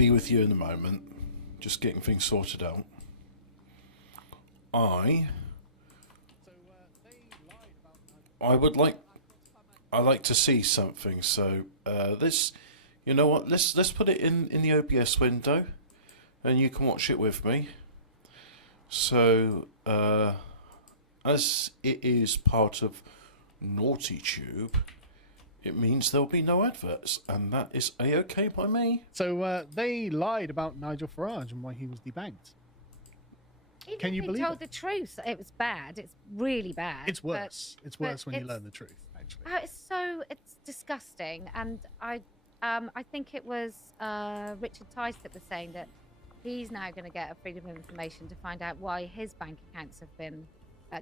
be with you in a moment. Just getting things sorted out. I would like. I like to see something. So this, you know what? Let's put it in the OBS window, and you can watch it with me. So as it is part of NaughtyTube, it means there'll be no adverts, and that is a-okay by me. So they lied about Nigel Farage and why he was debanked. Can you believe it? Told the truth. It was bad. It's really bad. It's worse. It's worse when you learn the truth, actually. It's disgusting. And I think it was Richard Tice that was saying that he's now going to get a freedom of information to find out why his bank accounts have been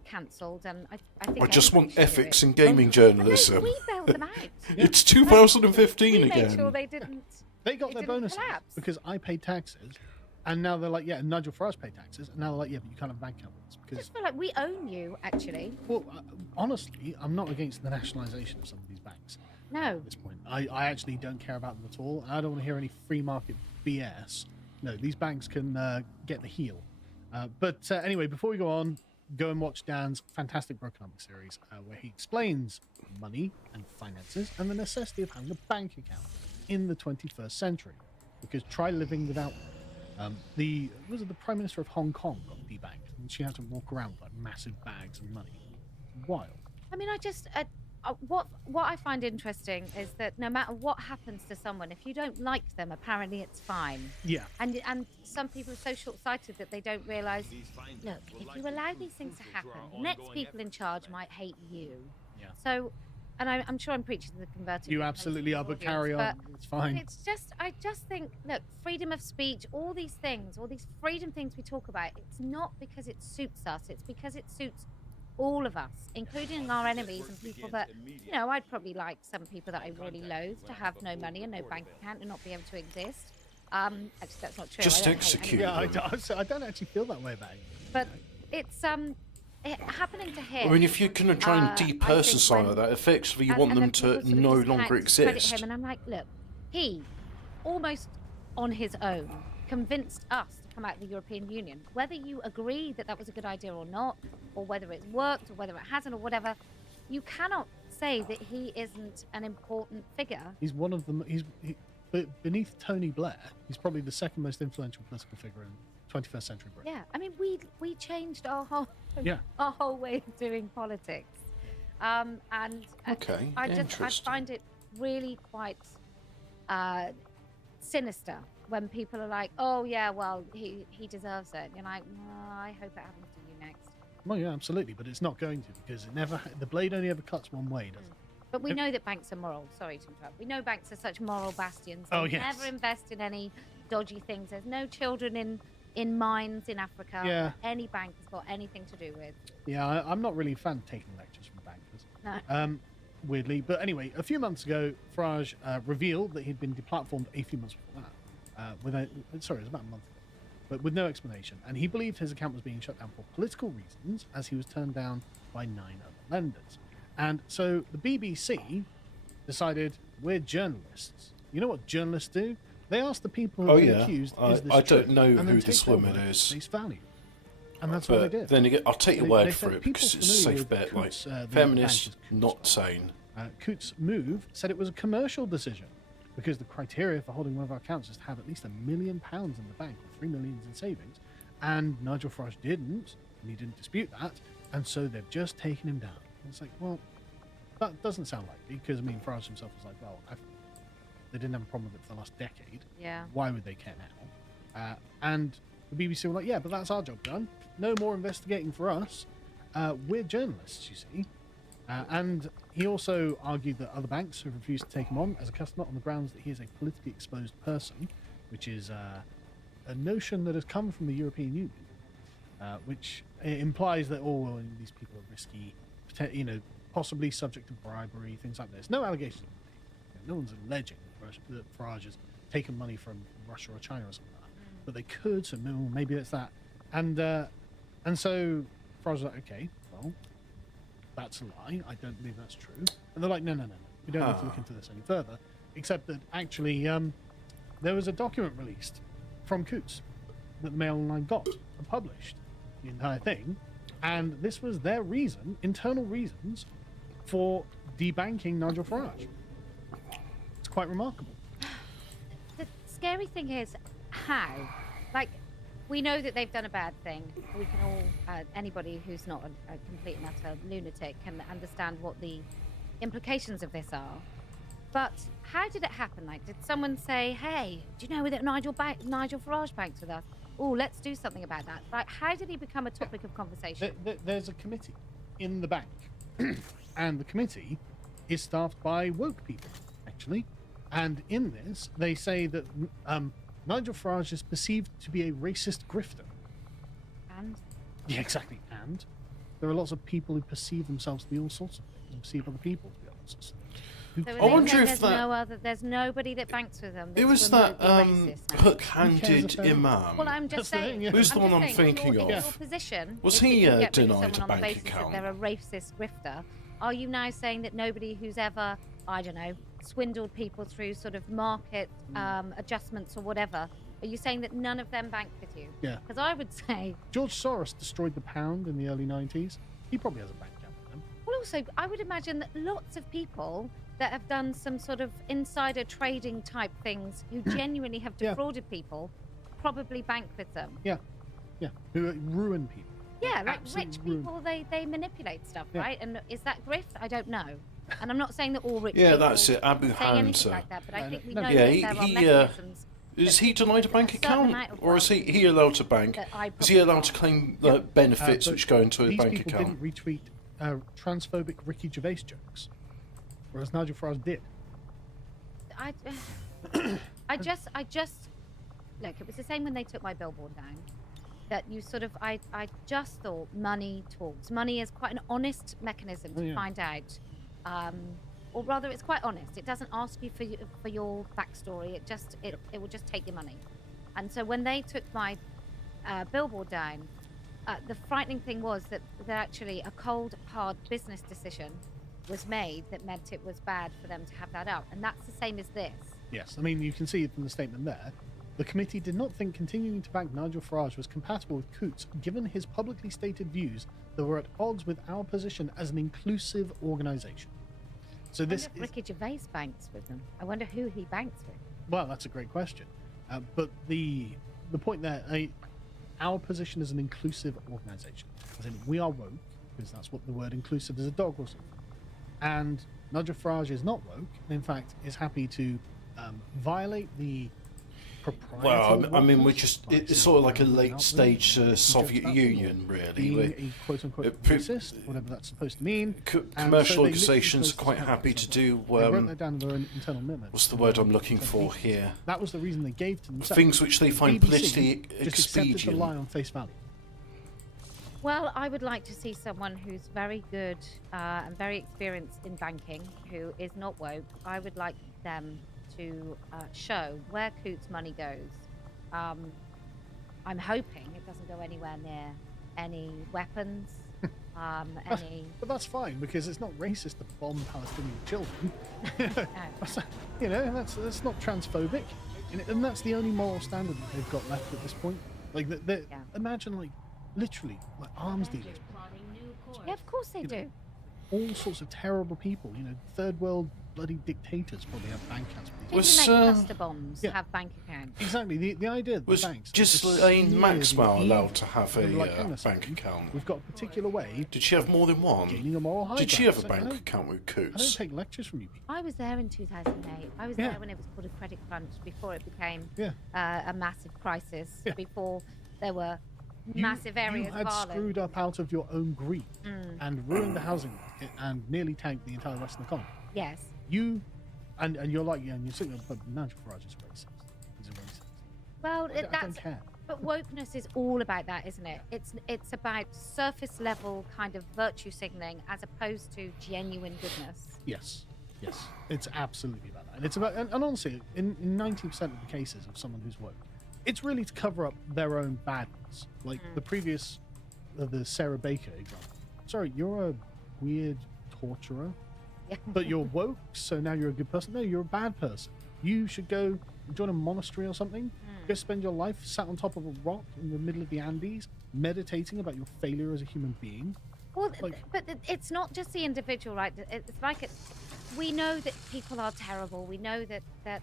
cancelled. And I think I just want ethics in gaming journalism. We bailed them out. It's 2015 we again. made sure they didn't. They got their bonuses collapse. because I paid taxes, and now they're like, yeah, and Nigel Farage paid taxes, and now they're like, yeah, but you can't have bank accounts I because. just feel like we own you, actually. Well, honestly, I'm not against the nationalisation of some of these banks. No. At this point, I actually don't care about them at all. I don't want to hear any free market BS. No, these banks can get the heel. But anyway, before we go on, go and watch Dan's fantastic Broconomics series, where he explains money and finances and the necessity of having a bank account in the 21st century. Because try living without them. The Prime Minister of Hong Kong got debanked, and she had to walk around with like massive bags of money. Wild. I mean, what I find interesting is that no matter what happens to someone, if you don't like them, apparently it's fine. Yeah. And some people are so short-sighted that they don't realise, look, if you allow these things to happen, the next people in charge might hate you. Yeah. So, and I'm sure I'm preaching to the converted. You absolutely are, but carry on. It's fine. It's just, I just think, look, freedom of speech, all these things, all these freedom things we talk about, it's not because it suits us, it's because it suits all of us, including our enemies and people that, you know, I'd probably like some people that I really loathe to have no money and no bank account and not be able to exist. Actually, that's not true. Just execute. Yeah, I don't actually feel that way about it. But it's happening to him. I mean, if you're going to try and depersonify that, effectively you want them to no longer exist. Him, and I'm like, look, he, almost on his own, convinced us to come out of the European Union. Whether you agree that that was a good idea or not, or whether it's worked or whether it hasn't or whatever, you cannot say that he isn't an important figure. He's one of them. But beneath Tony Blair, he's probably the second most influential political figure in 21st century Britain. Yeah, I mean, we changed our whole way of doing politics, and Okay, I find it really quite sinister when people are like, oh yeah, well he deserves it. And you're like, well, I hope it happens to you next. Well, yeah, absolutely, but it's not going to, because it never. The blade only ever cuts one way, doesn't it? But we know that banks are moral. Sorry to interrupt. We know banks are such moral bastions. Oh, They yes. never invest in any dodgy things. There's no children in mines in Africa Yeah. that any bank has got anything to do with. Yeah, I'm not really a fan of taking lectures from bankers. No. Weirdly, but anyway, a few months ago, Farage revealed that he'd been deplatformed a few months before that. It was about a month ago, but with no explanation. And he believed his account was being shut down for political reasons, as he was turned down by 9 other lenders. And so the BBC decided, we're journalists. You know what journalists do? They ask the people who are accused, is this I true? don't know And then who take this their woman word is. at face value. And that's what they did. Then again, I'll take your They word said for it people because it's a familiar safe with bet. Like, Coots, the feminists, bank is not Coots. sane. Coots' move said it was a commercial decision because the criteria for holding one of our accounts is to have at least £1 million in the bank or $3 million in savings. And Nigel Farage didn't, and he didn't dispute that. And so they've just taken him down. And it's like, well, that doesn't sound likely, because, I mean, Farage himself was like, well, they didn't have a problem with it for the last decade. Yeah. Why would they care now? And the BBC were like, yeah, but that's our job done. No more investigating for us. We're journalists, you see. And he also argued that other banks have refused to take him on as a customer on the grounds that he is a politically exposed person, which is a notion that has come from the European Union, which implies that, oh, well, these people are risky, possibly subject to bribery, things like this. No allegations. No one's alleging that Farage has taken money from Russia or China or something like that. But they could, so maybe it's that. And so Farage was like, okay, well, that's a lie. I don't believe that's true. And they're like, no. We don't need to look into this any further. Except that actually, there was a document released from Coots that the Mail Online got and published the entire thing, and this was their internal reasons for debanking Nigel Farage. It's quite remarkable. The scary thing is how. Like, we know that they've done a bad thing. We can all, anybody who's not a complete and utter lunatic can understand what the implications of this are. But how did it happen? Like, did someone say, hey, do you know that Nigel Farage banks with us? Oh, let's do something about that. Like, how did he become a topic of conversation? There's a committee in the bank, and the committee is staffed by woke people, actually. And in this, they say that Nigel Farage is perceived to be a racist grifter. And? Yeah, exactly. And there are lots of people who perceive themselves to be all sorts of things, and perceive other people to be all sorts of things. So I wonder if there's nobody that banks with them. It was that hook-handed imam. Well, I'm just saying. Yeah. Who's the one I'm thinking of? Your position, Was if he you can get rid of denied someone a on the bank basis account? that they're a racist grifter, are you now saying that nobody who's ever, I don't know, swindled people through sort of market adjustments or whatever, are you saying that none of them bank with you? Yeah. Because I would say. George Soros destroyed the pound in the early 90s. He probably has a bank account with them. Well, also, I would imagine that lots of people that have done some sort of insider trading type things who genuinely have Yeah. defrauded people probably bank with them. Yeah. Who ruin people. Yeah, like Absolute rich ruin. people, they manipulate stuff, Yeah. right? And is that grift? I don't know. And I'm not saying that all rich Yeah, people that's it, Abu saying anything Hamza. like that, but I think we No, know yeah, that he- there are he, mechanisms. Is he denied a bank A certain account, amount of or is wealth he allowed to bank? that I Is he probably allowed to can't. claim benefits But which go into a these bank people account? didn't retweet transphobic Ricky Gervais jokes, whereas Nigel Farage did. I just look. It was the same when they took my billboard down. That you sort of, I just thought money talks. Money is quite an honest mechanism to Oh, yeah. find out, or rather, it's quite honest. It doesn't ask you for your backstory. It will just take your money. And so when they took my billboard down, the frightening thing was that actually a cold, hard business decision was made that meant it was bad for them to have that up, and that's the same as this. Yes, I mean, you can see from the statement there. The committee did not think continuing to back Nigel Farage was compatible with Coots, given his publicly stated views that were at odds with our position as an inclusive organisation. So I wonder this if is, Ricky Gervais banks with them. I wonder who he banks with. well, that's a great question. But the point there, our position as an inclusive organisation, as in we are woke, because that's what the word inclusive is a dog whistle. And Nigel Farage is not woke, and in fact is happy to violate the Well, I mean, we're wokeness just, by it's sort of like a saying late outright stage and Soviet just Union, that, really. being We're- a quote-unquote pre- racist, whatever that's supposed to mean. commercial And so they literally organisations are posted quite something happy to like do, that. They wrote that down in their own internal memo. what's the word I'm looking for here? That was the reason they gave to themselves. Things which they find BBC politically just accepted the lie expedient. on face value. Well, I would like to see someone who's very good and very experienced in banking, who is not woke. I would like them to show where Coots' money goes. I'm hoping it doesn't go anywhere near any weapons, any. But that's fine because it's not racist to bomb Palestinian children. No. You know, that's not transphobic, and that's the only moral standard that they've got left at this point. Like, Yeah. imagine like literally like arms dealers, Yeah, of course they do. all sorts of terrible people. You know, third world bloody dictators probably have bank accounts. People Was, who make cluster bombs yeah. have bank accounts. Exactly. The idea that Was the banks Ghislaine Maxwell allowed to have a Like, hang on a bank second. account? We've got a particular way Did she have more than one? gaining a moral high Did she ground. have a It's like, bank I account with don't Coots? take lectures from you people. I was there in 2008. I was Yeah. there when it was called a credit crunch, before it became Yeah. a massive crisis, Yeah. before there were massive areas You had of Ireland. screwed up out of your own greed and ruined the housing market and nearly tanked the entire Western economy. Yes. You and you're like, yeah, and you're sitting there, but Nigel Farage is racist. He's a racist. Well, I don't that's. care. But wokeness is all about that, isn't it? It's about surface level kind of virtue signaling as opposed to genuine goodness. Yes, it's absolutely about that, and it's about and honestly, in 90% of the cases of someone who's woke, it's really to cover up their own badness. Like the previous, the Sarah Baker example. Sorry, you're a weird torturer, Yeah. but you're woke, so now you're a good person. No, you're a bad person. You should go join a monastery or something. Go spend your life sat on top of a rock in the middle of the Andes, meditating about your failure as a human being. Well, but it's not just the individual, right? It's like we know that people are terrible. We know that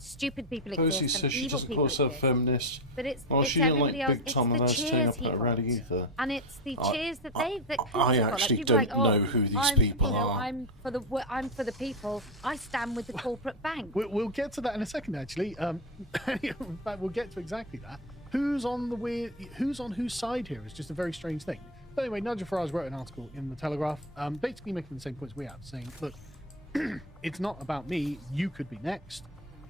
stupid people Posey exist says and she evil doesn't people call herself exist. feminist. But it's She didn't like everybody else. Big It's Tom and the us turning cheers up he at a rally wants. either. And it's the cheers that I Cooper's got. actually Like, people are don't like, know who these I'm, people you know, are. I'm for the people. I stand with the corporate bank. We'll get to that in a second, actually. In fact, we'll get to exactly that. Who's on whose side here is just a very strange thing. But anyway, Nigel Farage wrote an article in the Telegraph, basically making the same points we have, saying, look, it's not about me. You could be next.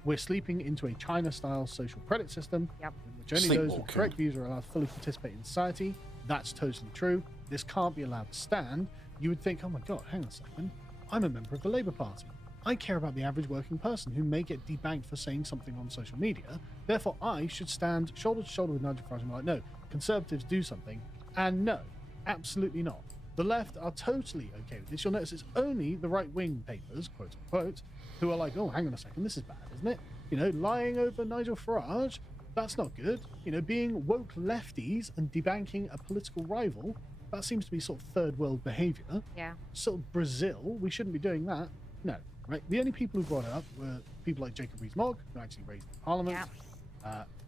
We're sleeping into a China-style social credit system, Yep. in which only those with correct views are allowed to fully participate in society. That's totally true. This can't be allowed to stand. You would think, oh my God, hang on a second. I'm a member of the Labour Party. I care about the average working person who may get debanked for saying something on social media. Therefore, I should stand shoulder to shoulder with Nigel Farage and be like, no, Conservatives do something. And no, absolutely not. The left are totally okay with this. You'll notice it's only the right-wing papers, quote unquote, who are like, oh, hang on a second, this is bad, isn't it? You know, lying over Nigel Farage, that's not good. You know, being woke lefties and debanking a political rival, that seems to be sort of third world behaviour. Yeah. Sort of Brazil, we shouldn't be doing that. No, right? The only people who brought it up were people like Jacob Rees-Mogg, who actually raised it in Parliament,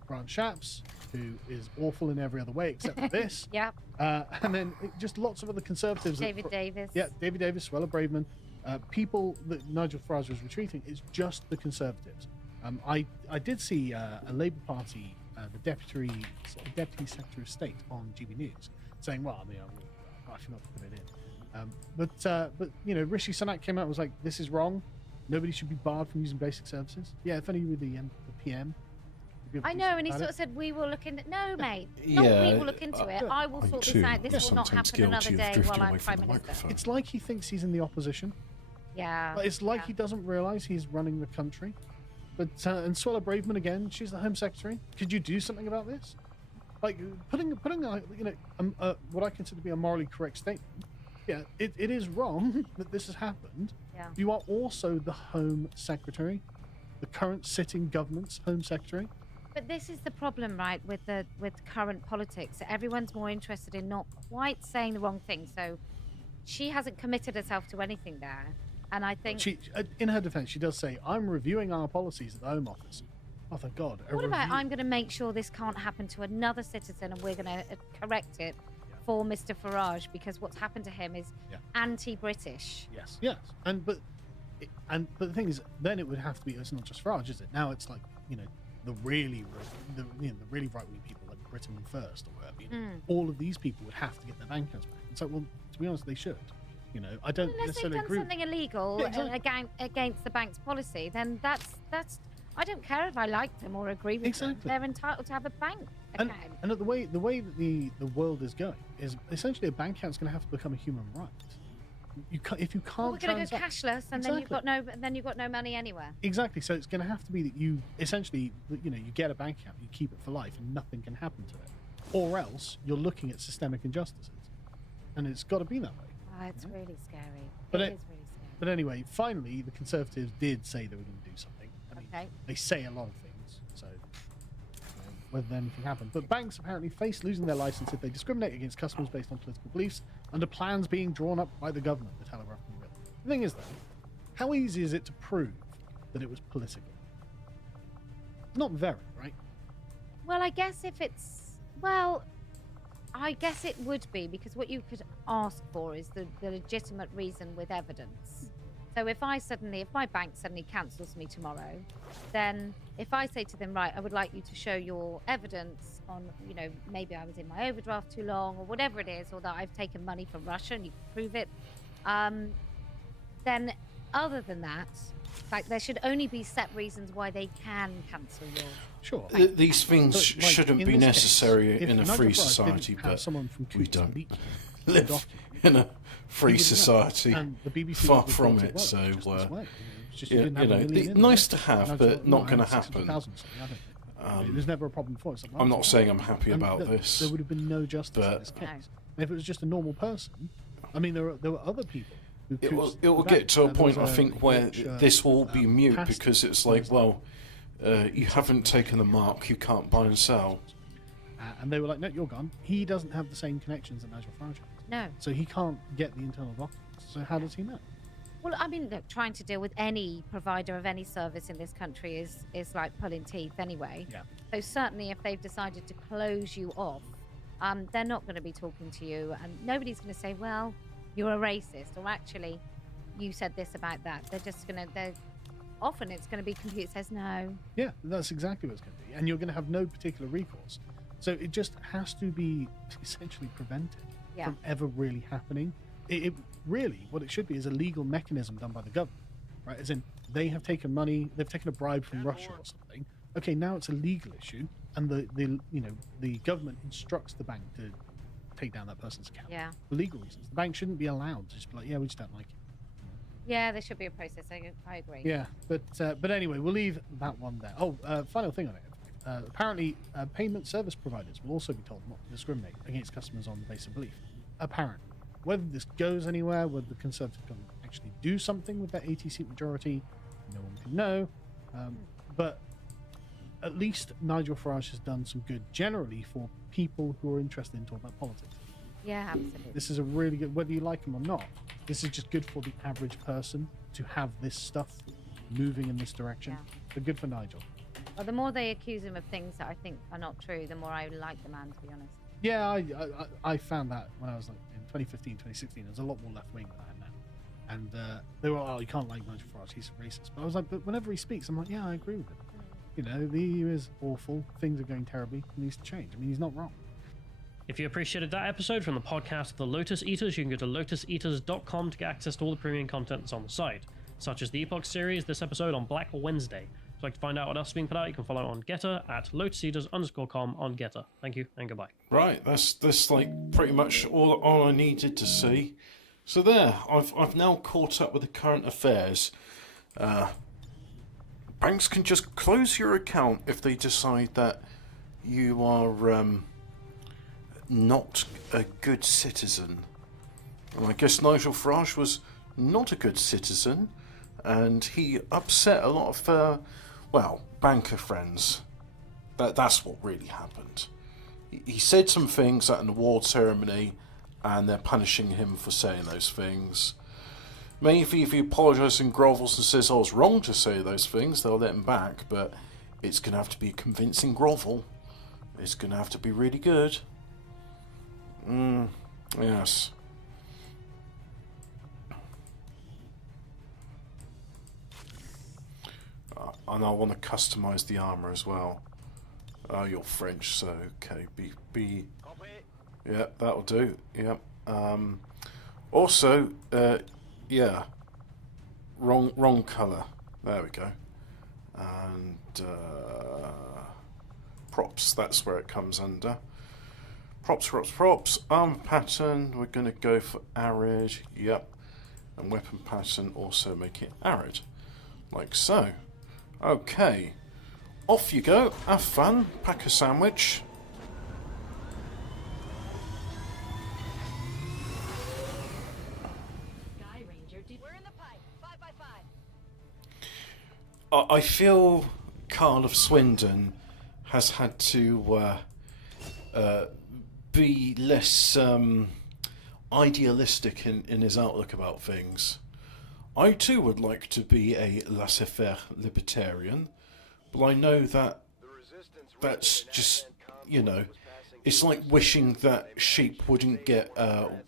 Grant Shapps, who is awful in every other way except for this. Yeah. And then just lots of other Conservatives. David Davis. Yeah, David Davis, Suella Braverman. People that Nigel Farage was retreating, it's just the Conservatives. I did see a Labour Party, the Deputy Secretary of State on GB News, saying, well, I mean, I forgot to put it in. But you know, Rishi Sunak came out and was like, this is wrong. Nobody should be barred from using basic services. Yeah, if only you were the PM. I know, and he sort of said, we will look into no, mate. Yeah, Not we will look into it. I will I sort too this out. This will not sometimes happen another guilty of day drifting while away I'm from Prime the Minister. microphone. It's like he thinks he's in the opposition. Yeah. But it's like yeah. he doesn't realise he's running the country. But and Suella Braverman again, she's the Home Secretary. Could you do something about this? Like putting you know what I consider to be a morally correct statement. Yeah, it is wrong that this has happened. Yeah. You are also the Home Secretary, the current sitting government's Home Secretary. But this is the problem, right, with current politics. Everyone's more interested in not quite saying the wrong thing. So she hasn't committed herself to anything there. And I think... She, in her defence, she does say, I'm reviewing our policies at the Home Office. Oh, thank God. What about I'm going to make sure this can't happen to another citizen and we're going to correct it for Mr. Farage because what's happened to him is anti-British. Yes. But the thing is, then it would have to be, it's not just Farage, is it? Now it's like, you know, the really right-wing people like Britain First or whatever. You know, all of these people would have to get their bank accounts back. It's like, well, to be honest, they should. You know, I don't Unless they've necessarily done agree. something illegal against the bank's policy, then that's. I don't care if I like them or agree with them. They're entitled to have a bank account. And the way that the world is going is essentially a bank account's going to have to become a human right. If you can't, we're going to go cashless, and then you've got no money anywhere. Exactly. So it's going to have to be that you essentially, you know, you get a bank account, you keep it for life, and nothing can happen to it, or else you're looking at systemic injustices, and it's got to be that way. Oh, it's really scary. But It is really scary. But anyway, finally, the Conservatives did say they were going to do something. I mean, they say a lot of things, so whether anything happened. But banks apparently face losing their license if they discriminate against customers based on political beliefs under plans being drawn up by the government, the Telegraph and Real. The thing is, though, how easy is it to prove that it was political? Not very, right? Well, I guess I guess it would be, because what you could ask for is the legitimate reason with evidence. So if my bank suddenly cancels me tomorrow, then if I say to them, right, I would like you to show your evidence on, you know, maybe I was in my overdraft too long or whatever it is, or that I've taken money from Russia and you can prove it, then other than that, like, there should only be set reasons why they can cancel your... Sure. These things shouldn't be necessary in a free society, but we don't live in a free society. Far from it, so you know, nice to have, but not going to happen. It was never a problem before. Like, I'm not saying I'm happy about this. There would have been no justice in this case. And if it was just a normal person, I mean, there were other people it will get to a point, I There was think, where glitch, this will all be mute past- because it's like, well, you haven't taken the mark, you can't buy and sell. And they were like, no, you're gone. He doesn't have the same connections that Nigel Farage has. No. So he can't get the internal documents. So how does he know? Well, I mean, look, trying to deal with any provider of any service in this country is like pulling teeth anyway. Yeah. So certainly if they've decided to close you off, they're not going to be talking to you, and nobody's going to say, well, you're a racist, or actually, you said this about that. They're just going to, often it's going to be computer says no. Yeah, that's exactly what it's going to be. And you're going to have no particular recourse. So it just has to be essentially prevented from ever really happening. It really, what it should be is a legal mechanism done by the government, right? As in, they have taken money, they've taken a bribe from Russia or something. Okay, now it's a legal issue, and the government instructs the bank to take down that person's account for legal reasons. The bank shouldn't be allowed to just be like, yeah, we just don't like it. Yeah, there should be a process. I agree. Yeah, but anyway, we'll leave that one there. Oh, final thing on it. Apparently, payment service providers will also be told not to discriminate against customers on the basis of belief. Apparently. Whether this goes anywhere, whether the Conservative government actually do something with that 80-seat majority, no one can know. But at least Nigel Farage has done some good generally for people who are interested in talking about politics. Yeah, absolutely. This is a really good, whether you like him or not, this is just good for the average person to have this stuff moving in this direction. So good for Nigel. Well, the more they accuse him of things that I think are not true, the more I like the man, to be honest. Yeah, I found that when I was like in 2015, 2016, there was a lot more left wing than I am now. And they were, oh, you can't like Nigel Farage, he's a racist. But I was like, but whenever he speaks, I'm like, yeah, I agree with him. You know, the EU is awful, things are going terribly, he needs to change. I mean, he's not wrong. If you appreciated that episode from the podcast The Lotus Eaters, you can go to lotuseaters.com to get access to all the premium content that's on the site, such as the Epoch series, this episode on Black Wednesday. If you'd like to find out what else is being put out, you can follow on Getter at lotuseaters_com on Getter. Thank you and goodbye. Right, that's like pretty much all I needed to see. So there, I've now caught up with the current affairs. Banks can just close your account if they decide that you are not a good citizen. And I guess Nigel Farage was not a good citizen, and he upset a lot of banker friends. That's what really happened. He said some things at an award ceremony, and they're punishing him for saying those things. Maybe if he apologises and grovels and says I was wrong to say those things, they'll let him back, but it's going to have to be a convincing grovel. It's going to have to be really good. Yes. And I want to customise the armour as well. Oh, you're French, so okay. Be. Yeah, that'll do. Yeah. Also, yeah. Wrong colour. There we go. And props. That's where it comes under. Props. Arm pattern. We're going to go for arid. Yep. And weapon pattern. Also make it arid, like so. Okay, off you go, have fun, pack a sandwich. Sky Ranger, we're in the pipe, 5x5. I feel Carl of Swindon has had to be less idealistic in his outlook about things. I too would like to be a laissez-faire libertarian, but I know that that's just, you know, it's like wishing that sheep wouldn't get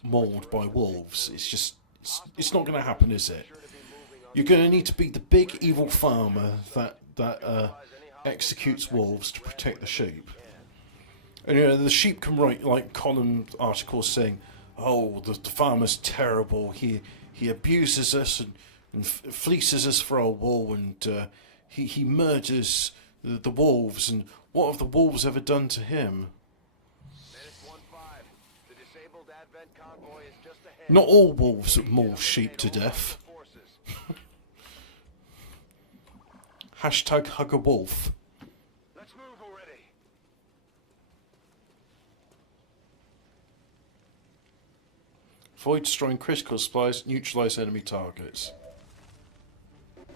mauled by wolves. It's just, it's not going to happen, is it? You're going to need to be the big evil farmer that executes wolves to protect the sheep. And you know, the sheep can write like column articles saying, "Oh, the farmer's terrible. He abuses us and fleeces us for our wool, and he murders the wolves. And what have the wolves ever done to him?" Not all wolves maul sheep to death. Hashtag hug a wolf. Let's move already. Avoid destroying critical supplies, neutralize enemy targets.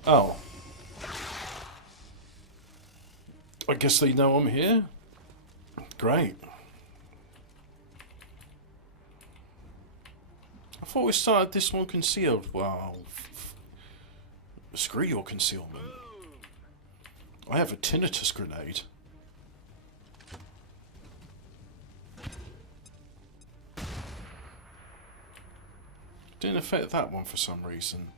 Oh. I guess they know I'm here? Great. I thought we started this one concealed. Wow. Screw your concealment. I have a tinnitus grenade. Didn't affect that one for some reason.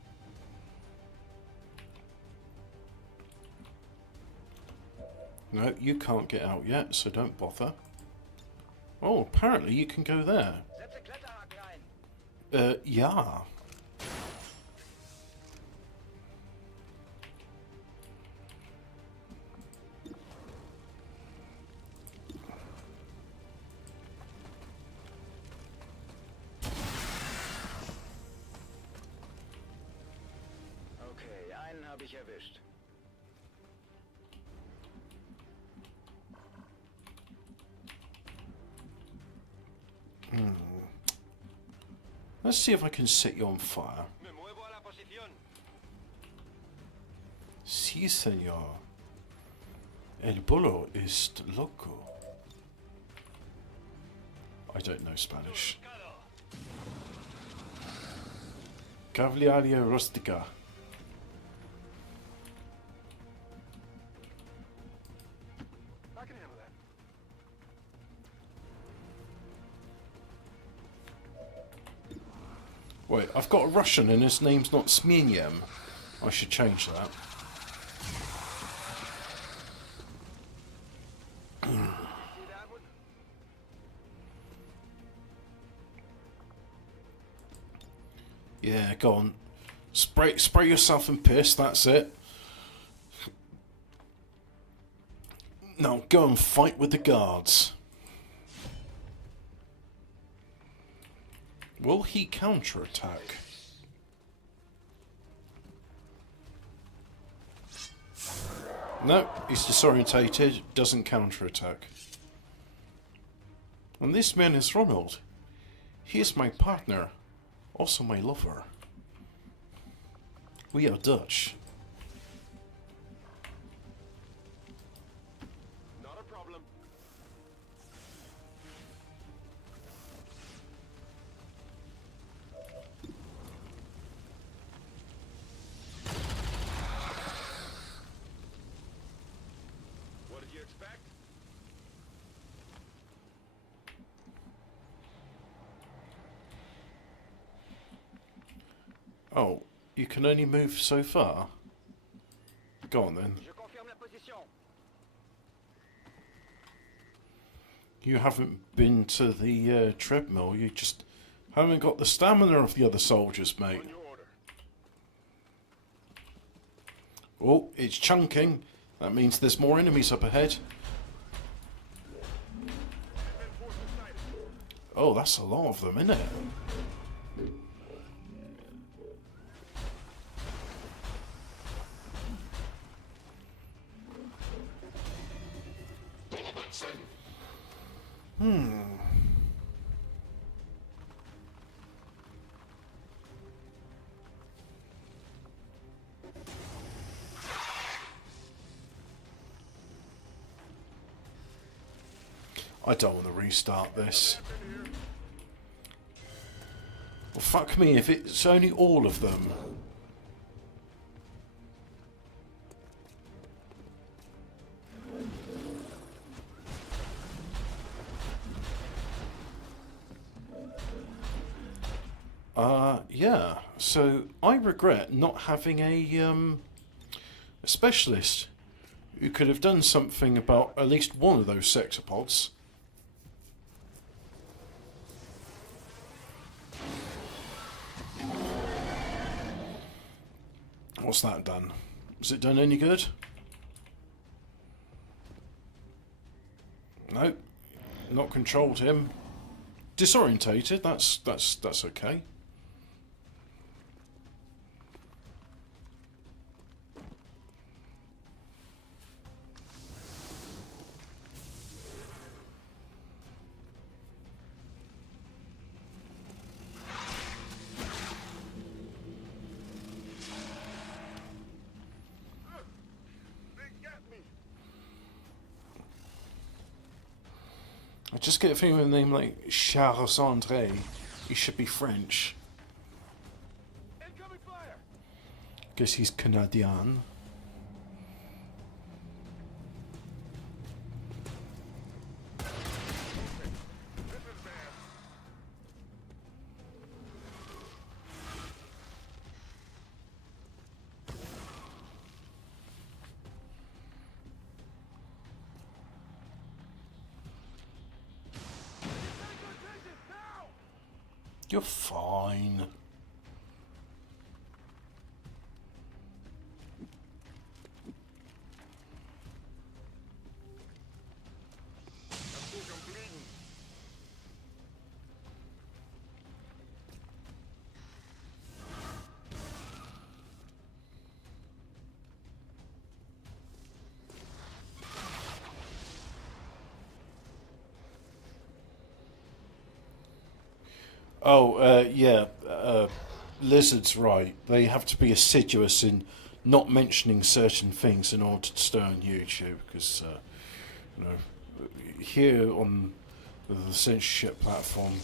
No, you can't get out yet, so don't bother. Oh, apparently you can go there. Yeah. Okay, einen habe ich erwischt. Let's see if I can set you on fire. Me muevo a la posición. Sí, señor. El bolo es loco. I don't know Spanish. Cavalleria rustica. I can handle that. Wait, I've got a Russian and his name's not Smieniem. I should change that. See that one? Yeah, go on. Spray yourself in piss, that's it. Now go and fight with the guards. Will he counterattack? No, he's disorientated, doesn't counterattack. And this man is Ronald. He is my partner, also my lover. We are Dutch. Not a problem. What did you expect? Oh, you can only move so far? Go on then. Je confirme la position. You haven't been to the treadmill, you just haven't got the stamina of the other soldiers, mate. On your order. Oh, it's chunking. That means there's more enemies up ahead. Advent forces sighted. Oh, that's a lot of them, isn't it? I don't want to restart this. Well, fuck me if it's only all of them. Yeah. So I regret not having a specialist who could have done something about at least one of those sectopods. What's that done? Has it done any good? No, not controlled him. Disorientated. That's okay. I just get a feeling with a name like Charles André, he should be French. Incoming fire! Guess he's Canadian. This is bad. Now! You're fine. I think I'm bleeding. Oh, yeah, Lizard's right. They have to be assiduous in not mentioning certain things in order to stay on YouTube, because, you know, here on the censorship platform,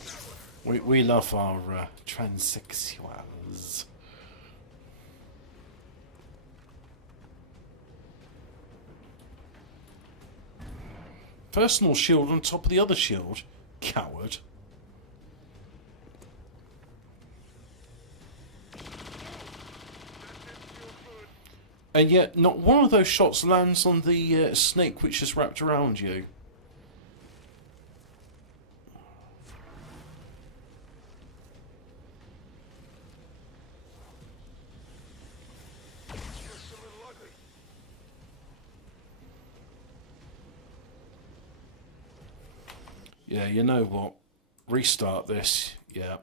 we love our transsexuals. Personal shield on top of the other shield, coward. And yet, not one of those shots lands on the snake which is wrapped around you. Looks a little ugly. Yeah, you know what? Restart this. Yeah.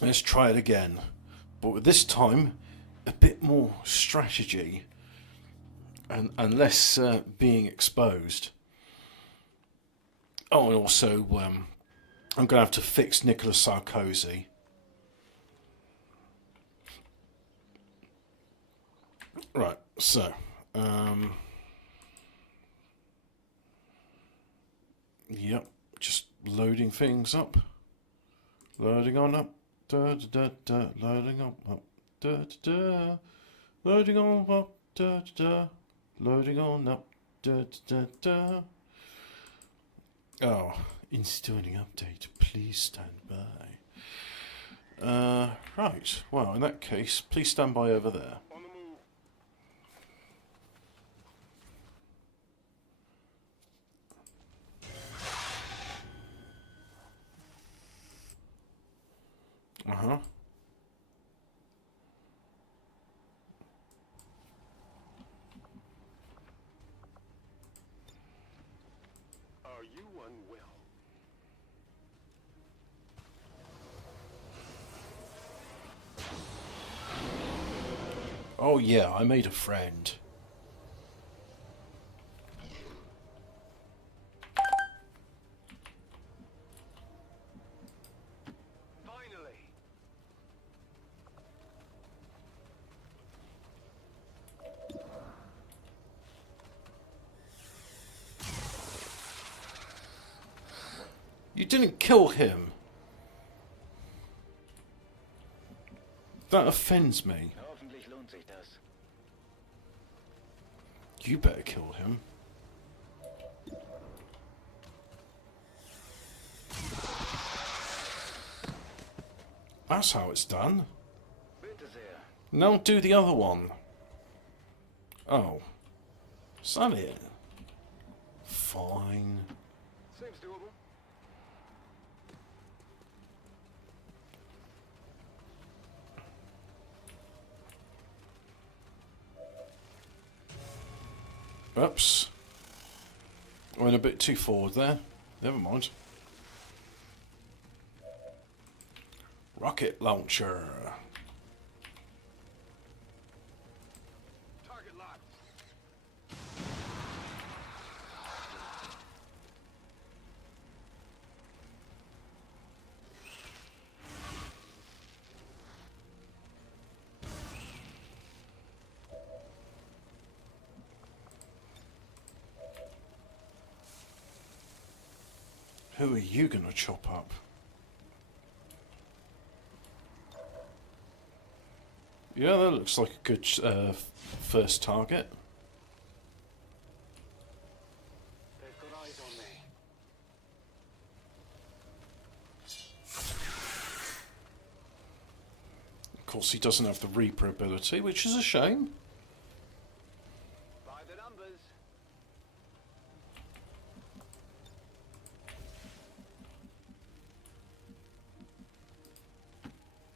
Let's try it again. But with this time, a bit more strategy. And less being exposed. Oh, and also, I'm going to have to fix Nicolas Sarkozy. Right, so... Yep, just loading things up. Loading on up. Da da da da. Loading up. Da da da. Loading on up. Da da da. Loading on up. Da da da da. Oh, installing update. Please stand by. Right. Well, in that case, please stand by over there. On the move. Uh-huh. Are you unwell? Oh yeah, I made a friend. Finally. You didn't kill him. That offends me. Hoffentlich lohnt sich das. You better kill him. That's how it's done. Bitte sehr. Now do the other one. Oh. Is that it? Fine. Seems doable. Oops. I went a bit too forward there. Never mind. Rocket launcher. Target locked. Who are you going to chop up? Yeah, that looks like a good first target. They've got eyes on me. Of course, he doesn't have the Reaper ability, which is a shame. By the numbers.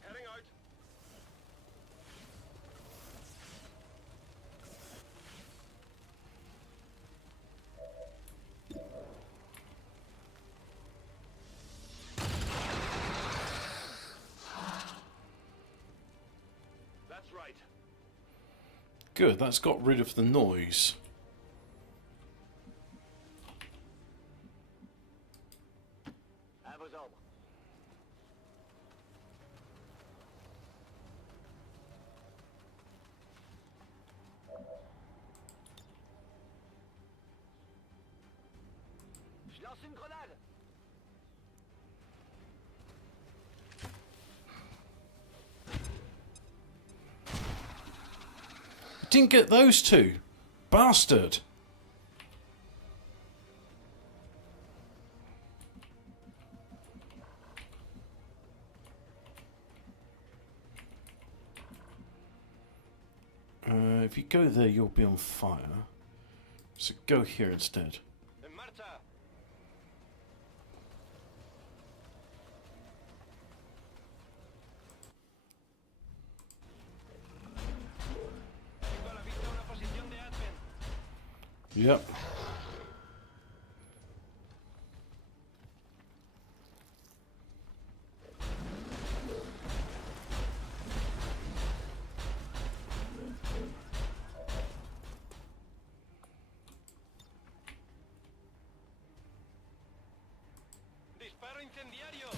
Heading out. That's right. Good, that's got rid of the noise. That was all. Je lance une grenade. Didn't get those two. Bastard. If you go there, you'll be on fire. So go here instead. En marcha. Tengo a la vista una posición de admin. Yep. Disparo incendiario.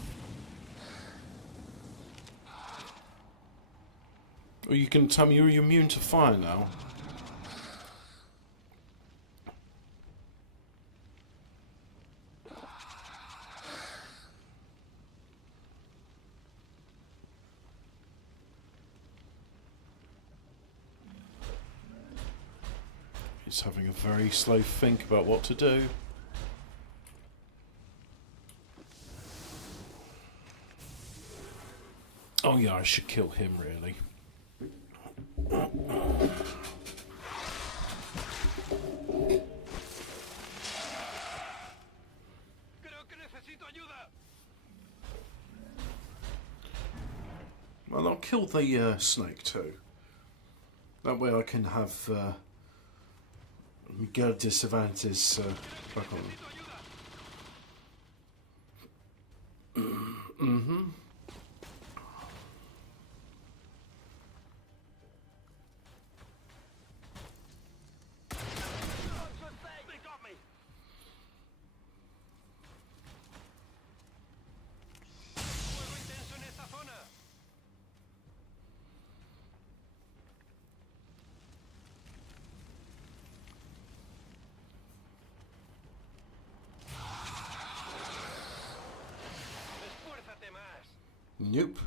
Or you can tell me you're immune to fire now. He's having a very slow think about what to do. Oh yeah, I should kill him really. Creo que necesito ayuda. Well, I'll kill the snake too. That way I can have Miguel de Cervantes back on. Mm-hmm. They got me. Fuego intenso en esta zona. Esfuérzate más. Nope.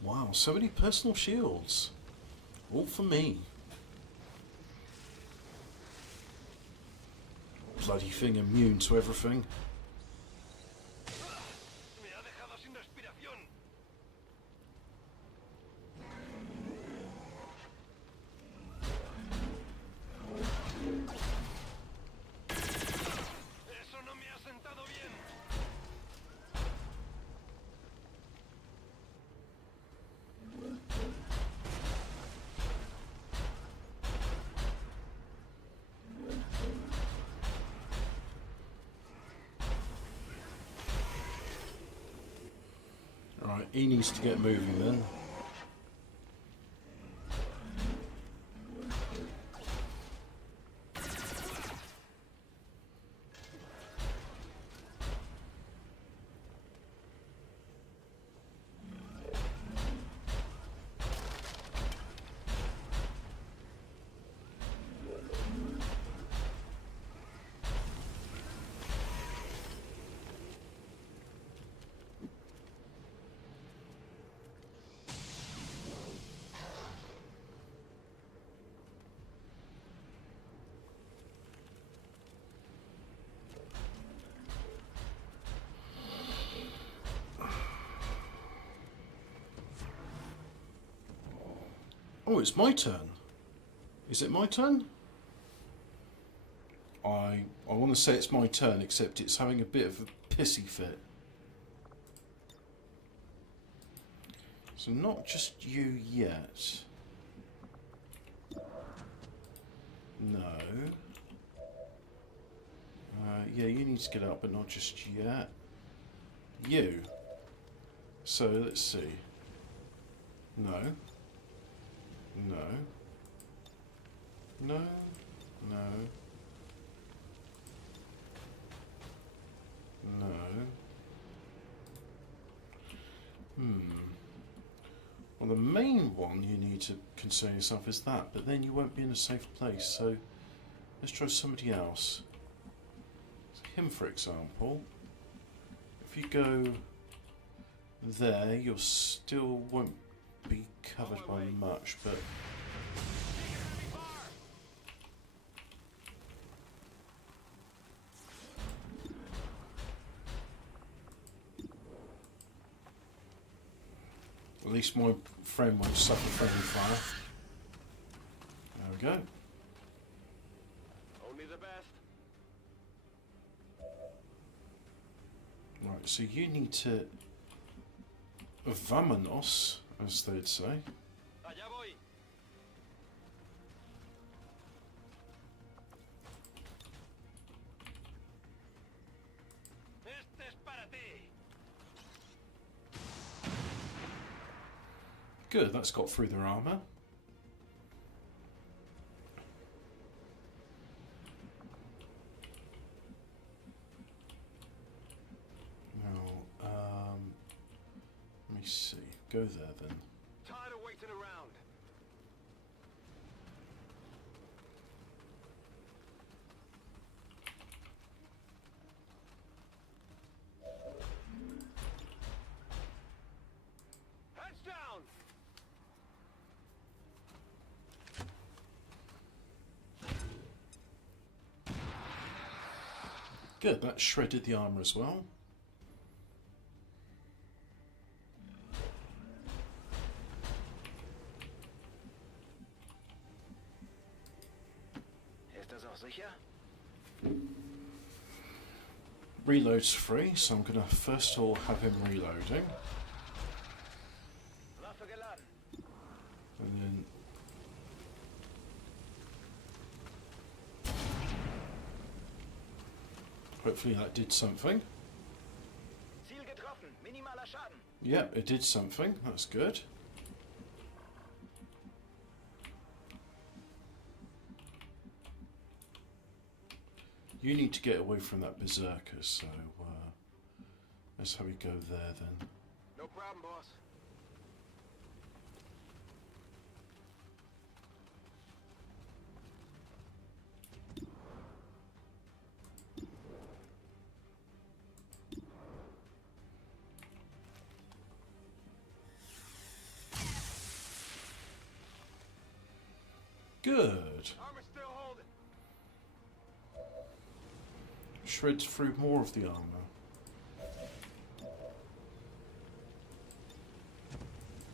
Wow, so many personal shields. All for me. Bloody thing immune to everything. Me ha dejado sin respiración. Eso no me ha sentado bien. Right, he needs to get moving then. Oh, it's my turn. Is it my turn? I want to say it's my turn, except it's having a bit of a pissy fit. So not just you yet. No. Yeah, you need to get up, but not just yet. You. So let's see. No. No. No. No. No. Well, the main one you need to concern yourself is that, but then you won't be in a safe place, so let's try somebody else. So him, for example. If you go there, you still won't be covered by much, but at least my friend won't suffer friendly fire. There we go. Only the best. Right, so you need to vamonos, as they'd say. Allá voy. Este es para ti. Good, that's got through their armour. Now, let me see. Go there then. Tired of waiting around. Heads down. Good, that shredded the armour as well. Ist das auch sicher? Reload's free, so I'm going to first of all have him reloading. Waffe geladen. And then hopefully that did something. Ziel getroffen. Minimaler Schaden. Yep, it did something. That's good. You need to get away from that berserker, so let's have you go there then. No problem, boss. Good. Armor still holding. Shreds through more of the armour.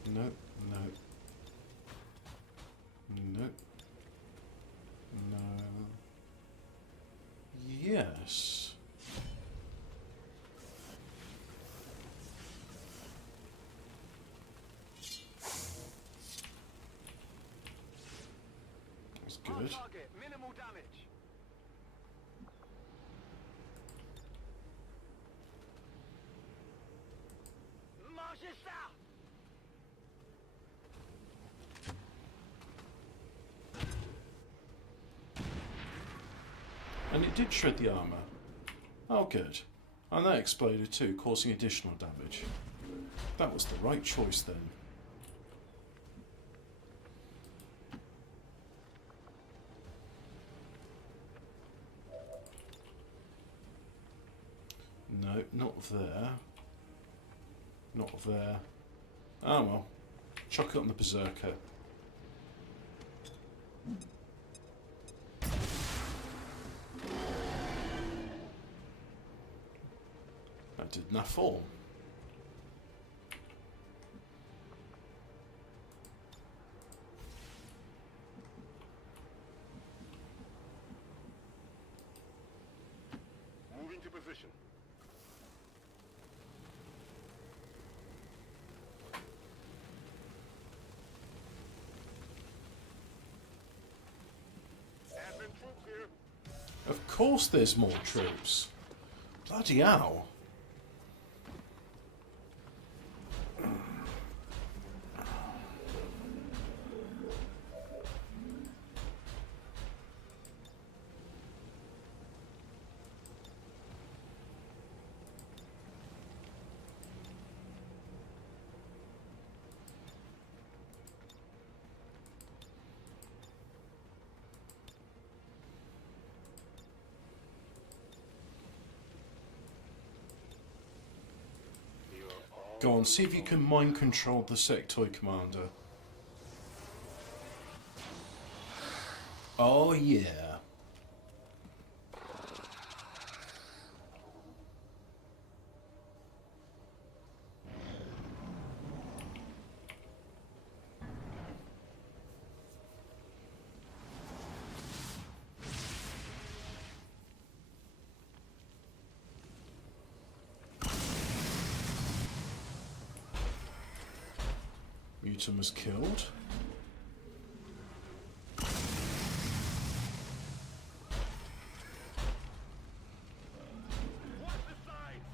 No, no. No. No. Yes. That's On good. target. Minimal damage. Marche ist da. It did shred the armour. Oh, good. And that exploded too, causing additional damage. That was the right choice then. No, not there. Not there. Oh well. Chuck it on the Berserker. That did enough all. Moving to position. Advent troops here. Of course there's more troops. Bloody hell. Go on, see if you can mind control the sectoid commander. Oh yeah. Mutant was killed. Watch the sides.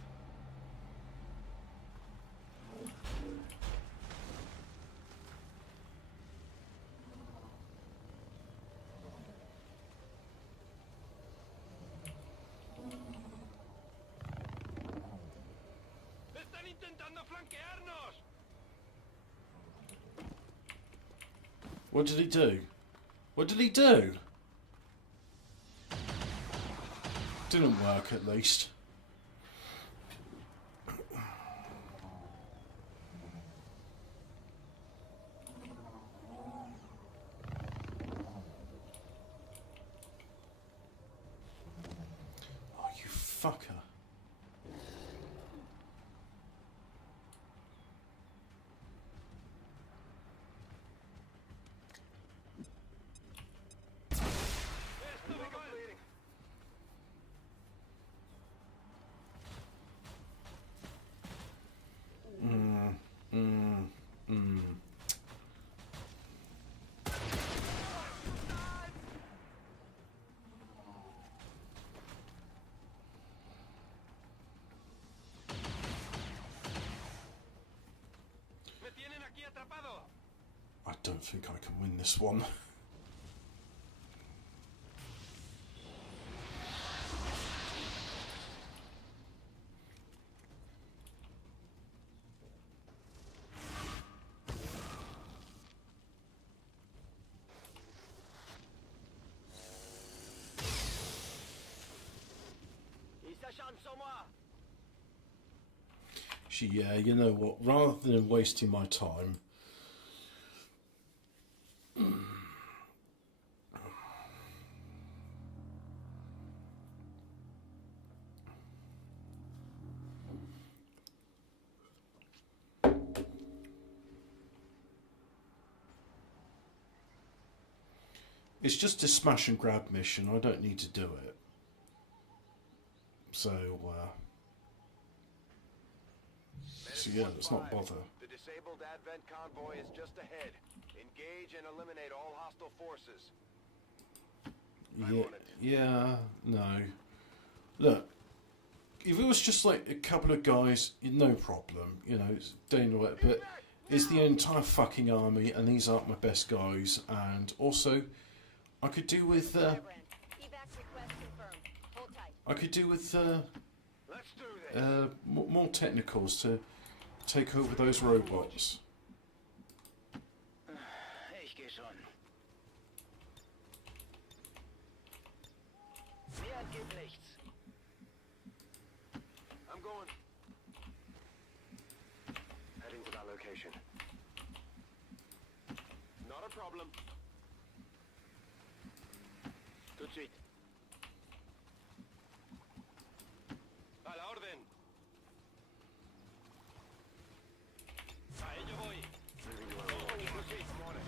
Están intentando flanquearnos. What did he do? What did he do? Didn't work at least. Oh, you fucker. Me tienen aquí atrapado. I don't think I can win this one. Il s'acharne sur moi. Yeah, you know what? Rather than wasting my time, it's just a smash and grab mission. I don't need to do it. So yeah, let's not bother. The disabled Advent convoy is just ahead. Engage and eliminate all hostile forces. Yeah, no. Look, if it was just like a couple of guys, no problem. You know, it's doing all that. But it's the entire fucking army, and these aren't my best guys. And also, I could do with. Evac request confirmed. I could do with Let's do this. more technicals to take over those robots. Ich geh schon. Mir entgeht nichts. I'm going. Heading to that location. Not a problem. Good shit. A la orden. A ello voy. Good shit. I'm on it.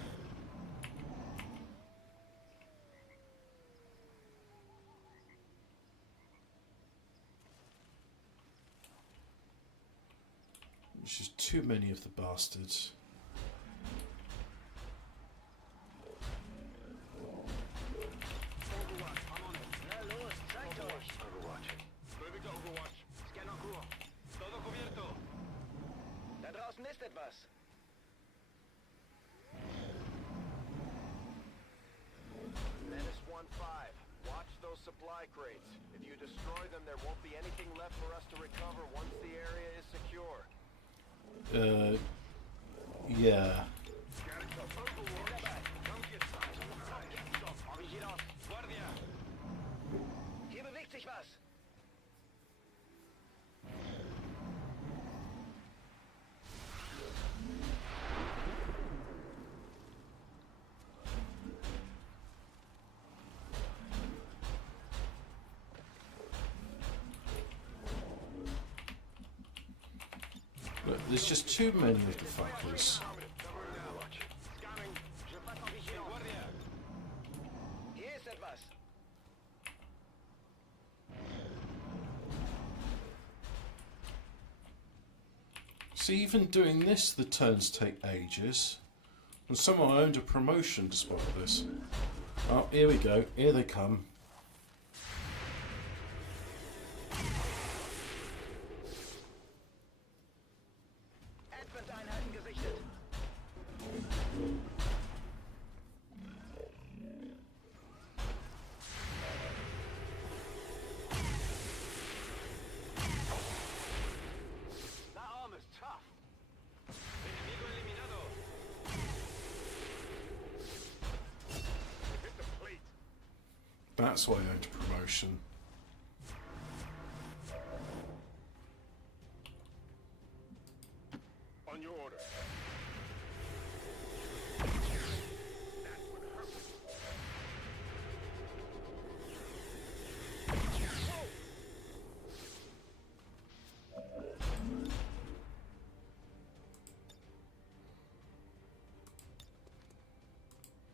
There's just too many of the bastards. Overwatch, I'm on it. Na los, zeigt euch. Overwatch. Moving to Overwatch. Scanner Kur. Todo cubierto. Da draußen ist etwas. Menace 1-5. Watch those supply crates. If you destroy them, there won't be anything left for us to recover once the area is secure. Yeah. Guardia! Hier bewegt sich was! Look, there's just too many of the fuckers. Hier ist etwas! See, even doing this, the turns take ages. And someone earned a promotion despite this. Oh, here we go. Here they come. Advent-Einheiten gesichtet! That arm is tough! Enemigo eliminado! Hit the plate! That's why I earned a promotion. On your order.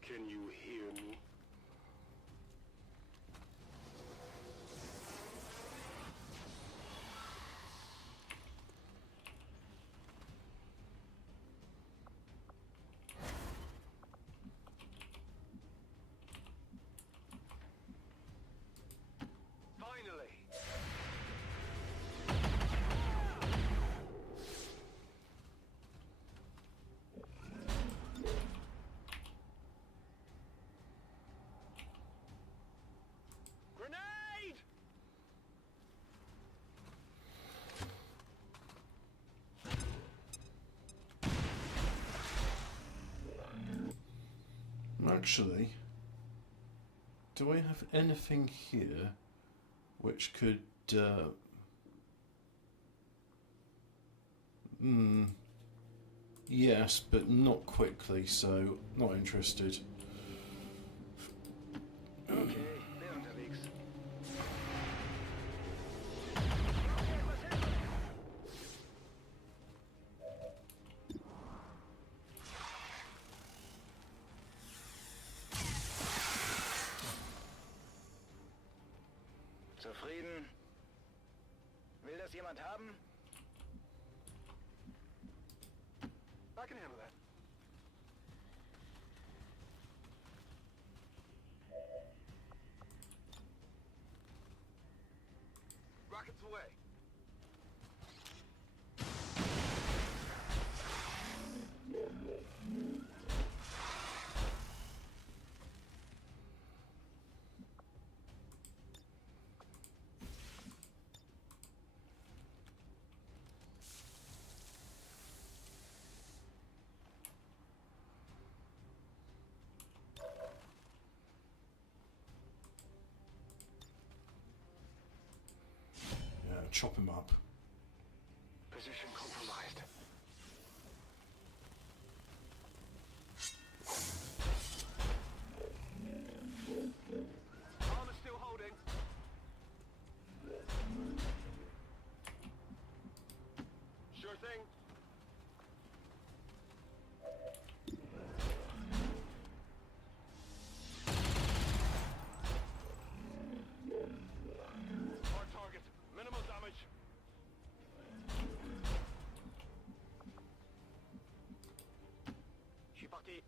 Can you hear me? Finally! Grenade! Actually, do I have anything here which could... Yes, but not quickly, so not interested. Okay, wer unterwegs? Zufrieden? Will das jemand haben? I can handle that. Rockets away. chop him up. Position compromised. Armor still holding. Sure thing. Hard target. Minimal damage. Je suis parti.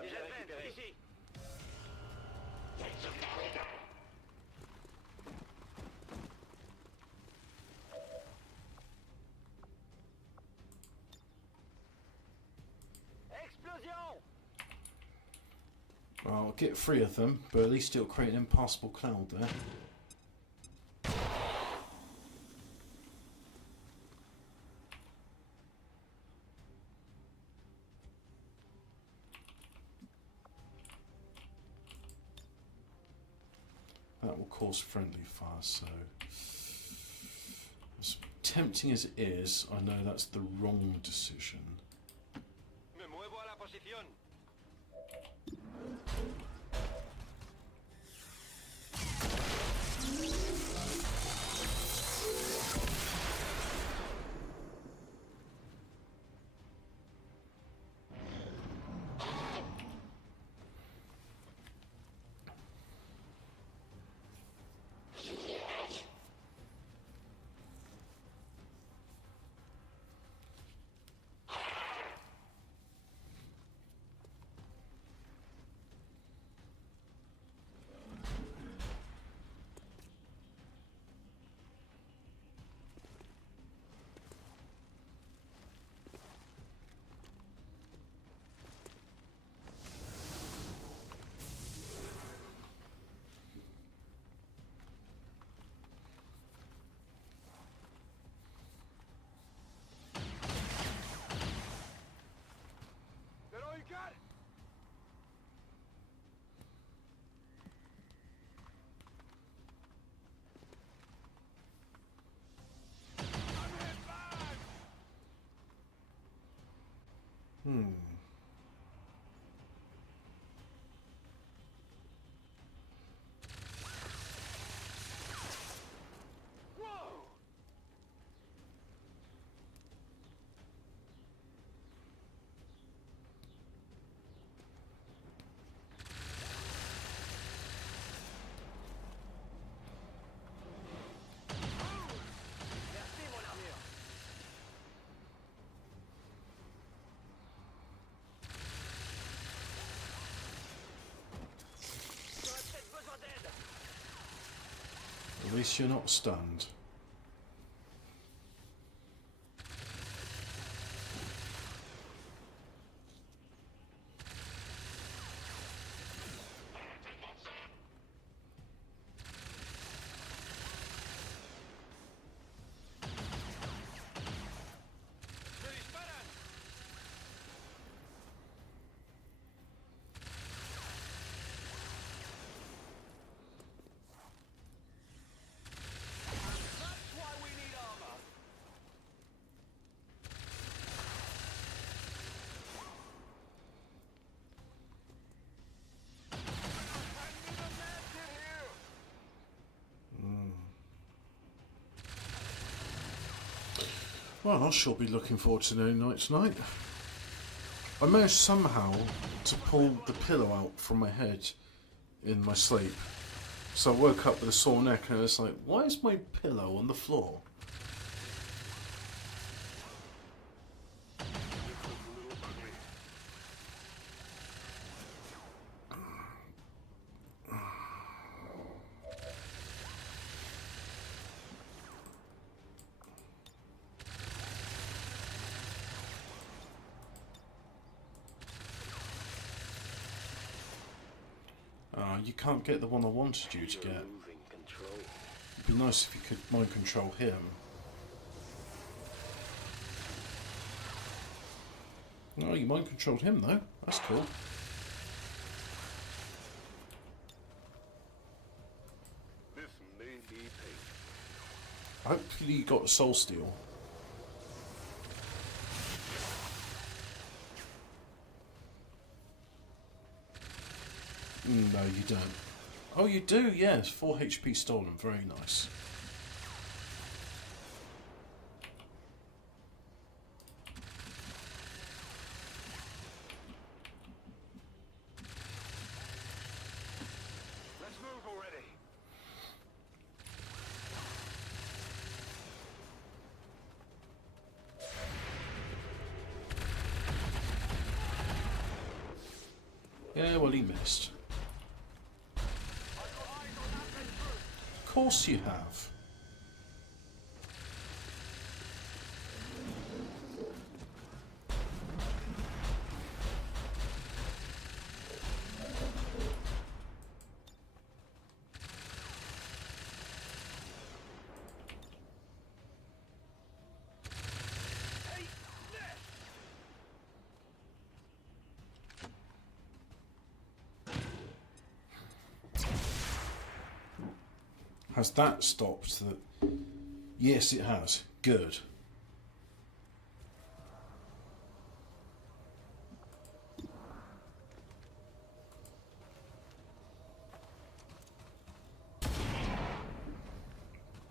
Déjà fait, ici. Explosion! Well, I'll get 3 of them, but at least it'll create an impassable cloud there. That will cause friendly fire, so... As tempting as it is, I know that's the wrong decision. Me muevo a la posición. That all you got? I'm hit bad. Whoa! Merci, mon armure. J'aurais peut-être besoin d'aide. At least you're not stunned. Me disparan. That's why we need armor. I need a med kit here. Well, I shall be looking forward to no night tonight. I managed somehow to pull the pillow out from my head in my sleep. So I woke up with a sore neck and I was like, why is my pillow on the floor? You can't get the one I wanted you to get. Losing control. It'd be nice if you could mind control him. Oh, you mind controlled him though. That's cool. This may be painful. Hopefully you got a soul steal. No, you don't. Oh, you do, yes. 4 HP stolen. Very nice. Let's move already. Yeah, well, he missed. Of course you have. Has that stopped the... Yes, it has. Good.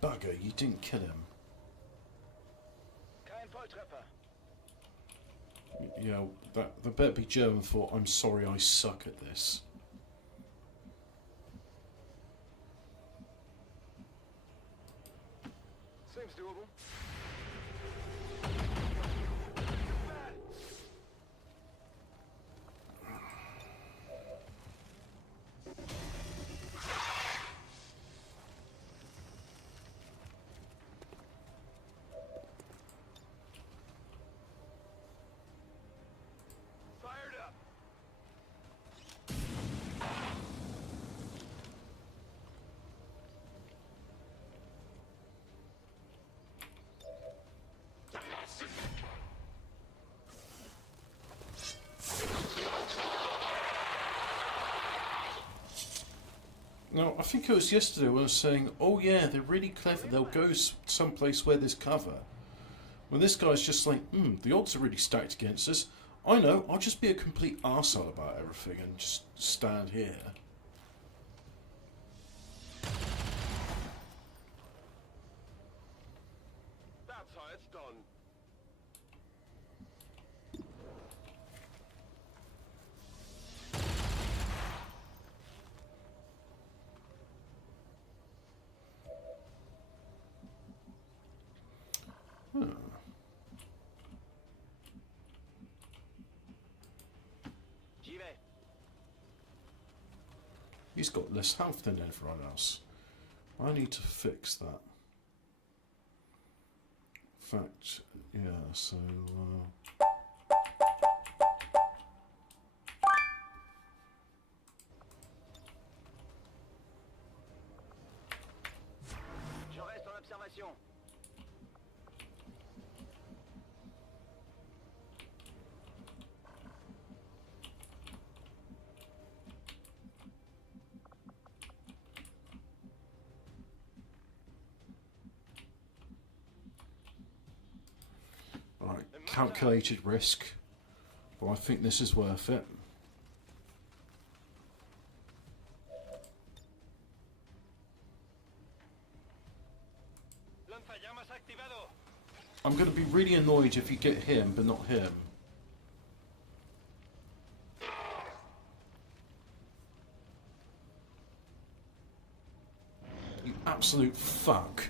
Bugger, you didn't kill him. Kein Volltreffer. Yeah, that better be German for I'm sorry I suck at this. Seems doable. Fired up. No, I think it was yesterday when I was saying, oh yeah, they're really clever, they'll go someplace where there's cover. When this guy's just like, the odds are really stacked against us. I know, I'll just be a complete arsehole about everything and just stand here. That's how it's done. J'y vais. He's got less health than everyone else. I need to fix that. In fact, yeah, so... Je reste en observation. Right, calculated risk. But I think this is worth it. Lanzallamas activado. I'm going to be really annoyed if you get him, but not him. You absolute fuck.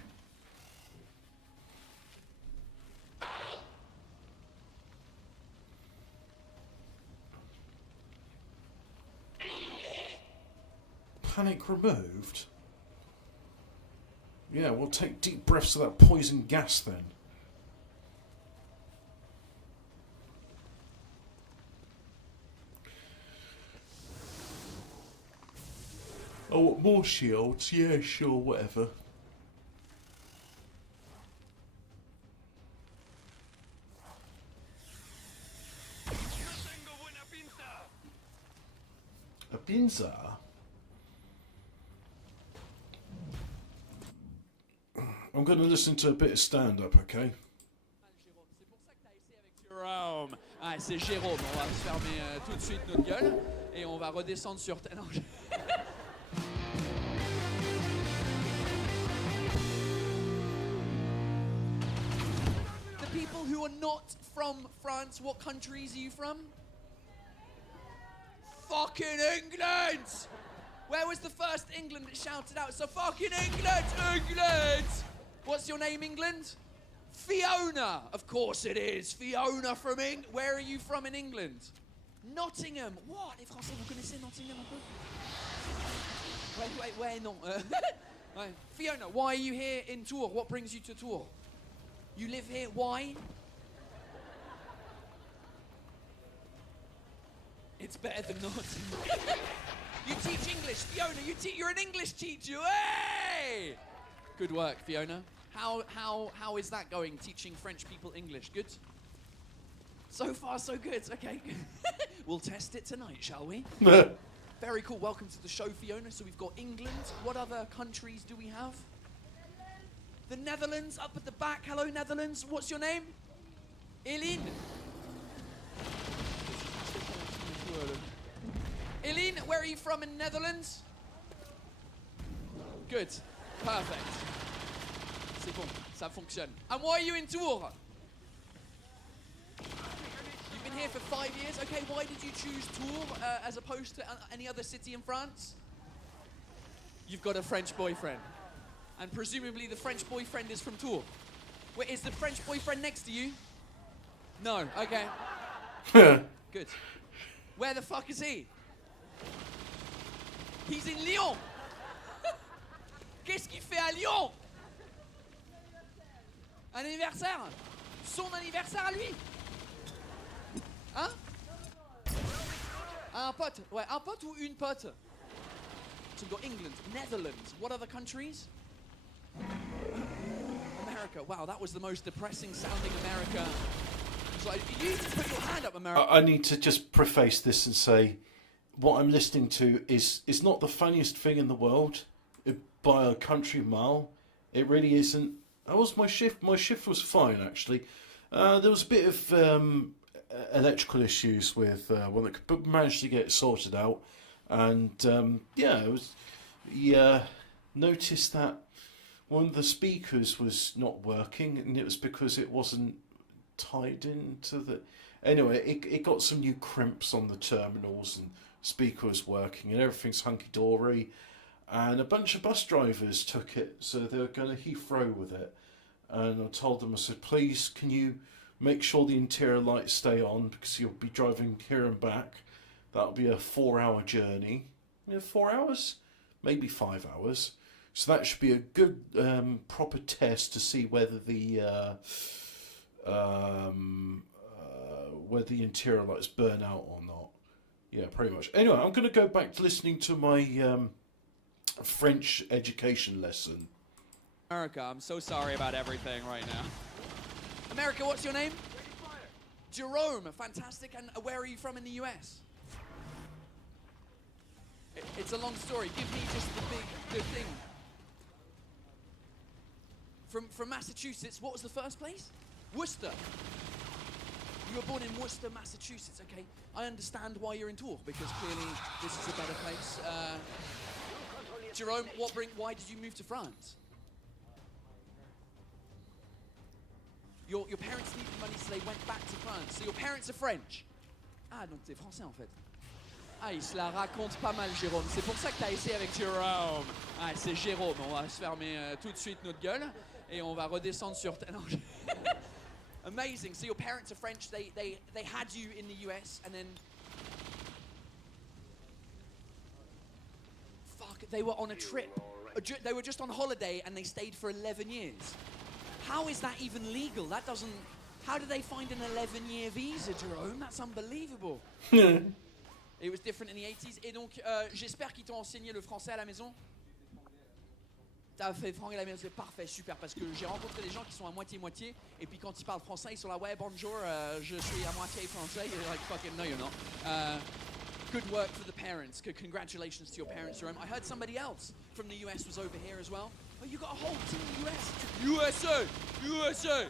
Panic removed? Yeah, we'll take deep breaths of that poison gas then. Oh, what, more shields? Yeah, sure, whatever. A pinza? I'm going to listen to a bit of stand-up, okay? Jérôme. Ah, c'est Jérôme. On va se fermer tout de suite notre gueule et on va redescendre sur terre. Non, The people who are not from France, what countries are you from? Fucking England! Where was the first England that shouted out? So fucking England! England! What's your name, England? Fiona! Of course it is. Fiona from England. Where are you from in England? Nottingham. What? Les Français, vous connaissez Nottingham un peu? Wait, non. Ouais. Fiona, why are you here in Tours? What brings you to Tours? You live here, why? It's better than Nottingham. You teach English, Fiona. You're an English teacher. Hey! Good work, Fiona. How is that going, teaching French people English? Good? So far, so good. Okay. We'll test it tonight, shall we? Very cool. Welcome to the show, Fiona. So we've got England. What other countries do we have? The Netherlands, up at the back. Hello, Netherlands. What's your name? Eline. Eline, where are you from in Netherlands? Good. Perfect. C'est bon, ça fonctionne. And why are you in Tours? You've been here for 5 years. Okay, why did you choose Tours as opposed to any other city in France? You've got a French boyfriend. And presumably the French boyfriend is from Tours. Wait, is the French boyfriend next to you? No, okay. Good. Where the fuck is he? He's in Lyon. Qu'est-ce qu'il fait à Lyon? Un anniversaire? Son anniversaire à lui? Hein? Un pote. Ouais, un pote ou une pote? So we've got England, Netherlands. What other countries? America. Wow, that was the most depressing sounding America. It's like, you need to put your hand up, America. I need to just preface this and say what I'm listening to is not the funniest thing in the world by a country mile. It really isn't. That was my shift. My shift was fine, actually. There was a bit of electrical issues with one that could managed to get it sorted out. And yeah, it was. Noticed that one of the speakers was not working, and it was because it wasn't tied into the. Anyway, it got some new crimps on the terminals, and speaker was working, and everything's hunky dory. And a bunch of bus drivers took it, so they were going to Heathrow with it. And I told them, I said, please, can you make sure the interior lights stay on, because you'll be driving here and back. That'll be a 4-hour journey. 4 hours? Maybe 5 hours. So that should be a good proper test to see whether the interior lights burn out or not. Yeah, pretty much. Anyway, I'm going to go back to listening to my French education lesson. America, I'm so sorry about everything right now. America, what's your name? Jerome, fantastic. And where are you from in the US? It's a long story. Give me just the thing. From Massachusetts, what was the first place? Worcester. You were born in Worcester, Massachusetts, okay. I understand why you're in Tours, because clearly this is a better place. Jerome, why did you move to France? Your parents needed money, so they went back to France. So your parents are French. Ah, donc t'es français en fait. Ah, il se la raconte pas mal, Jérôme. C'est pour ça que t'as essayé avec Jérôme. Ah, c'est Jérôme. On va se fermer tout de suite notre gueule et on va redescendre sur terre. Amazing. So your parents are French. They had you in the US, and then they were on a trip. They were just on holiday, and they stayed for 11 years. How is that even legal? That doesn't. How do they find an 11-year visa, Jerome? That's unbelievable. It was different in the 80s. Et donc, j'espère qu'ils t'ont enseigné le français à la maison. T'as fait franglais à la maison, c'est parfait, super. Parce que j'ai rencontré des gens qui sont à moitié-moitié. Et puis quand ils parlent français, ils sont là, ouais, bonjour, je suis à moitié français. You're like, fucking no, you're not. Good work for the parents. Congratulations to your parents, Jerome. I heard somebody else from the US was over here as well. Oh, you got a whole team US. USA! USA!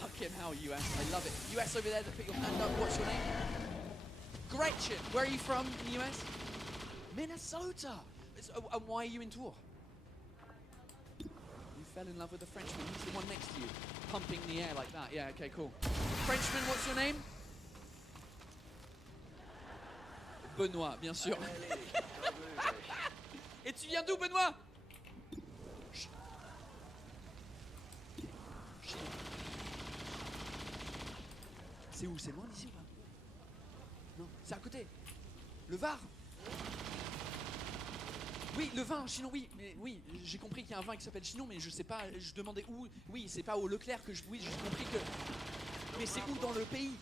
Fucking hell, US. I love it. US over there, put your hand up. What's your name? Gretchen. Where are you from in the US? Minnesota. And why are you in tour? You fell in love with a Frenchman. He's the one next to you, pumping the air like that. Yeah, okay, cool. Frenchman, what's your name? Benoît, bien sûr. Et tu viens d'où, Benoît? Chut. Chut. C'est où? C'est loin d'ici ou pas? Non, c'est à côté. Le Var. Oui, le vin, Chinon, oui, mais oui, j'ai compris qu'il y a un vin qui s'appelle Chinon, mais je sais pas, je demandais où. Oui, c'est pas au Leclerc que je. Oui, j'ai compris que. Mais c'est où dans le pays?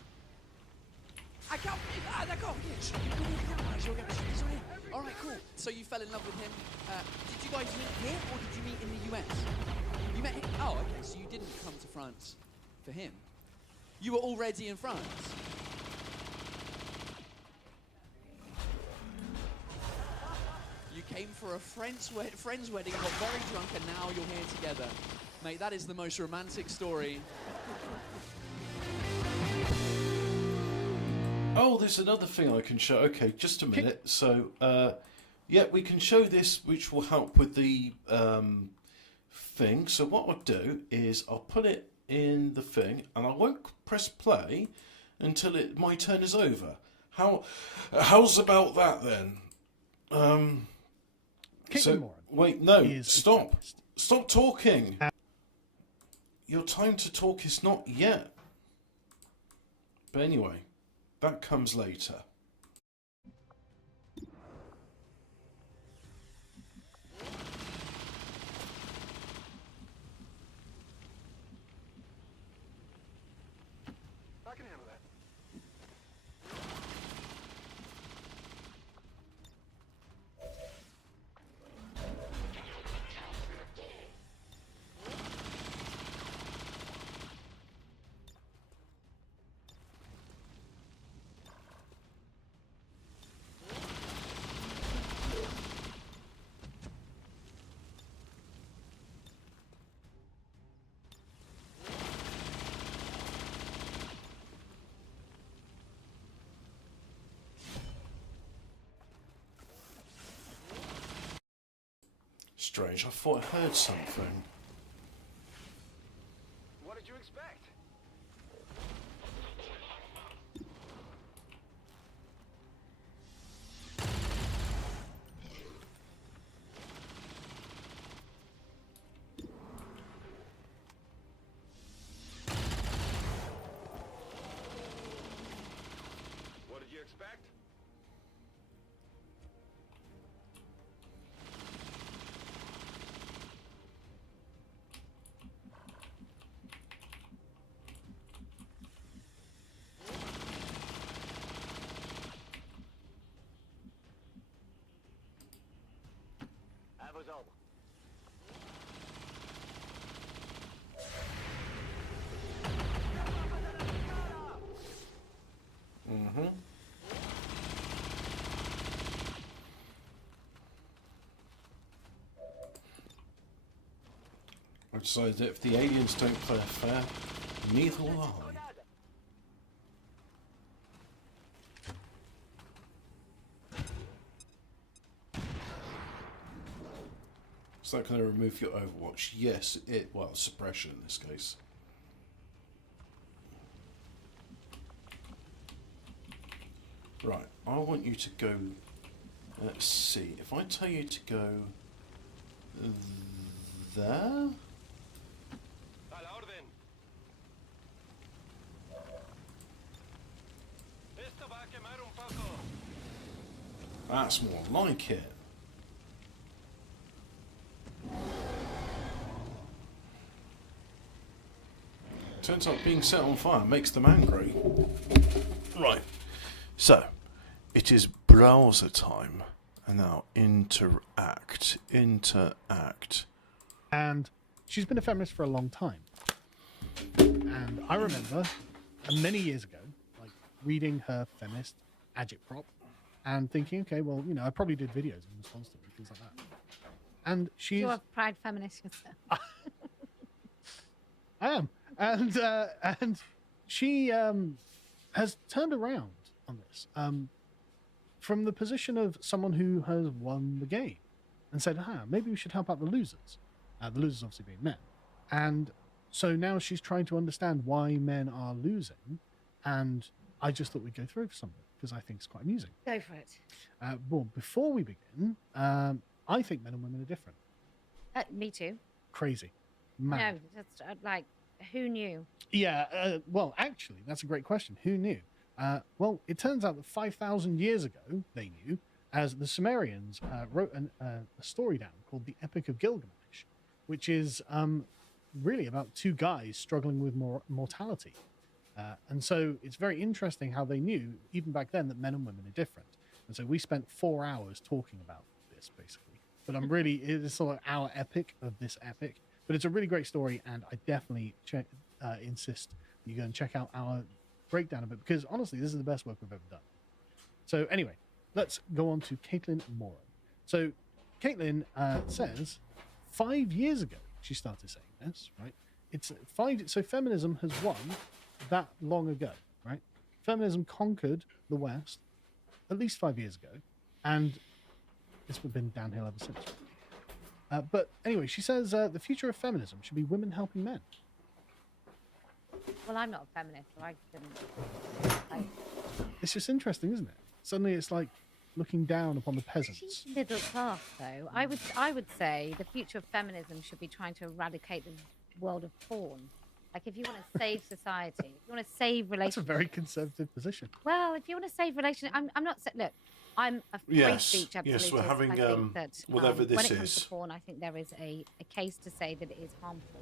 Ah, ah d'accord, ok, je connais rien dans la géographie, je suis désolé. Alright, cool. So you fell in love with him. Did you guys meet here or did you meet in the US? You met him? Oh, okay, so you didn't come to France for him. You were already in France. You came for a friend's wedding, got very drunk, and now you're here together. Mate, that is the most romantic story. Oh, there's another thing I can show. Okay, just a minute. So, yeah, we can show this, which will help with the thing. So what I'll do is I'll put it in the thing, and I won't press play until my turn is over. How's about that then? Wait, no, stop. Stop talking. Your time to talk is not yet. But anyway, that comes later. I can handle that. Strange, I thought I heard something. What did you expect? What did you expect? That was all. Mm-hmm. I decided that if the aliens don't play fair, neither will I. Is that going to remove your Overwatch? Yes, well, suppression in this case. Right, I want you to go, let's see, if I tell you to go there? A la orden. Esto va a quemar un poco. That's more like it. Turns out being set on fire makes them angry. Right, so it is browser time, and now interact. And she's been a feminist for a long time. And I remember many years ago, like reading her feminist agitprop, and thinking, okay, well, you know, I probably did videos in response to it, things like that. And she's... You're a proud feminist yourself. I am. And she has turned around on this from the position of someone who has won the game and said, maybe we should help out the losers. The losers obviously being men. And so now she's trying to understand why men are losing. And I just thought we'd go through for something because I think it's quite amusing. Go for it. Well, before we begin, I think men and women are different. Me too. Crazy. Mad. No, that's like, who knew? Yeah, well, actually, that's a great question. Who knew? Well, it turns out that 5,000 years ago, they knew, as the Sumerians wrote a story down called the Epic of Gilgamesh, which is really about two guys struggling with mortality. And so it's very interesting how they knew, even back then, that men and women are different. And so we spent 4 hours talking about this, basically. But it's sort of our epic of this epic. But it's a really great story, and I definitely insist you go and check out our breakdown of it, because honestly, this is the best work we've ever done. So anyway, let's go on to Caitlin Moran. So Caitlin says 5 years ago she started saying this, right? It's 5. So feminism has won that long ago, right? Feminism conquered the West at least 5 years ago, and it's been downhill ever since. But anyway, she says the future of feminism should be women helping men. Well, I'm not a feminist, so I didn't. It's just interesting, isn't it? Suddenly it's like looking down upon the peasants. She's middle class, though. I would say the future of feminism should be trying to eradicate the world of porn. Like, if you want to save society, if you want to save relationships. That's a very conservative position. Well, if you want to save relationships, I'm not saying. Look, I'm a free speech absolutist. Yes, we're having I think that, whatever this when it comes is. to porn, I think there is a case to say that it is harmful,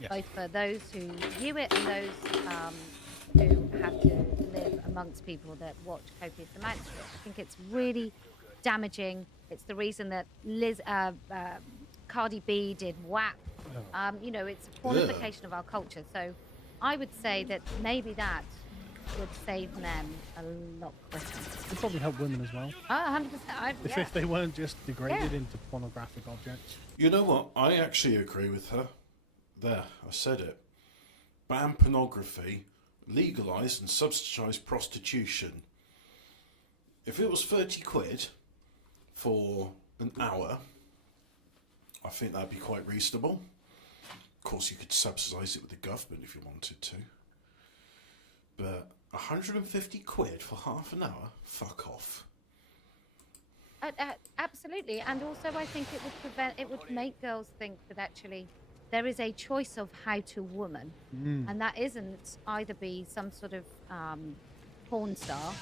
Yes. both for those who view it and those who have to live amongst people that watch copious amounts of it. I think it's really damaging. It's the reason that Cardi B did WAP. You know, it's a pornification of our culture. So I would say that maybe that would save men a lot quicker. It'd probably help women as well. 100%. If they weren't just degraded into pornographic objects. You know what? I actually agree with her. There, I said it. Ban pornography, legalise and subsidise prostitution. If it was 30 quid for an hour, I think that'd be quite reasonable. Of course, you could subsidise it with the government if you wanted to. But 150 quid for half an hour? Fuck off. Absolutely. And also I think it would make girls think that actually there is a choice of how to woman. And that isn't either be some sort of porn star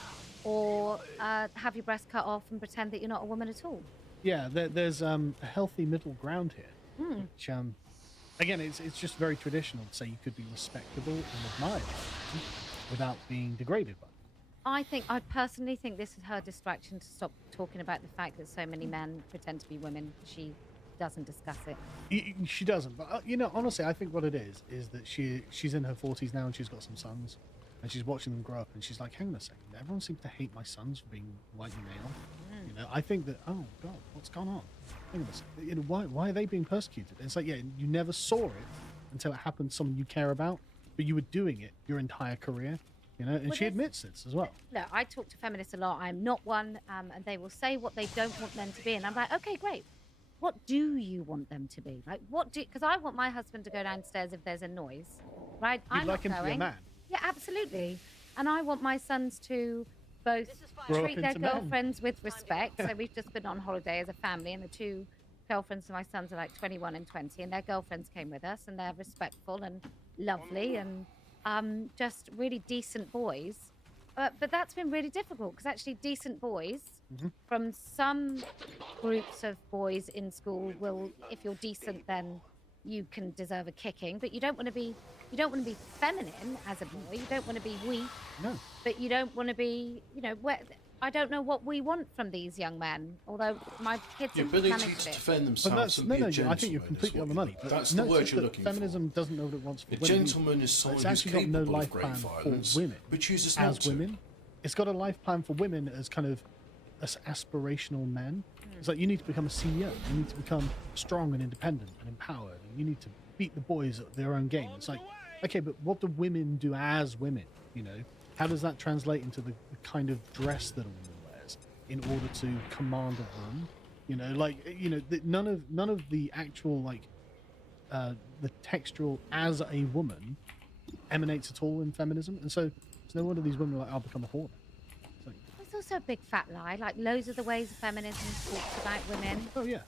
or have your breast cut off and pretend that you're not a woman at all. Yeah, there's a healthy middle ground here. Which, again, it's just very traditional to say you could be respectable and admired without being degraded by it. I personally think this is her distraction to stop talking about the fact that so many men pretend to be women. She doesn't discuss it. She doesn't, but you know, honestly, I think what it is that she's in her 40s now and she's got some sons, and she's watching them grow up, and she's like, hang on a second, everyone seems to hate my sons for being white and male. You know, I think that, oh God, what's gone on? Hang on a second, you know, why are they being persecuted? And it's like, yeah, you never saw it until it happened to someone you care about, but you were doing it your entire career. You know, and she admits this as well. Look, I talk to feminists a lot. I'm not one, and they will say what they don't want them to be, and I'm like, okay, great. What do you want them to be? Like, because I want my husband to go downstairs if there's a noise, right? You'd I'm like him not to be a going. man. Yeah, absolutely. And I want my sons to both Grow up treat their into men. girlfriends with respect. So we've just been on holiday as a family, and the two girlfriends of my sons are like 21 and 20, and their girlfriends came with us, and they're respectful and lovely and just really decent boys. But that's been really difficult because actually decent boys from some groups of boys in school will, if you're decent, then you can deserve a kicking. But you don't want to be feminine as a boy. You don't want to be weak. No. But you don't want to be, you know, I don't know what we want from these young men. Although my kids The have ability managed to it. defend But themselves and be a I gentleman. think you're completely on the money. But That's no, the it's word just you're that looking for. feminism doesn't know what it wants for A women. gentleman is someone It's who's actually got no capable life of great plan for violence, women but chooses not as to. women. It's got a life plan for women as kind of us aspirational men. It's like you need to become a CEO. You need to become strong and independent and empowered, and you need to beat the boys at their own game. It's like, okay, but what do women do as women? You know, how does that translate into the kind of dress that a woman wears in order to command a room? You know, like, you know, none of the actual like the textual as a woman emanates at all in feminism, and so it's no wonder these women are like, I'll become a whore. It's like, It's also a big fat lie. Like loads of the ways feminism talks about women. oh yeah,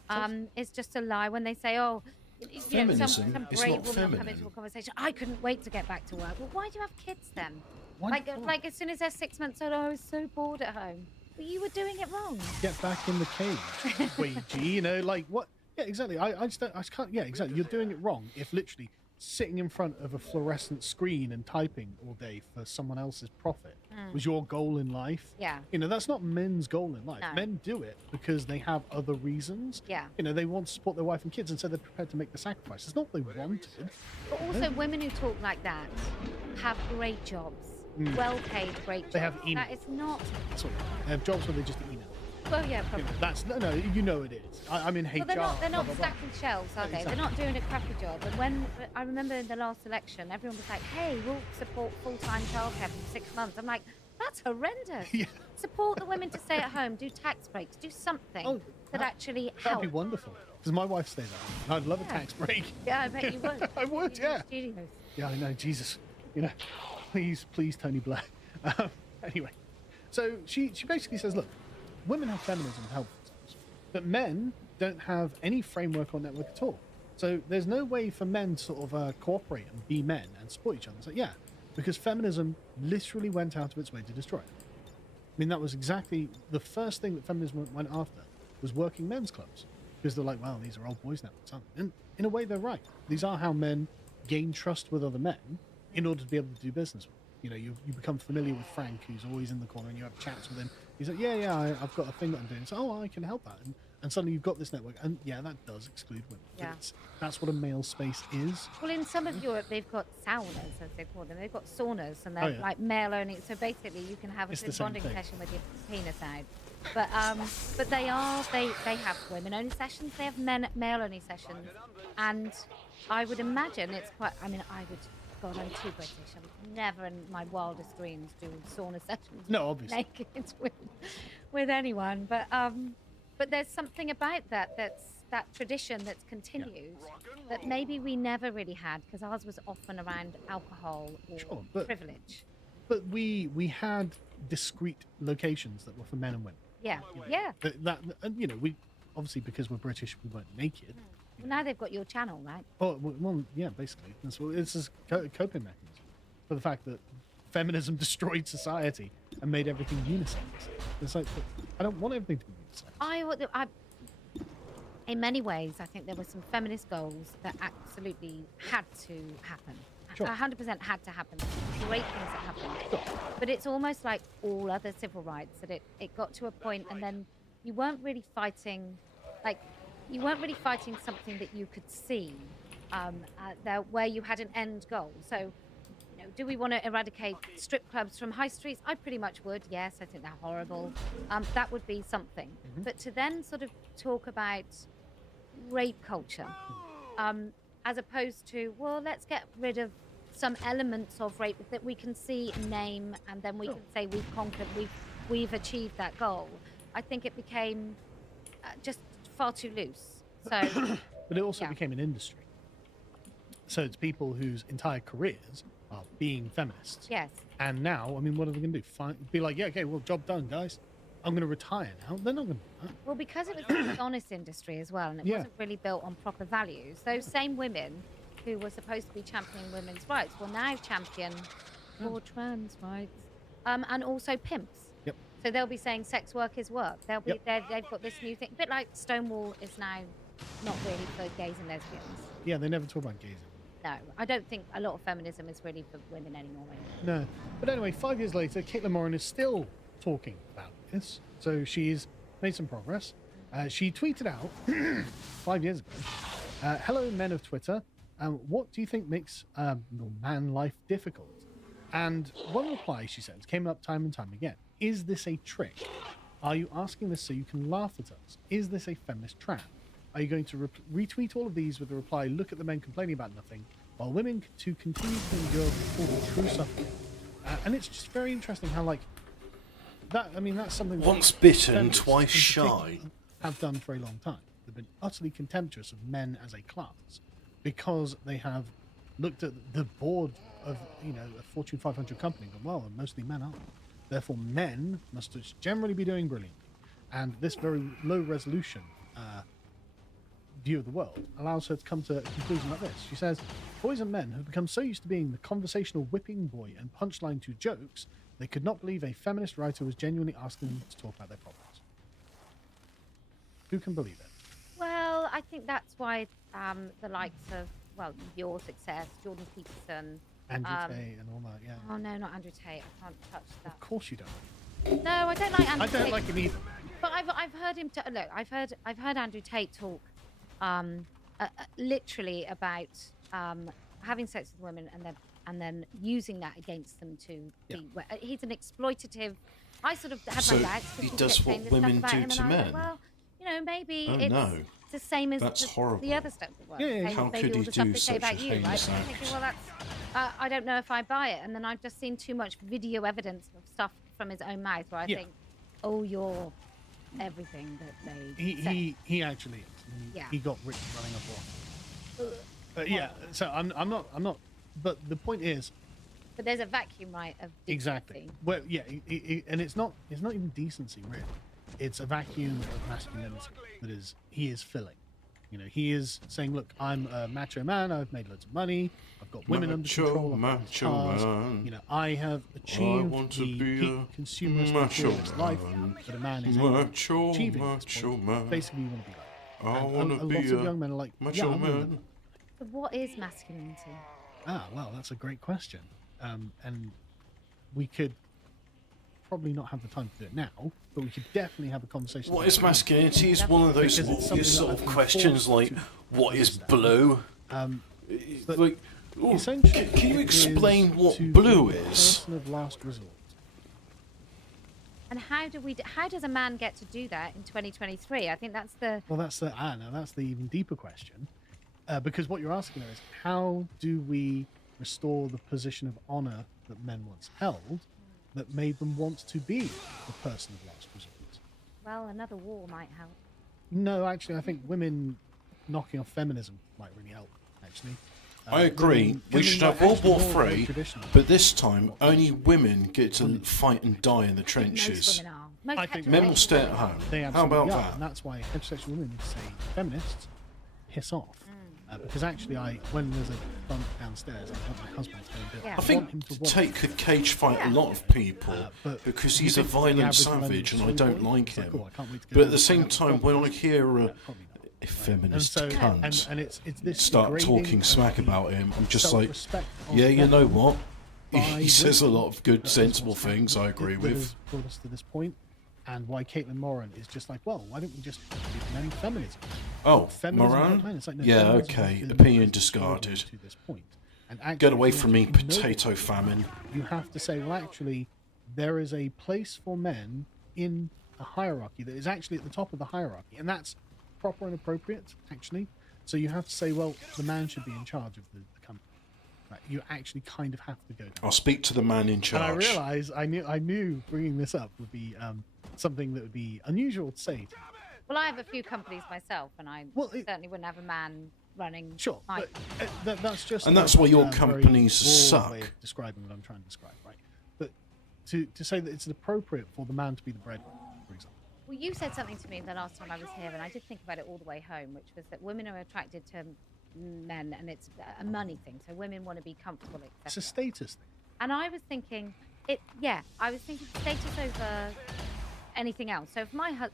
It's just a lie when they say, oh, you know, Feminism some is brave not woman will come feminine. into a conversation. I couldn't wait to get back to work. Well, why do you have kids then? Why Like, not? like as soon as they're 6 months old, oh, I was so bored at home. Well, you were doing it wrong. get back in the cage, Ouija. You know, like what? Yeah, exactly. I just can't. Yeah, exactly. You're doing it wrong if literally sitting in front of a fluorescent screen and typing all day for someone else's profit was your goal in life. Yeah. You know, that's not men's goal in life. No. Men do it because they have other reasons. Yeah. You know, they want to support their wife and kids, and so they're prepared to make the sacrifice. It's not what they wanted. But also, women who talk like that have great jobs, well-paid, great jobs. They have email. That is not. Sorry, they have jobs where they just email. Well, yeah, You probably. know, that's no, you know it is. I'm in HR. Well, they're not blah, blah, blah. stacking shelves, are they? Exactly. They're not doing a crappy job. And when I remember in the last election, everyone was like, "Hey, we'll support full-time childcare for 6 months." I'm like, "That's horrendous." Yeah. Support the women to stay at home, do tax breaks, do something Oh, that actually That'd helps. be wonderful. Because my wife stays at home. And I'd love a tax break. Yeah, I bet you would. I would, You do yeah. studios. Yeah, I know, Jesus. You know, please, Tony Blair. Anyway, so she basically says, look, women have feminism to help themselves, but men don't have any framework or network at all. So there's no way for men to sort of cooperate and be men and support each other. So yeah, because feminism literally went out of its way to destroy it. I mean, that was exactly the first thing that feminism went after was working men's clubs. Because they're like, well, these are old boys now. And in a way, they're right. These are how men gain trust with other men in order to be able to do business with them. You know, you become familiar with Frank, who's always in the corner, and you have chats with him. He's like, I've got a thing that I'm doing. So, oh, I can help that. And suddenly you've got this network. And yeah, that does exclude women. But Yeah. that's what a male space is. Well, in some of Europe, they've got saunas, as they call them. They've got saunas, and they're Oh, yeah. like male only. So basically, you can have a It's the good same bonding thing. session with your penis out. But they have women only sessions. They have male only sessions, and I would imagine it's quite. I mean, God, I'm too British. I would never in my wildest dreams do sauna sessions. No, obviously. Naked with anyone, but there's something about that's that tradition that's continued that maybe we never really had because ours was often around alcohol or Sure, but- privilege. But we had discrete locations that were for men and women. Yeah, yeah. And you know, we obviously because we're British, we weren't naked. Well, now they've got your channel, right? Oh, well, yeah, basically. It's a coping mechanism for the fact that feminism destroyed society and made everything unisex. It's like, but I don't want everything to be unisex. In many ways, I think there were some feminist goals that absolutely had to happen. Sure. 100% had to happen. Great things that happened. But it's almost like all other civil rights that it got to a point and then you weren't really fighting, something that you could see where you had an end goal. So, you know, do we want to eradicate strip clubs from high streets? I pretty much would. Yes, I think they're horrible. That would be something. But to then sort of talk about rape culture, as opposed to, well, let's get rid of some elements of rape that we can see and name, and then we can say we've conquered, we've achieved that goal. I think it became just far too loose. So, But it also Yeah. became an industry. So it's people whose entire careers are being feminists. yes. And now, I mean, what are they going to do? Be like, yeah, okay, well, job done, guys. I'm going to retire now. They're not going to do that. Well, because it was a dishonest industry as well, and it Yeah. wasn't really built on proper values, those same women who were supposed to be championing women's rights will now champion for trans rights, and also pimps. Yep. So they'll be saying sex work is work. They'll be they've got this new thing, a bit like Stonewall is now not really for gays and lesbians. Yeah, they never talk about gays. No, I don't think a lot of feminism is really for women anymore. Anyway. No. But anyway, 5 years later, Caitlin Moran is still talking about this. So she's made some progress. She tweeted out 5 years ago, hello, men of Twitter. What do you think makes your man life difficult? And one reply, she says, came up time and time again. Is this a trick? Are you asking this so you can laugh at us? Is this a feminist trap? Are you going to retweet all of these with the reply, look at the men complaining about nothing, while women to continue to endure all the true suffering? And it's just very interesting how, like, that, I mean, that's something that Once bitten, feminists twice in particular shy. have done for a long time. They've been utterly contemptuous of men as a class because they have looked at the board of, you know, a Fortune 500 company and gone, well, mostly men aren't. Therefore, men must just generally be doing brilliantly. And this very low resolution view of the world allows her to come to a conclusion like this. She says, boys and men have become so used to being the conversational whipping boy and punchline to jokes, they could not believe a feminist writer was genuinely asking them to talk about their problems. Who can believe it? Well, I think that's why the likes of, well, your success, Jordan Peterson. Andrew Tate and all that, yeah. Oh, no, not Andrew Tate. I can't touch that. Of course you don't. No, I don't like Andrew Tate. I don't like him either. But I've heard him look. I've heard Andrew Tate talk, literally about having sex with women and then using that against them to be. He's an exploitative. I sort of had So my back. he does what women do to men? Well, you know, maybe Oh, it's no. the same as That's the horrible. other stuff that works. Yeah, yeah, yeah. How Maybe could all he the stuff do they say such a about you, right? heinous And I'm act? thinking, well, that's. I don't know if I buy it. And then I've just seen too much video evidence of stuff from his own mouth where I think, oh, you're everything that they say. He actually is. Yeah. He got rich running a brothel. But yeah, so I'm not. But the point is, But there's a vacuum, right, of decency. exactly. Well, yeah, and it's not even decency really. It's a vacuum of masculinity that he is filling. You know, he is saying, look, I'm a macho man. I've made loads of money. I've got women under control. I've got Macho cars. man. You know, I have achieved want to the be peak a consumerist macho materialist life man. that a man is able to Macho, achieve at this macho point. man. Basically, you want to be like. I And want to be lots of young men are like, yeah, macho I'm willing to man. But what is masculinity? Well, that's a great question. And we could probably not have the time to do it now, but we could definitely have a conversation. What about is it. masculinity? Is one of those Because it's something obvious that sort I've of been questions forced like, to what is understand. blue? But Like, oh, essentially, can you it explain is what to blue be the is? person of last resort. And how does a man get to do that in 2023? I think that's the. Well, that's the even deeper question, because what you're asking there is how do we restore the position of honor that men once held, that made them want to be the person of last resort? Well, another war might help. No, actually, I think women knocking off feminism might really help. Actually, I agree. We women should were have World actually War more very III, traditional. but this time only women get to fight and die in the Most trenches. women are. Most I think Men will heterosexual stay at women home. They How absolutely about are, that? and that's why heterosexual women would say feminists piss off. Mm. Because actually, when there's a bump downstairs, I want my husband to go and do it. Yeah. I want think him to watch. Tate could cage fight a Yeah. lot of people But because you he's a think the violent average man savage and I would don't swing like for it? It's him. like, oh, I can't wait to go But at and the same find out time, what's when wrong. I hear Yeah, a probably not. a feminist and cunt it's this start degrading talking of smack the about him, I'm just like, self-respect of yeah, you men know what? by He says a women. lot of good, That is sensible what's happened things I agree that with. has brought us to this point, and why Caitlin Moran is just like, well, why don't we just give men feminism? Oh, Feminism Moran? about men. It's like, no, Yeah, feminism okay, has been opinion destroyed discarded. to this point. And actually, Get away if you from me, actually know potato it, famine. you have to say, well, actually, there is a place for men in a hierarchy that is actually at the top of the hierarchy, and that's proper and appropriate, actually. So you have to say, well, the man should be in charge of the company. Right? You actually kind of have to go down. I'll speak to the man in And I charge. realised I knew bringing this up would be something that would be unusual to say. Well, I have a few companies myself, and I Well, certainly wouldn't have a man running. Sure, my- but that's just And that's why your a very companies broad way suck. of describing what I'm trying to describe, right? But to say that it's appropriate for the man to be the breadwinner, for example. Well, you said something to me the last time I was here, and I did think about it all the way home, which was that women are attracted to men, and it's a money thing. So women want to be comfortable, It's a etc. status thing. And I was thinking, I was thinking status over anything else. So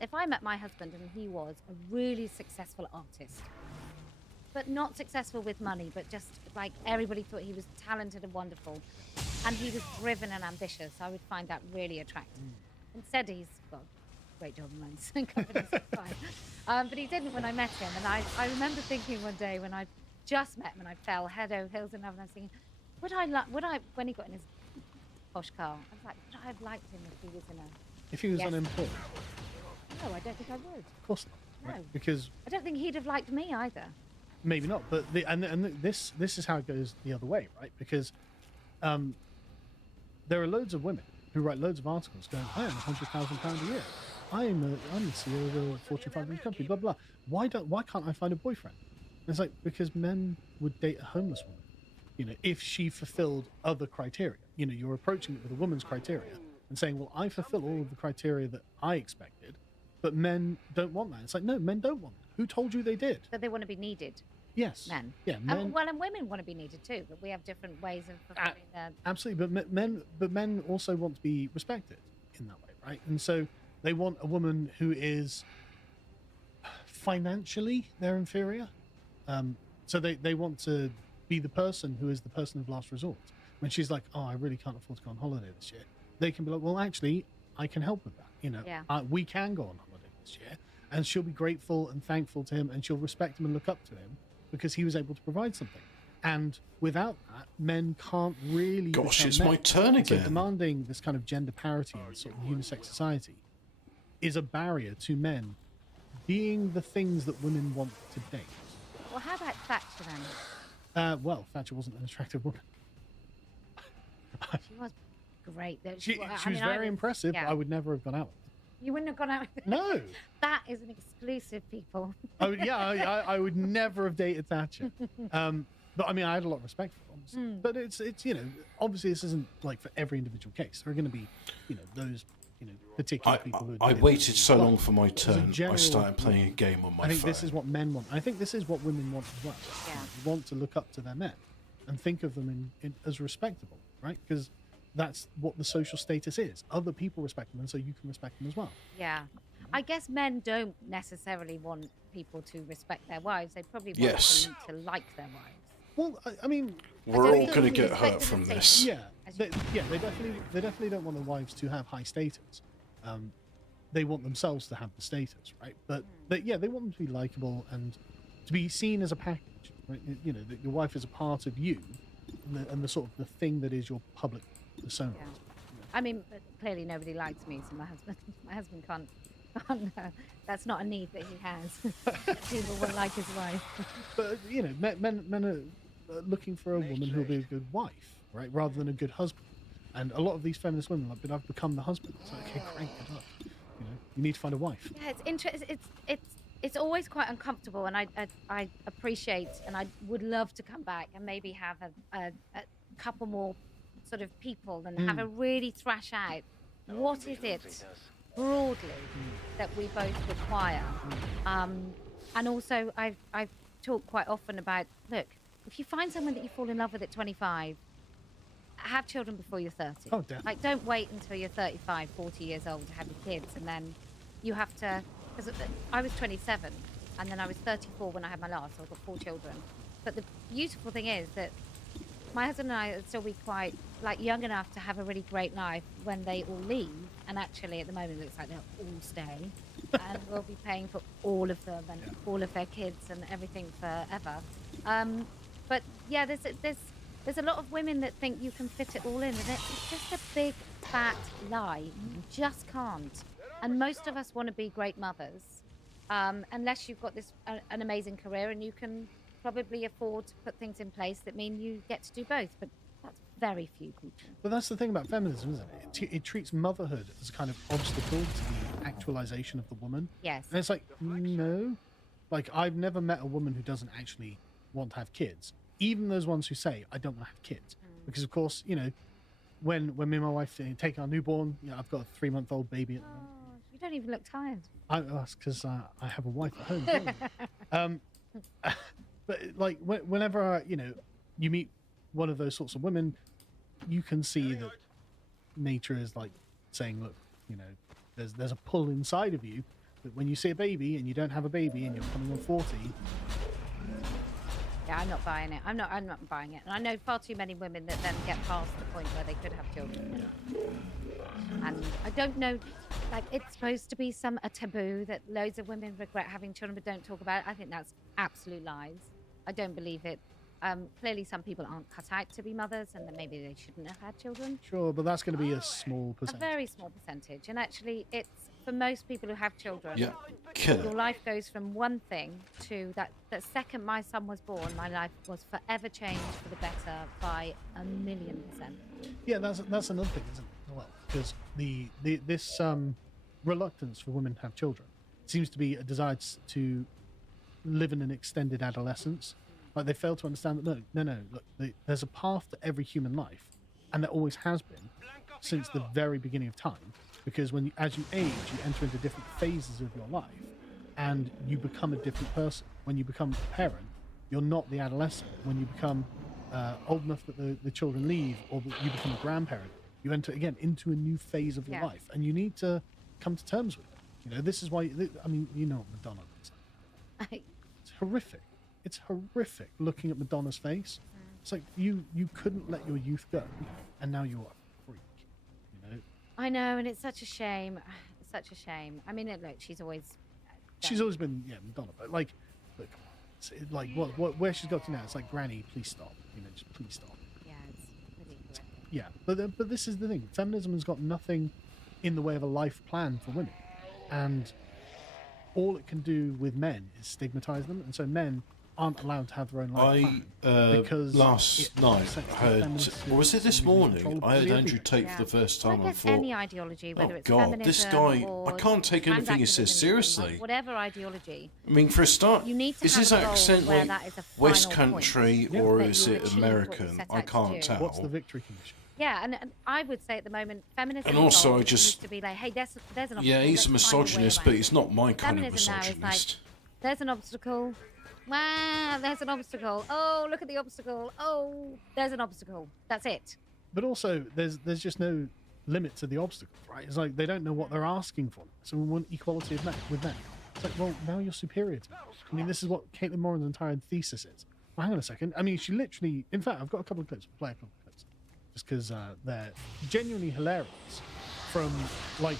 if I met my husband and he was a really successful artist, but not successful with money, but just like everybody thought he was talented and wonderful, and he was driven and ambitious, I would find that really attractive. Instead, he's got a great job in loans and companies, it's fine. But he didn't when I met him, and I remember thinking one day when I just met him and I fell head over heels in love, and I was thinking, would I when he got in his posh car, I was like, would I have liked him if he was in a If he was Yes. unemployed. No, I don't think I would. Of course not. No. Right? Because I don't think he'd have liked me either. maybe not, but this is how it goes the other way, right? Because there are loads of women who write loads of articles going, I earn £100,000 a year. I'm the CEO of a Fortune 500 company, blah blah. Why can't I find a boyfriend? And it's like, because men would date a homeless woman, you know, if she fulfilled other criteria. You know, you're approaching it with a woman's criteria and saying, well, I fulfill all of the criteria that I expected, but men don't want that. It's like, no, men don't want that. Who told you they did? That they want to be needed. Yes. Men. Yeah, men. Well, and women want to be needed too, but we have different ways of fulfilling their... Absolutely, but men also want to be respected in that way, right? And so they want a woman who is financially they're inferior. So they want to be the person who is the person of last resort. When she's like, oh, I really can't afford to go on holiday this year, they can be like, well, actually, I can help with that. You know, we can go on holiday this year, and she'll be grateful and thankful to him, and she'll respect him and look up to him because he was able to provide something. And without that, men can't really. Gosh, it's men. my turn So again. demanding this kind of gender parity in sort of unisex society is a barrier to men being the things that women want to date. Well, how about Thatcher then? Well, Thatcher wasn't an attractive woman. She was great. Though. She I was mean, very impressive. yeah. But I would never have gone out with her. You wouldn't have gone out with her. No. That is an exclusive, people. I would never have dated Thatcher. But I mean, I had a lot of respect for her. But it's you know, obviously this isn't like for every individual case. There are going to be, you know, those, you know, particular people who. I waited so long for my as a turn. general I started playing a rule, game on my I think phone. this is what men want. I think this is what women want as well. Yeah. They want to look up to their men and think of them as respectable, right? Because that's what the social status is. Other people respect them, and so you can respect them as well. Yeah. I guess men don't necessarily want people to respect their wives. They probably want Yes. them to like their wives. Well, I mean, We're don't all think going to we get respect hurt them from the same. this. yeah, they definitely don't want their wives to have high status. They want themselves to have the status, right? But yeah, they want them to be likable and to be seen as a package. Right? You know, that your wife is a part of you, and the sort of the thing that is your public persona. Yeah. I mean, but clearly nobody likes me, so my husband can't that's not a need that he has. People won't like his wife. But you know, men are looking for a woman who'll be a good wife, right, rather than a good husband. And a lot of these feminist women are like, but I've become the husband. It's like, okay, great, good luck. You know, you need to find a wife. Yeah, it's interesting. It's always quite uncomfortable, and I appreciate, and I would love to come back and maybe have a couple more sort of people and have a really thrash out what is it broadly that we both require. And also, I've talked quite often about, look, if you find someone that you fall in love with at 25, have children before you're 30. Oh, definitely. Like, don't wait until you're 35, 40 years old to have your kids, and then you have to, because I was 27, and then I was 34 when I had my last, so I've got 4 children. But the beautiful thing is that my husband and I will still be quite, like, young enough to have a really great life when they all leave, and actually at the moment it looks like they'll all stay, and we'll be paying for all of them and all of their kids and everything forever. But yeah, there's a lot of women that think you can fit it all in, and it's just a big fat lie. You just can't. And most of us want to be great mothers, unless you've got this an amazing career and you can probably afford to put things in place that mean you get to do both. But that's very few people. But that's the thing about feminism, isn't it? It treats motherhood as a kind of obstacle to the actualization of the woman. Yes. And it's like, no. Like, I've never met a woman who doesn't actually want to have kids. Even those ones who say, I don't want to have kids. Because, of course, you know, when me and my wife take our newborn, you know, I've got a 3-month-old baby at the moment. Oh, you don't even look tired. That's because I have a wife at home. But like whenever you know you meet one of those sorts of women, you can see that nature is like saying, look, you know, there's a pull inside of you that when you see a baby and you don't have a baby and you're coming on 40. Yeah, I'm not buying it. I'm not buying it. And I know far too many women that then get past the point where they could have children. And I don't know, like, it's supposed to be a taboo that loads of women regret having children but don't talk about it. I think that's absolute lies. I don't believe it. Clearly some people aren't cut out to be mothers, and then maybe they shouldn't have had children. Sure, but that's going to be a small A percentage. very small percentage. And actually, it's for most people who have children, Yeah, kill your it. life goes from one thing to that second my son was born, my life was forever changed for the better by 1,000,000%. Yeah, that's another thing, isn't it? Well, because this reluctance for women to have children seems to be a desire to live in an extended adolescence. Like, they fail to understand that no, look, there's a path to every human life, and there always has been since the very beginning of time. Because as you age, you enter into different phases of your life, and you become a different person. When you become a parent, you're not the adolescent. When you become old enough that the children leave, or that you become a grandparent, you enter again into a new phase of your Yeah. life, and you need to come to terms with it. You know, this is why. I mean, you know what Madonna looks like. It's horrific. It's horrific looking at Madonna's face. It's like you couldn't let your youth go, and now you're a freak. You know, I know, and it's such a shame. It's such a shame. I mean, look, she's always been Madonna, but like, look, it's like where she's got to now. It's like, Granny, please stop. You know, just please stop. Yeah, it's ridiculous. Yeah, but this is the thing. Feminism has got nothing in the way of a life plan for women, and all it can do with men is stigmatize them, and so men aren't allowed to have their own life plan because last night upsets the heard, feminists or was it this who are morning? controlled I heard by Andrew everything. Tate for the first time. I I guess thought, any ideology, whether oh it's God, this feminism guy, or I can't take anything he says transactivism, seriously. whatever ideology, I mean, for a start, you need to is have his a goal accent where like that is a West final point. Country Yeah. or that is you it achieve what you American? set I out to can't do. tell. What's the Victory Commission? Yeah, and I would say at the moment, feminism And also, goal I just- used to be like, hey, there's an obstacle. Yeah, he's a let's find way misogynist, around but it. he's not my kind of Feminism now is like, misogynist. there's an obstacle. Wow, there's an obstacle. Oh, look at the obstacle. Oh, there's an obstacle. That's it. But also, there's just no limit to the obstacle, right? It's like they don't know what they're asking for. So we want equality of men with men. It's like, well, now you're superior to me. I mean, this is what Caitlin Moran's entire thesis is. Well, hang on a second. I mean, she literally, in fact, I've got a couple of clips. We'll play a couple of clips. Just because they're genuinely hilarious. From, like,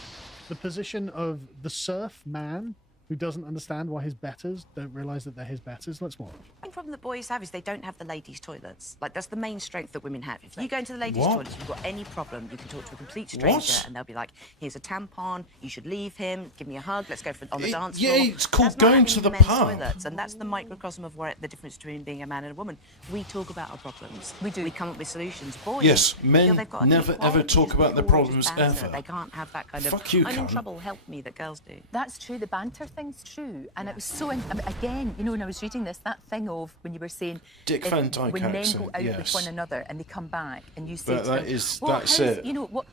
the position of the serf man who doesn't understand why his betters don't realise that they're his betters. Let's watch. The problem that boys have is they don't have the ladies' toilets. Like, that's the main strength that women have. If you go into the ladies' What? toilets, if you've got any problem, you can talk to a complete stranger What? and they'll be like, here's a tampon, you should leave him, give me a hug, let's go on the It- dance yeah, floor. it's called That's not going having to the men's pub. toilets, and that's the microcosm of where the difference between being a man and a woman. We talk about our problems. We do. We come up with solutions. Boys Yes, feel men they've got never, equality, ever talk just about their pure just problems, banter. ever. They can't have that kind of, Fuck you, I'm in cunt. trouble, help me, that girls do. That's true. The banter thing's true, and it was so. Again, you know, when I was reading this, that thing of when you were saying Dick if- Van Dyke when men accent, go out with yes. one another and they come back, and you say But to that them, is- well, that's how's- it. You know what?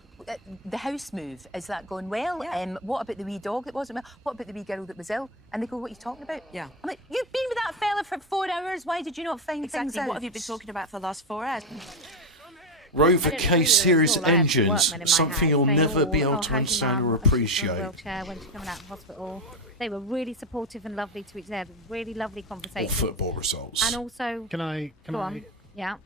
The house move, is that going well? Yeah. What about the wee dog that wasn't well? What about the wee girl that was ill? And they go, what are you talking about? Yeah. I'm like, you've been with that fella for 4 hours. Why did you not find things Exactly. out? What have you been talking about for the last 4 hours? Rover I don't know K whether series it's all I have engines, workmen in my something house. you'll They never be all, able "Oh, to how's your understand mum? or Oh, she's in a appreciate. wheelchair when she's coming out of hospital. They were really supportive and lovely to each other. Really lovely Or conversations. football results. And also, Can I? go on. Yeah.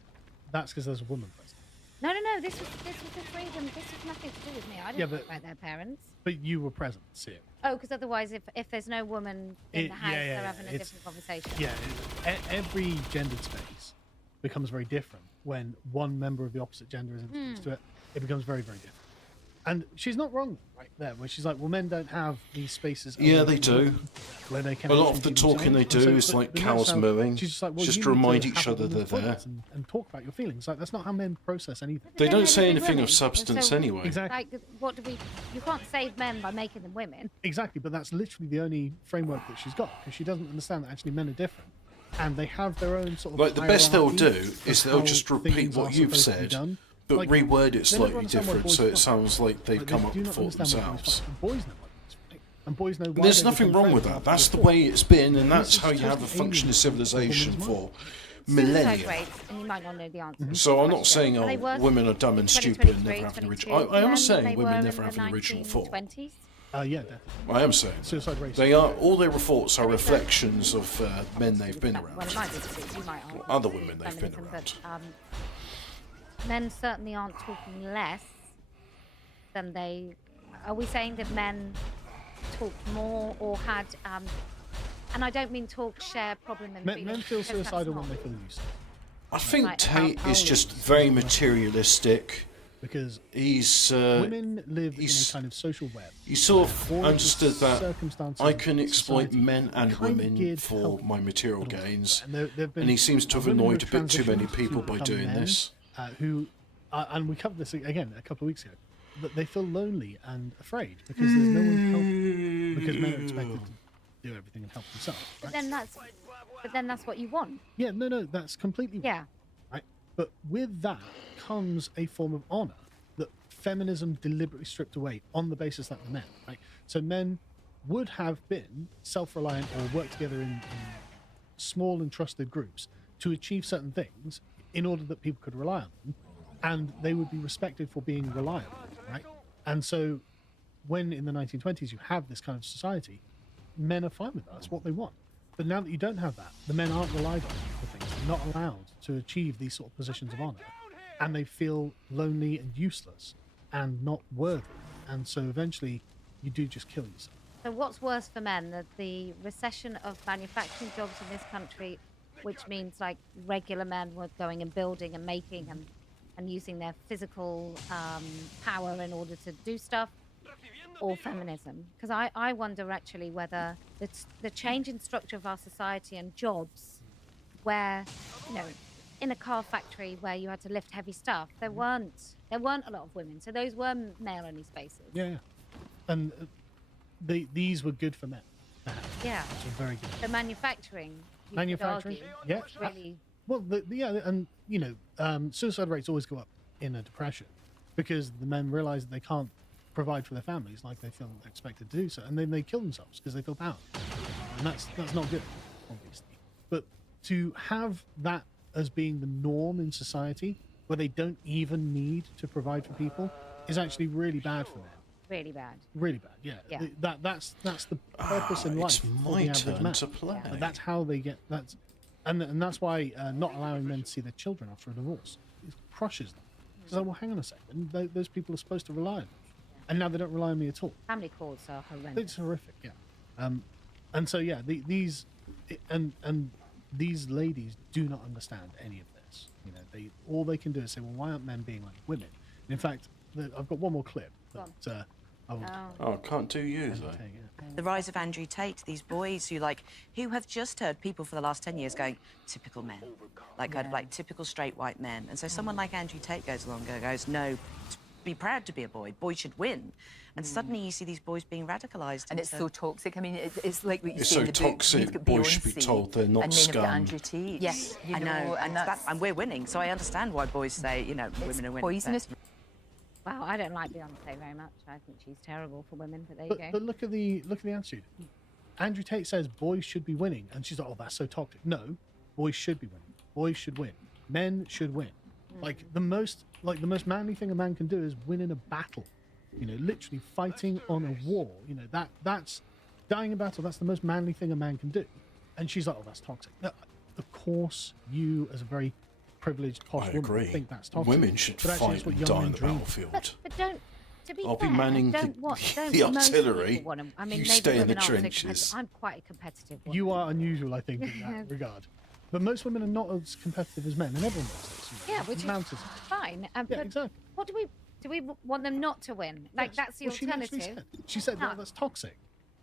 That's because there's a woman present. No. This was the freedom. This was nothing to do with me. I didn't Yeah, talk but- about their parents. But you were present to see it. Oh, because otherwise, if there's no woman in the house, they're having a it's- different conversation. Yeah, every gendered space becomes very different when one member of the opposite gender is introduced to it. It becomes very, very different. And she's not wrong right there, where she's like, well, men don't have these spaces. Yeah, other they than do. women, where they can A lot actually of the be talking they themselves. And do is but- like but cows notice how mooing. She's just like, well, Just you to need remind have each a other woman's they're there. toilets and talk about your feelings. Like, that's not how men process anything. They They're don't made say of anything women. of substance So- anyway. Exactly. Like, what do we? You can't save men by making them women. Exactly, but that's literally the only framework that she's got, because she doesn't understand that actually men are different. And they have their own sort of Like, the best they'll hierarchy do of is they'll how just repeat things what are you've supposed to be said, done. but Like, reword it they never slightly understand why different boys so it fight. sounds like they've Like, come they up do with not for understand why boys themselves. fight. And boys know why boys fight. And boys know why There's they nothing become wrong with friends that. after That's the the war. way it's been, and that's This is how you have a totally functioning alien to civilization women's for Suicide millennia. rates, and you might not know the answer. So I'm not saying Are they worse women are dumb in and stupid and 2023, never have an 22 original. I am than saying they women were never in have the an original thought. 1920s? Yeah, definitely. I am saying. Suicide rates. They are all their thoughts are reflections of men they've been Well, around. it might be because you might argue Other women they've been feminism, around. But, men certainly aren't talking less than they. Are we saying that men talk more or had? And I don't mean talk, share problem and Men feelings, feel because that's suicidal not- when they feel useless. I think Like, Tate how is old just is very it? materialistic because He's women live in a he's- kind of social web. you sort of All of the understood that circumstances I of can exploit society men are and kind of women geared to for help my material but also- gains, there've been and he seems to have women who annoyed a bit too many transitioned to people by become doing men, this. Who, and we covered this again a couple of weeks ago, that they feel lonely and afraid because there's no one to help, because men are expected to do everything and help themselves. But Right? then that's what you want. Yeah, no, that's completely Yeah. right. But with that comes a form of honor that feminism deliberately stripped away on the basis that they're men. Right. So men would have been self-reliant or worked together in small and trusted groups to achieve certain things in order that people could rely on them, and they would be respected for being reliable, right? And so when in the 1920s you have this kind of society, men are fine with that. That's what they want. But now that you don't have that, the men aren't relied on for things. They're not allowed to achieve these sort of positions of honor, and they feel lonely and useless and not worthy. And so eventually you do just kill yourself. So what's worse for men, the recession of manufacturing jobs in this country, which means like regular men were going and building and making and using their physical power in order to do stuff, or feminism? Because I wonder actually whether it's the change in structure of our society and jobs where, in a car factory where you had to lift heavy stuff, there weren't a lot of women. So those were male-only spaces. Yeah. And these were good for men. Yeah. Which are very good. The manufacturing. you could Manufacturing, argue, yeah. was really. Well, yeah, and suicide rates always go up in a depression because the men realize that they can't provide for their families like they feel expected to do so, and then they kill themselves because they feel powerless, and that's not good, obviously. But to have that as being the norm in society, where they don't even need to provide for people, is actually really bad for men. Really bad. Really bad, yeah. Yeah. That's the purpose in life. It's for the my average turn man. to play. But that's how they get and that's why not allowing men to see their children after a divorce crushes them. So, well, hang on a second. Those people are supposed to rely on me, and now they don't rely on me at all. Family courts are horrendous. It's horrific, yeah. And so yeah, these ladies do not understand any of this. All they can do is say, well, why aren't men being like women? And in fact, I've got one more clip that I will. Oh, can't do you though. take, yeah. The rise of Andrew Tate, these boys who have just heard people for the last 10 years going, typical men, kind of like typical straight white men. And so someone like Andrew Tate goes along and goes, no, be proud to be a boy, boys should win. And suddenly you see these boys being radicalised. And it's so toxic. I mean, it's like what you It's say so in the book. toxic, You've got boys should be Beyonce, told they're not and then you've got scum. Andrew Tate. Yes, you I know, and and we're winning. So I understand why boys say, it's women are winning. poisonous. Wow, I don't like Beyonce very much. I think she's terrible for women, but there you go. But look at the attitude. Andrew Tate says boys should be winning, and she's like, "Oh, that's so toxic." No, boys should be winning. Boys should win. Men should win. Like the most manly thing a man can do is win in a battle. Literally fighting on a war. That's dying in battle. That's the most manly thing a man can do. And she's like, "Oh, that's toxic." No, of course, you as a very privileged posh I woman agree. think that's toxic. Women should But actually, fight it's what and young die men on the dream of. battlefield. But don't. To be I'll be fair, manning don't the- don't the most artillery. people want 'em. I mean, You maybe stay in the women aren't so trenches. I'm quite a competitive woman. You are unusual, I think, in that regard. But most women are not as competitive as men, and everyone does this. Yeah, which is Mountains. fine. Yeah, But exactly. what do we want them not to win? Like Yes. that's the Well, she literally alternative. She said, No. "No, that's toxic.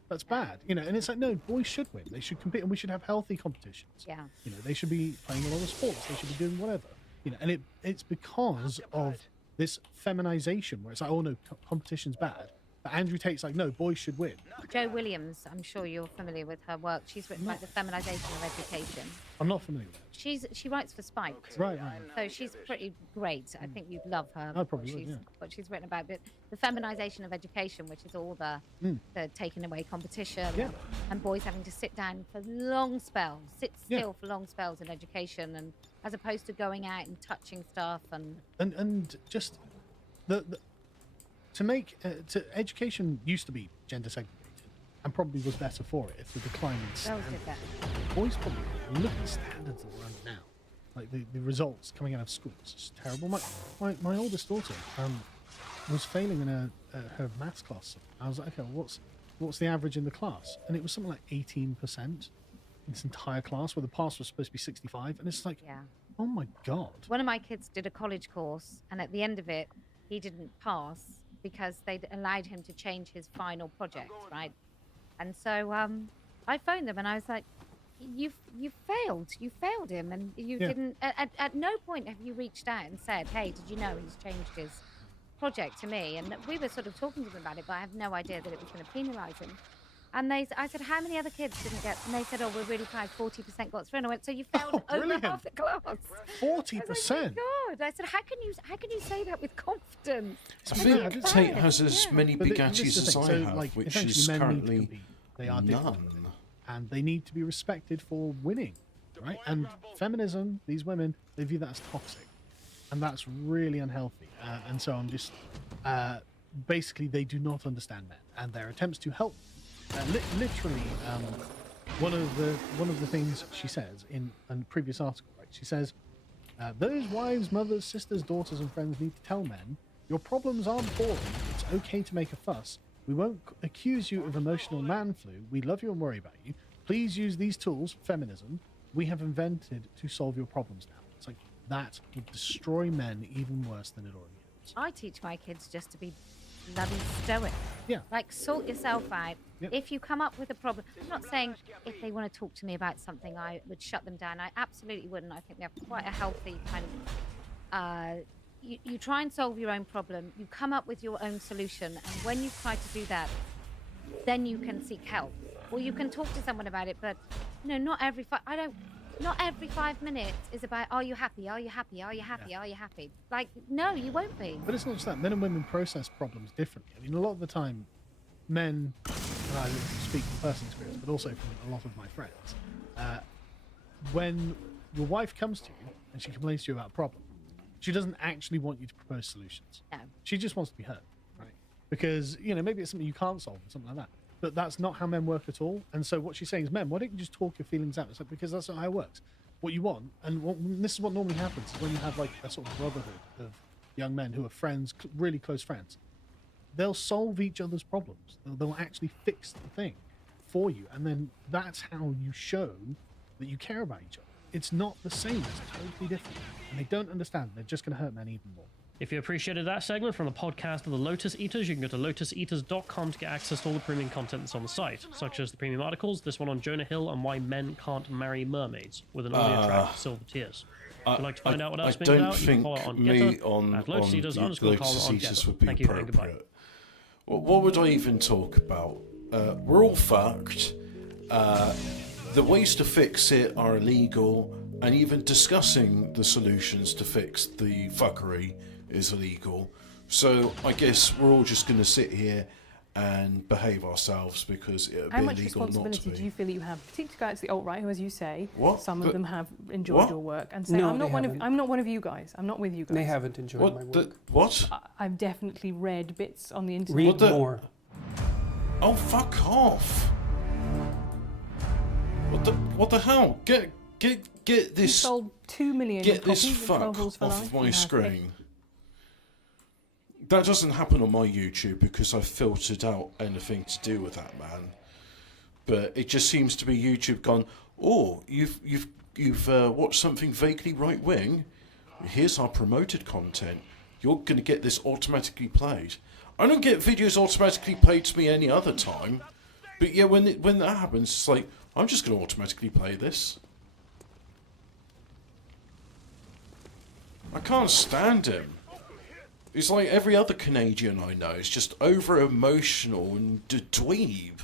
That's bad." And it's like, no, boys should win. They should compete, and we should have healthy competitions. Yeah. They should be playing a lot of sports. They should be doing whatever. And it's because of this feminization where it's like, oh no, competition's bad. But Andrew Tate's like, no, boys should win. Jo Williams, I'm sure you're familiar with her work. She's written like the feminization of education. I'm not familiar with that. She writes for Spike. Right. So she's pretty great. I think you'd love her. I probably would, yeah. What she's written about, but the feminization of education, which is all the taking away competition, Yeah. and boys having to sit down for long spells, sit Yeah. still for long spells in education, and as opposed to going out and touching stuff and And just education used to be gender segregated, and probably was better for it if the decline in girls standards. did that. Boys probably look at the standards that we're under now, like the results coming out of schools. It's terrible. My oldest daughter was failing in her maths class. I was like, okay, well, what's the average in the class? And it was something like 18% in this entire class, where the pass was supposed to be 65, and it's like, Yeah. oh my god. One of my kids did a college course, and at the end of it, he didn't pass because they'd allowed him to change his final project, right? And so I phoned them and I was like, you failed him, and you didn't at no point have you reached out and said, hey, did you know he's changed his project to me? And we were sort of talking to them about it, but I have no idea that it was going to penalize him. And I said, how many other kids didn't get? And they said, oh, we're really proud, 40% got through. And I went, so you failed over half the class. 40%. God, I said, how can you say that with confidence? I think Tate has as many Bugattis as I have, like, which essentially is men need to currently compete. They are different, and they need to be respected for winning, right? And feminism, these women, they view that as toxic, and that's really unhealthy. And so I'm just basically, they do not understand men, and their attempts to help. Literally, one of the things she says in a previous article, right? She says, those wives, mothers, sisters, daughters, and friends need to tell men, your problems aren't boring. It's okay to make a fuss. We won't accuse you of emotional man flu. We love you and worry about you. Please use these tools, feminism, we have invented to solve your problems now. It's like, that would destroy men even worse than it already is. I teach my kids just to be bloody stoic. Yeah. Like, sort yourself out. Yep. If you come up with a problem, I'm not saying if they want to talk to me about something, I would shut them down. I absolutely wouldn't. I think we have quite a healthy kind of... You try and solve your own problem. You come up with your own solution. And when you try to do that, then you can seek help. Or you can talk to someone about it. But, not every... Not every 5 minutes is about, are you happy? Are you happy? Are you happy? Yeah. Are you happy? Like, no, you won't be. But it's not just that. Men and women process problems differently. I mean, a lot of the time, men, and I speak from personal experience, but also from a lot of my friends, when your wife comes to you and she complains to you about a problem, she doesn't actually want you to propose solutions. No. She just wants to be heard, right? Because, maybe it's something you can't solve or something like that. But that's not how men work at all. And so what she's saying is, men, why don't you just talk your feelings out? It's like, because that's not how it works. What you want, and this is what normally happens, is when you have like a sort of brotherhood of young men who are friends, really close friends, they'll solve each other's problems. They'll actually fix the thing for you. And then that's how you show that you care about each other. It's not the same. It's totally different. And they don't understand. They're just going to hurt men even more. If you appreciated that segment from the podcast of the Lotus Eaters, you can go to lotuseaters.com to get access to all the premium content that's on the site, such as the premium articles, this one on Jonah Hill and why men can't marry mermaids, with an only attractive silver tears. If you'd like to find out what else being about, you can follow it on Getter at Lotus Eaters _Carl on Getter. would be Thank you and goodbye. appropriate. Well, what would I even talk about? We're all fucked. The ways to fix it are illegal, and even discussing the solutions to fix the fuckery is illegal. So I guess we're all just going to sit here and behave ourselves because it would be How much illegal not to responsibility be. do you feel that you have, particularly to go out to the alt-right, who, as you say, What? some of But- them have enjoyed What? your work, and say, No, I'm not they one haven't. I'm not one of you guys. I'm not with you guys. They haven't enjoyed my What? work. What? I've definitely read bits on the internet. Read What the- more. Oh, fuck off! What the hell? Get You this. sold 2 million Get copies this of fuck 12 Rules for off Life. of my You have screen. That doesn't happen on my YouTube because I've filtered out anything to do with that man. But it just seems to be YouTube gone. Oh, you've watched something vaguely right wing. Here's our promoted content. You're going to get this automatically played. I don't get videos automatically played to me any other time. But yeah, when that happens, it's like I'm just going to automatically play this. I can't stand him. He's like every other Canadian I know. He's just over emotional and dweeb.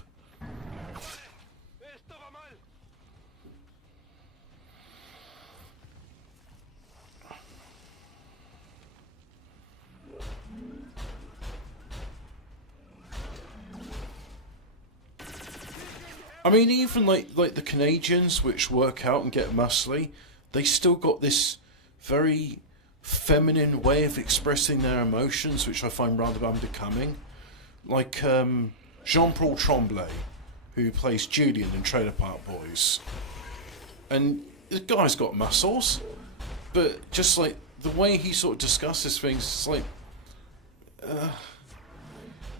I mean, even like the Canadians, which work out and get muscly, they still got this very feminine way of expressing their emotions, which I find rather unbecoming. Like Jean-Paul Tremblay, who plays Julian in Trailer Park Boys. And the guy's got muscles, but just like the way he sort of discusses things, it's like,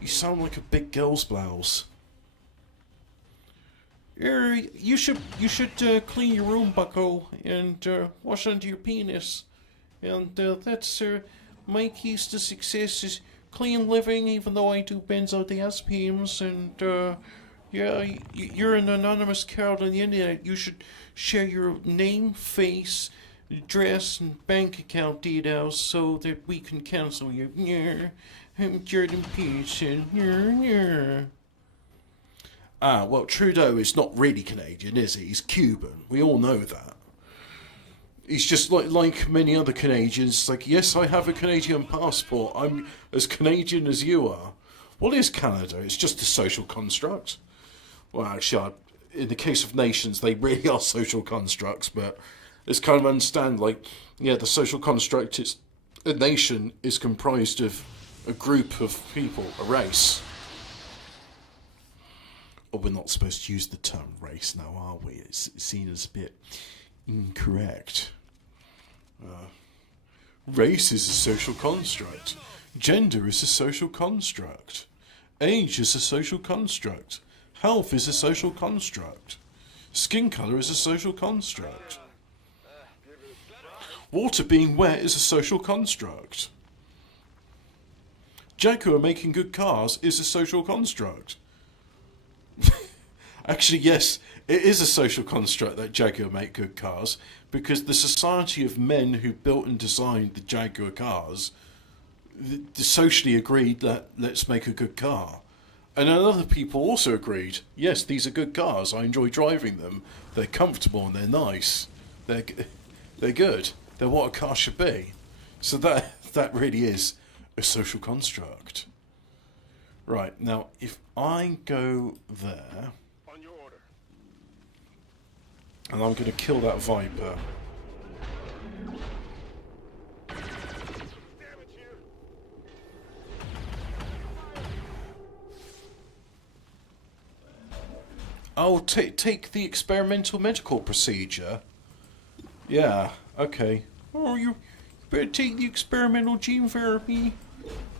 you sound like a big girl's blouse. You should clean your own bucko and wash under your penis, and that's my keys to success is clean living, even though I do benzodiazepines, and yeah, you're an anonymous crowd on the internet. You should share your name, face, address, and bank account details so that we can cancel you. Yeah, I'm Jordan Peterson. Yeah. Ah, well, Trudeau is not really Canadian, is he? He's Cuban. We all know that. He's just like many other Canadians. Like, yes, I have a Canadian passport. I'm as Canadian as you are. What is Canada? It's just a social construct. Well, actually, in the case of nations, they really are social constructs. But it's kind of understand, like, yeah, the social construct is a nation is comprised of a group of people, a race. Or we're not supposed to use the term race now, are we? It's seen as a bit incorrect. Race is a social construct. Gender is a social construct. Age is a social construct. Health is a social construct. Skin colour is a social construct. Water being wet is a social construct. Jaguar making good cars is a social construct. Actually, yes, it is a social construct that Jaguar make good cars, because the society of men who built and designed the Jaguar cars socially agreed that let's make a good car. And then other people also agreed, yes, these are good cars, I enjoy driving them, they're comfortable and they're nice, they're good, they're what a car should be. So that really is a social construct. Right, now if I go there, and I'm going to kill that Viper. Oh, take the experimental medical procedure. Yeah, okay. Oh, you better take the experimental gene therapy.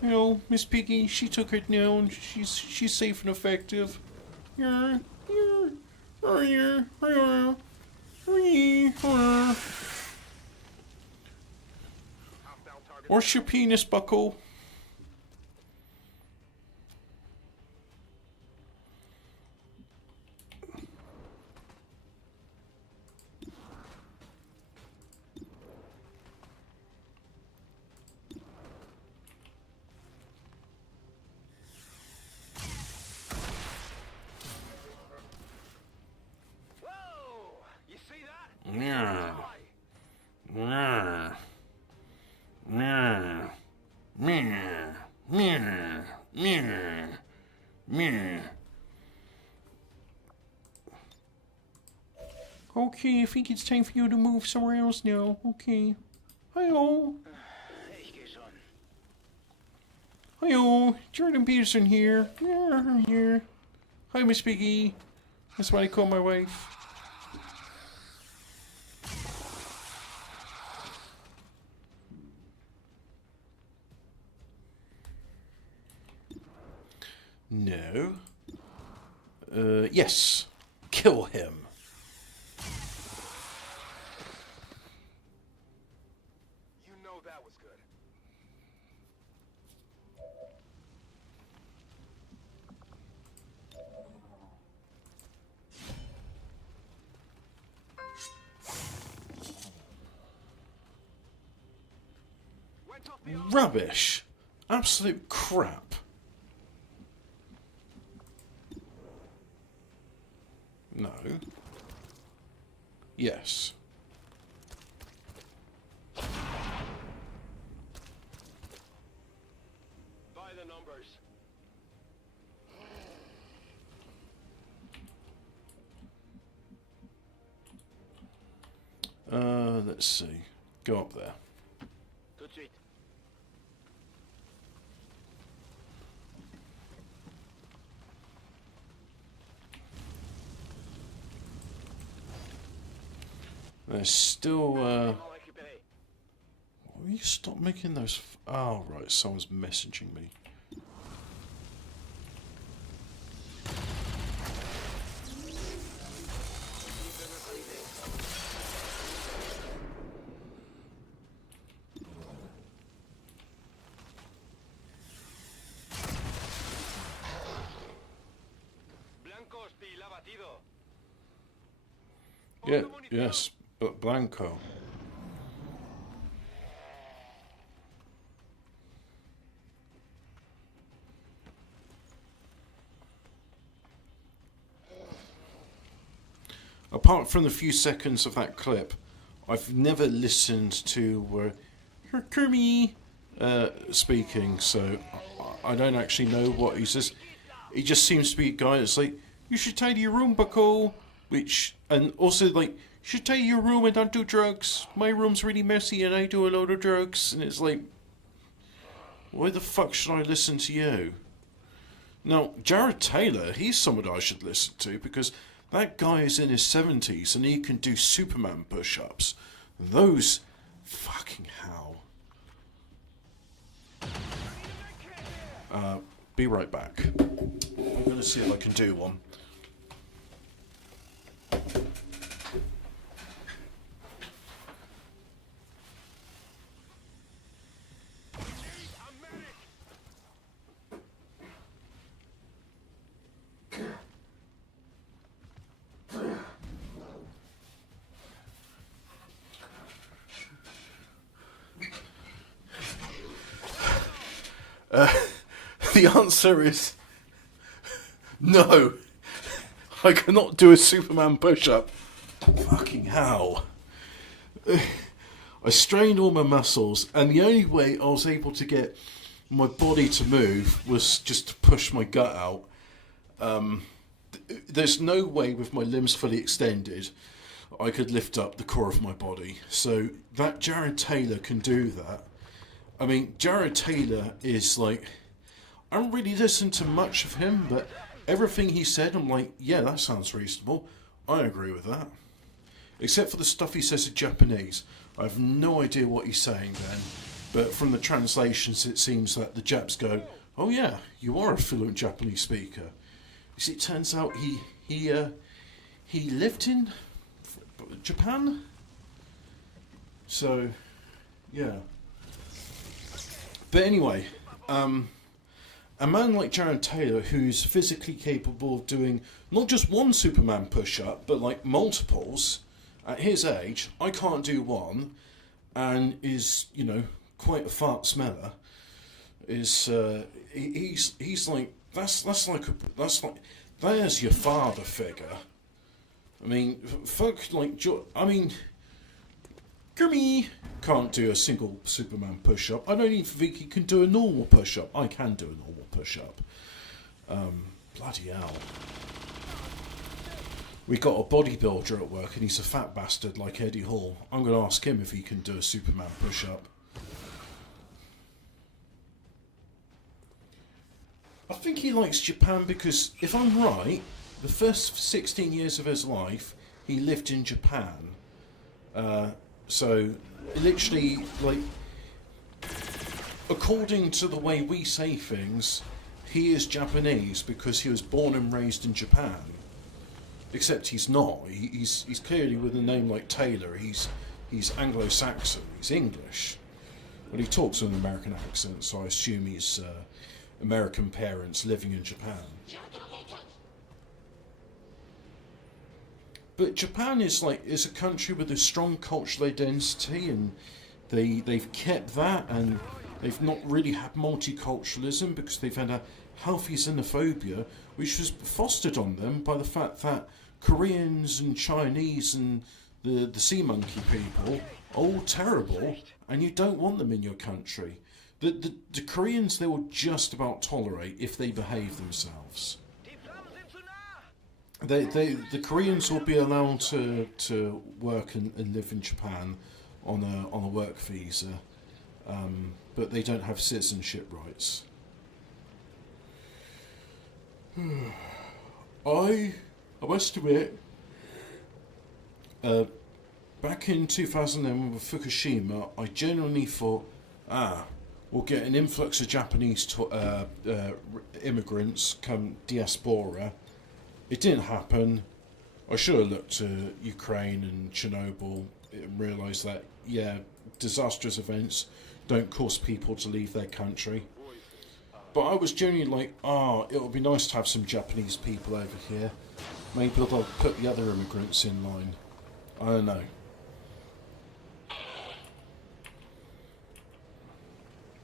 You know, Miss Piggy, she took it now, and she's safe and effective. Yeah, yeah, oh yeah, yeah. What's your penis buckle? Yeah. Yeah. Yeah. Yeah. Yeah. Yeah. Yeah. Okay, I think it's time for you to move somewhere else now. Okay. Hello. Hello. Jordan Peterson here. Yeah, I'm here. Hi, Miss Piggy. That's what I call my wife. No. Yes. Kill him. You know that was good. Rubbish. Absolute crap. No. Yes. By the numbers. Let's see. Go up there. Good shit. There's still, Will you stop making those... Oh, right, someone's messaging me. Yeah, yes, but Blanco. Apart from the few seconds of that clip, I've never listened to Kirby speaking, so I don't actually know what he says. He just seems to be a guy that's like, you should tidy your room, bucko, and also like, you should tidy your room and don't do drugs. My room's really messy and I do a load of drugs, and it's like, why the fuck should I listen to you? Now, Jared Taylor, he's someone I should listen to, because that guy is in his 70s and he can do Superman push-ups. Those... fucking hell. Be right back. I'm going to see if I can do one. The answer is no. I cannot do a Superman push-up. Fucking hell. I strained all my muscles, and the only way I was able to get my body to move was just to push my gut out. There's no way with my limbs fully extended I could lift up the core of my body. So that Jared Taylor can do that. I mean, Jared Taylor is like... I don't really listen to much of him, but everything he said, I'm like, yeah, that sounds reasonable. I agree with that. Except for the stuff he says in Japanese. I have no idea what he's saying then. But from the translations, it seems that the Japs go, oh yeah, you are a fluent Japanese speaker. You see, it turns out he lived in Japan? So, yeah. But anyway, a man like Jared Taylor, who's physically capable of doing not just one Superman push-up, but like multiples, at his age, I can't do one, and is, you know, quite a fart smeller, is, he's like, that's like, there's your father figure. I mean, fuck, like, I mean, Kirby can't do a single Superman push-up. I don't even think he can do a normal push-up. I can do a normal push-up. Bloody hell. We got a bodybuilder at work and he's a fat bastard like Eddie Hall. I'm going to ask him if he can do a Superman push-up. I think he likes Japan because, if I'm right, the first 16 years of his life, he lived in Japan. So, literally, like, according to the way we say things, he is Japanese because he was born and raised in Japan. Except he's not. He's clearly with a name like Taylor. He's Anglo-Saxon. He's English. But he talks with an American accent, so I assume he's American parents living in Japan. But Japan is a country with a strong cultural identity, and they've kept that, and they've not really had multiculturalism because they've had a healthy xenophobia, which was fostered on them by the fact that Koreans and Chinese and the sea monkey people are all terrible, and you don't want them in your country. The Koreans they will just about tolerate if they behave themselves. The Koreans will be allowed to work and live in Japan on a work visa, but they don't have citizenship rights. I must admit, back in 2011 with Fukushima, I genuinely thought, we'll get an influx of Japanese immigrants come diaspora. It didn't happen. I should have looked to Ukraine and Chernobyl and realised that, yeah, disastrous events don't cause people to leave their country. But I was genuinely like, it would be nice to have some Japanese people over here. Maybe they'll put the other immigrants in line. I don't know.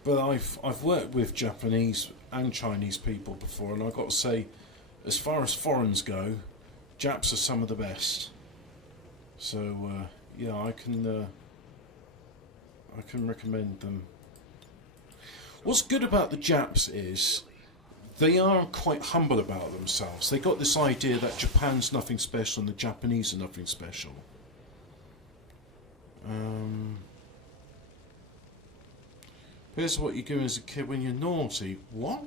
But I've worked with Japanese and Chinese people before, and I've got to say, as far as foreigners go, Japs are some of the best. So yeah, I can recommend them. What's good about the Japs is they are quite humble about themselves. They got this idea that Japan's nothing special and the Japanese are nothing special. Here's what you do as a kid when you're naughty. What?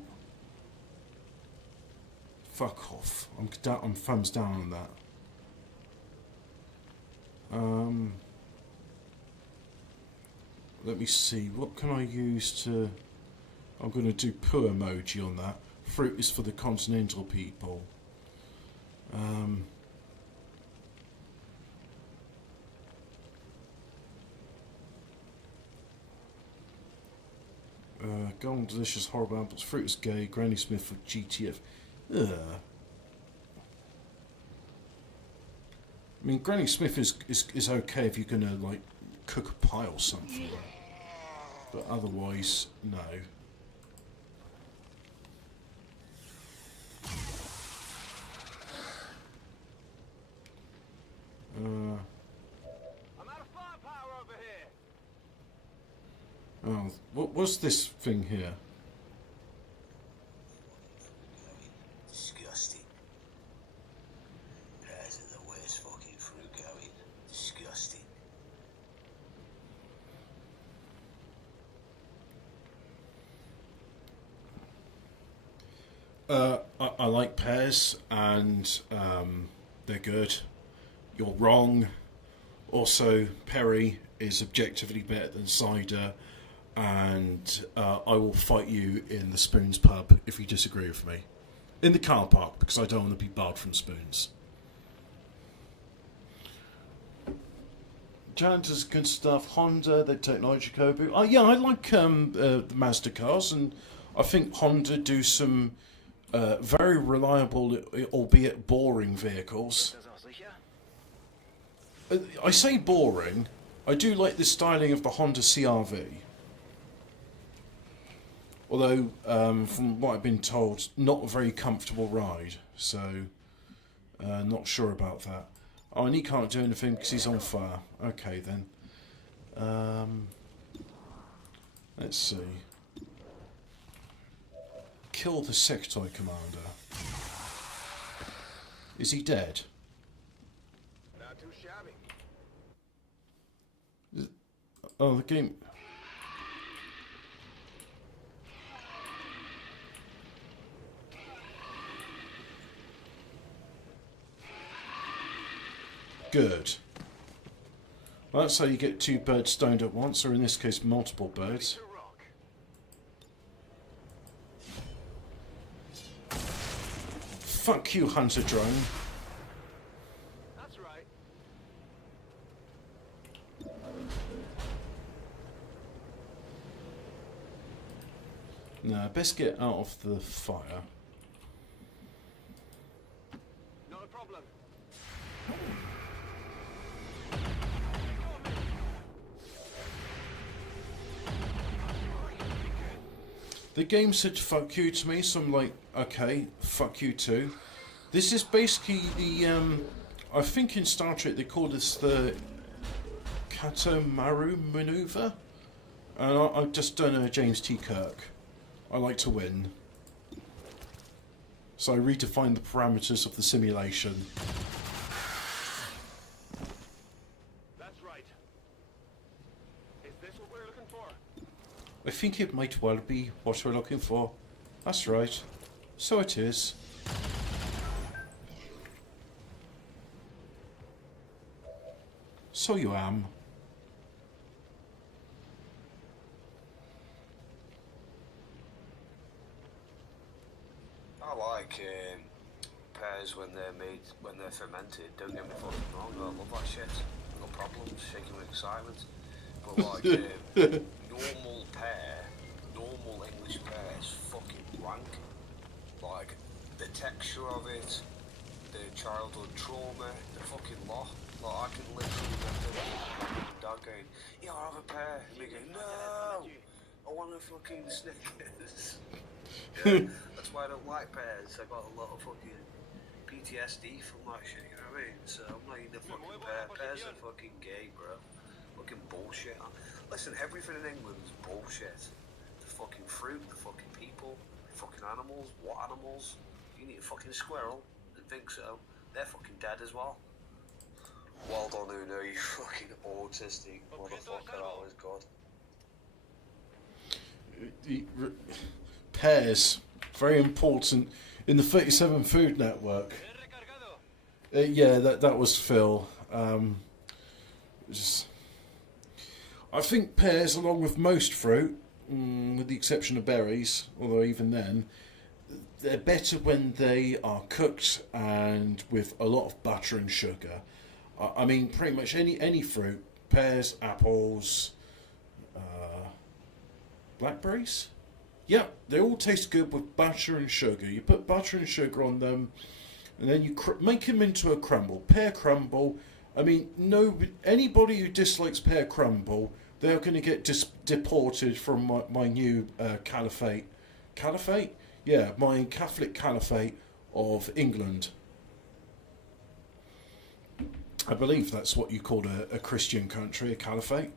Fuck off. I'm thumbs down on that. Let me see. What can I use to... I'm going to do poo emoji on that. Fruit is for the continental people. Golden delicious horrible apples. Fruit is gay. Granny Smith for GTF. Ugh. I mean, Granny Smith is okay if you're gonna like cook a pie or something, but otherwise, no. I'm out of firepower over here. Oh, what was this thing here? Disgusting. Pears are the worst fucking fruit going. Disgusting. I like pears, and they're good. You're wrong. Also, Perry is objectively better than cider, and I will fight you in the Spoons pub if you disagree with me. In the car park, because I don't want to be barred from Spoons. Janitors, good stuff. Honda, they technology Kobu. Oh yeah, I like the Mazda cars, and I think Honda do some very reliable, albeit boring vehicles. I say boring. I do like the styling of the Honda CR-V. Although, from what I've been told, not a very comfortable ride. So, not sure about that. Oh, and he can't do anything because he's on fire. Okay, then. Let's see. Kill the Sectoid Commander. Is he dead? Not too shabby. Oh, the game... Good. Well, that's how you get two birds stoned at once, or in this case, multiple birds. Fuck you, Hunter Drone. That's right. Nah, best get out of the fire. Not a problem. The game said fuck you to me, so I'm like, okay, fuck you too. This is basically the, I think in Star Trek they call this the Katamaru maneuver. And I just don't know James T. Kirk. I like to win. So I redefine the parameters of the simulation. That's right. Is this what we're looking for? I think it might well be what we're looking for. That's right. So it is. So you am. I like pears when they're made, when they're fermented. Don't get me fucking wrong, I love that shit. No problems, shaking with excitement. But like normal pear, normal English pear is fucking rank. Like the texture of it, the childhood trauma, the fucking lot. Like, I can literally remember my dad going, yeah, I'll have a pear. And me going, no, I want a fucking Snickers. Yeah, that's why I don't like pears. I got a lot of fucking PTSD from that shit, you know what I mean? So I'm not eating a fucking pear. Pears are fucking gay, bro. Fucking bullshit. Listen, everything in England is bullshit. The fucking fruit, the fucking people, the fucking animals. What animals? You need a fucking squirrel. I think so. They're fucking dead as well. Well done, Uno, you fucking autistic motherfucker. That was good. Pears, very important in the 37 Food Network. Yeah, that was Phil. I think pears, along with most fruit, with the exception of berries, although even then, they're better when they are cooked and with a lot of butter and sugar. I mean, pretty much any fruit, pears, apples, blackberries. Yeah, they all taste good with butter and sugar. You put butter and sugar on them, and then you make them into a crumble. Pear crumble. I mean, anybody who dislikes pear crumble, they're going to get deported from my new caliphate. Caliphate? Yeah, my Catholic caliphate of England. I believe that's what you call a Christian country, a caliphate.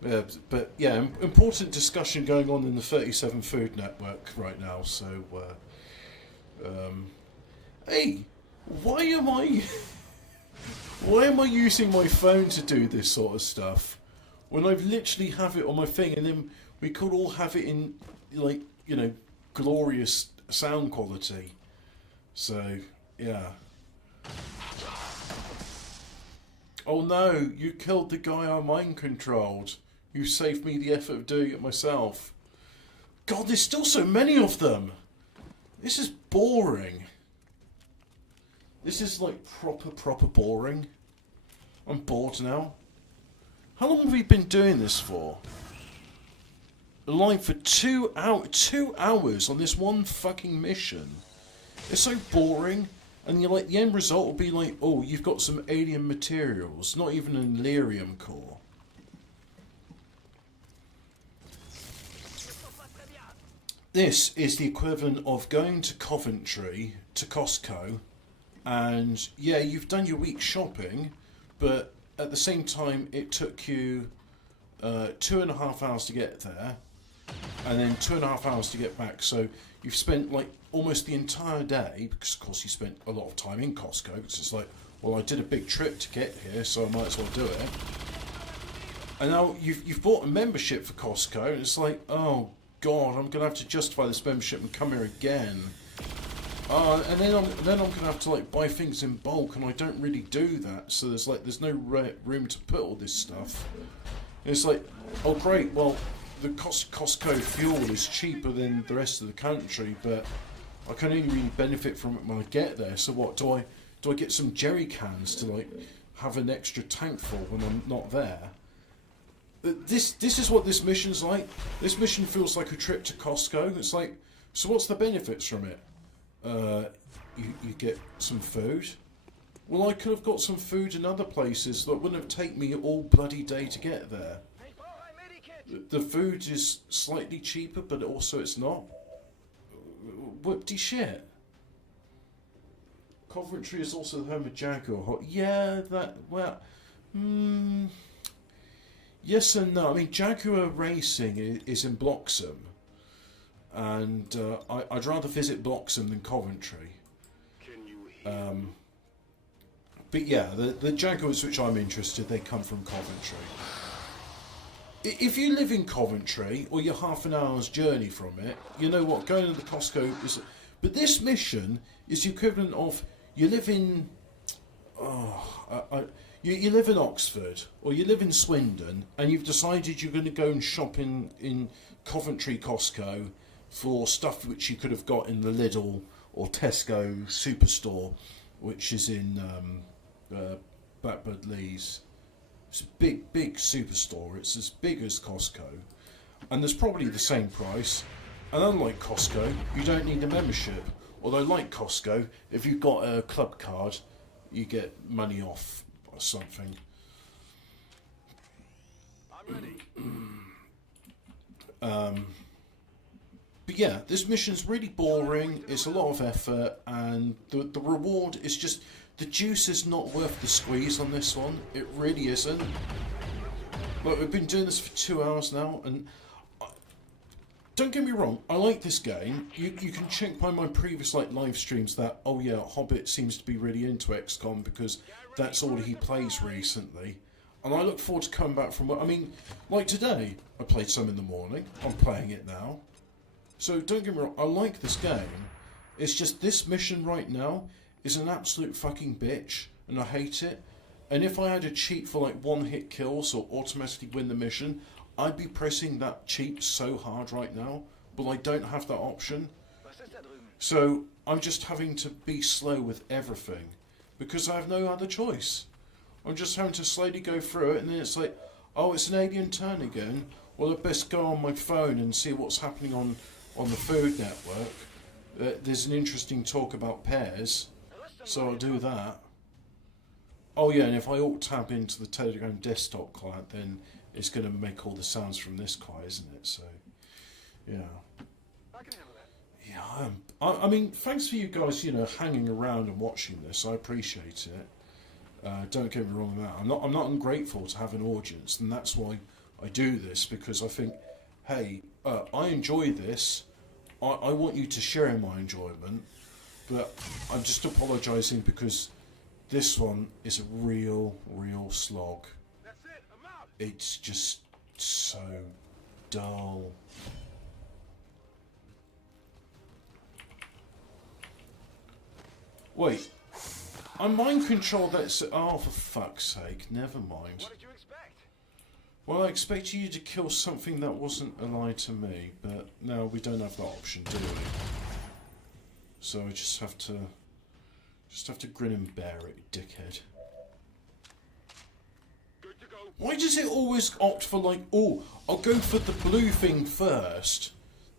But yeah, important discussion going on in the 37 Food Network right now. So, hey, why am I using my phone to do this sort of stuff when I've literally have it on my thing, and then we could all have it in, like, you know, glorious sound quality. So yeah. Oh no, you killed the guy I mind controlled. You saved me the effort of doing it myself. God, there's still so many of them. This is boring. This is like proper boring. I'm bored now. How long have we been doing this for? Live for 2 hours on this one fucking mission. It's so boring. And you're like, the end result will be like, oh, you've got some alien materials, not even an Illyrium core. This is the equivalent of going to Coventry, to Costco, and yeah, you've done your week shopping, but at the same time, it took you 2.5 hours to get there, and then 2.5 hours to get back, so you've spent like almost the entire day, because of course you spent a lot of time in Costco. It's just like, well, I did a big trip to get here, so I might as well do it. And now you've bought a membership for Costco, and it's like, oh God, I'm gonna have to justify this membership and come here again. And then I'm gonna have to like buy things in bulk, and I don't really do that. So there's no room to put all this stuff. And it's like, oh great, well, the Costco fuel is cheaper than the rest of the country, but I can only really benefit from it when I get there. So what, do I get some jerry cans to like have an extra tank full when I'm not there? This is what this mission's like. This mission feels like a trip to Costco. It's like, so what's the benefits from it? You get some food. Well, I could have got some food in other places that wouldn't have taken me all bloody day to get there. The food is slightly cheaper, but also it's not. Whoopty shit. Coventry is also the home of Jaguar. Yeah, yes and no. I mean, Jaguar Racing is in Bloxham, and I'd rather visit Bloxham than Coventry. But yeah, the Jaguars which I'm interested, they come from Coventry. If you live in Coventry, or you're half an hour's journey from it, you know what, going to the Costco is... But this mission is the equivalent of, you live in... You live in Oxford, or you live in Swindon, and you've decided you're going to go and shop in Coventry Costco for stuff which you could have got in the Lidl or Tesco Superstore, which is in Blackbird Leys. It's a big superstore. It's as big as Costco, and there's probably the same price. And unlike Costco, you don't need a membership. Although, like Costco, if you've got a club card, you get money off or something. I'm ready. But yeah, this mission's really boring. It's a lot of effort, and the reward is just, the juice is not worth the squeeze on this one. It really isn't. Like, we've been doing this for 2 hours now, and don't get me wrong, I like this game. You can check by my previous live streams that, oh yeah, Hobbit seems to be really into XCOM because that's all he plays recently. And I look forward to coming back from work. I mean, like today, I played some in the morning. I'm playing it now. So don't get me wrong, I like this game. It's just this mission right now is an absolute fucking bitch, and I hate it. And if I had a cheat for like one-hit kills or automatically win the mission, I'd be pressing that cheat so hard right now, but I don't have that option. So I'm just having to be slow with everything, because I have no other choice. I'm just having to slowly go through it, and then it's like, oh, it's an alien turn again. Well, I'd best go on my phone and see what's happening on the Food Network. There's an interesting talk about pairs, so I'll do that. Oh yeah, and if I alt-tab into the Telegram desktop client, then it's going to make all the sounds from this client, isn't it? So, yeah. Yeah, I mean, thanks for you guys, hanging around and watching this. I appreciate it. Don't get me wrong on that. I'm not ungrateful to have an audience, and that's why I do this, because I think, hey, I enjoy this. I want you to share in my enjoyment, but I'm just apologising because this one is a real slog. It's just so dull. Wait, I'm mind controlled. That's oh, for fuck's sake! Never mind. What did you expect? Well, I expected you to kill something that wasn't allied to me, but no, we don't have that option, do we? So I just have to grin and bear it, dickhead. Why does it always opt for like, oh, I'll go for the blue thing first?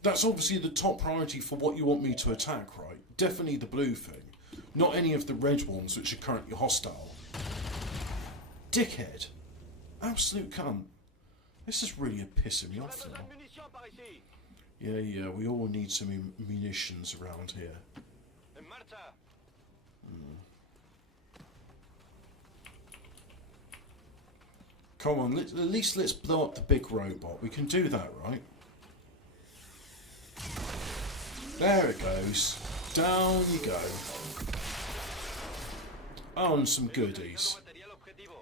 That's obviously the top priority for what you want me to attack, right? Definitely the blue thing. Not any of the red ones which are currently hostile. Dickhead. Absolute cunt. This is really pissing me off now. Yeah, we all need some munitions around here. Come on, at least let's blow up the big robot. We can do that, right? There it goes. Down you go. Oh, and some goodies.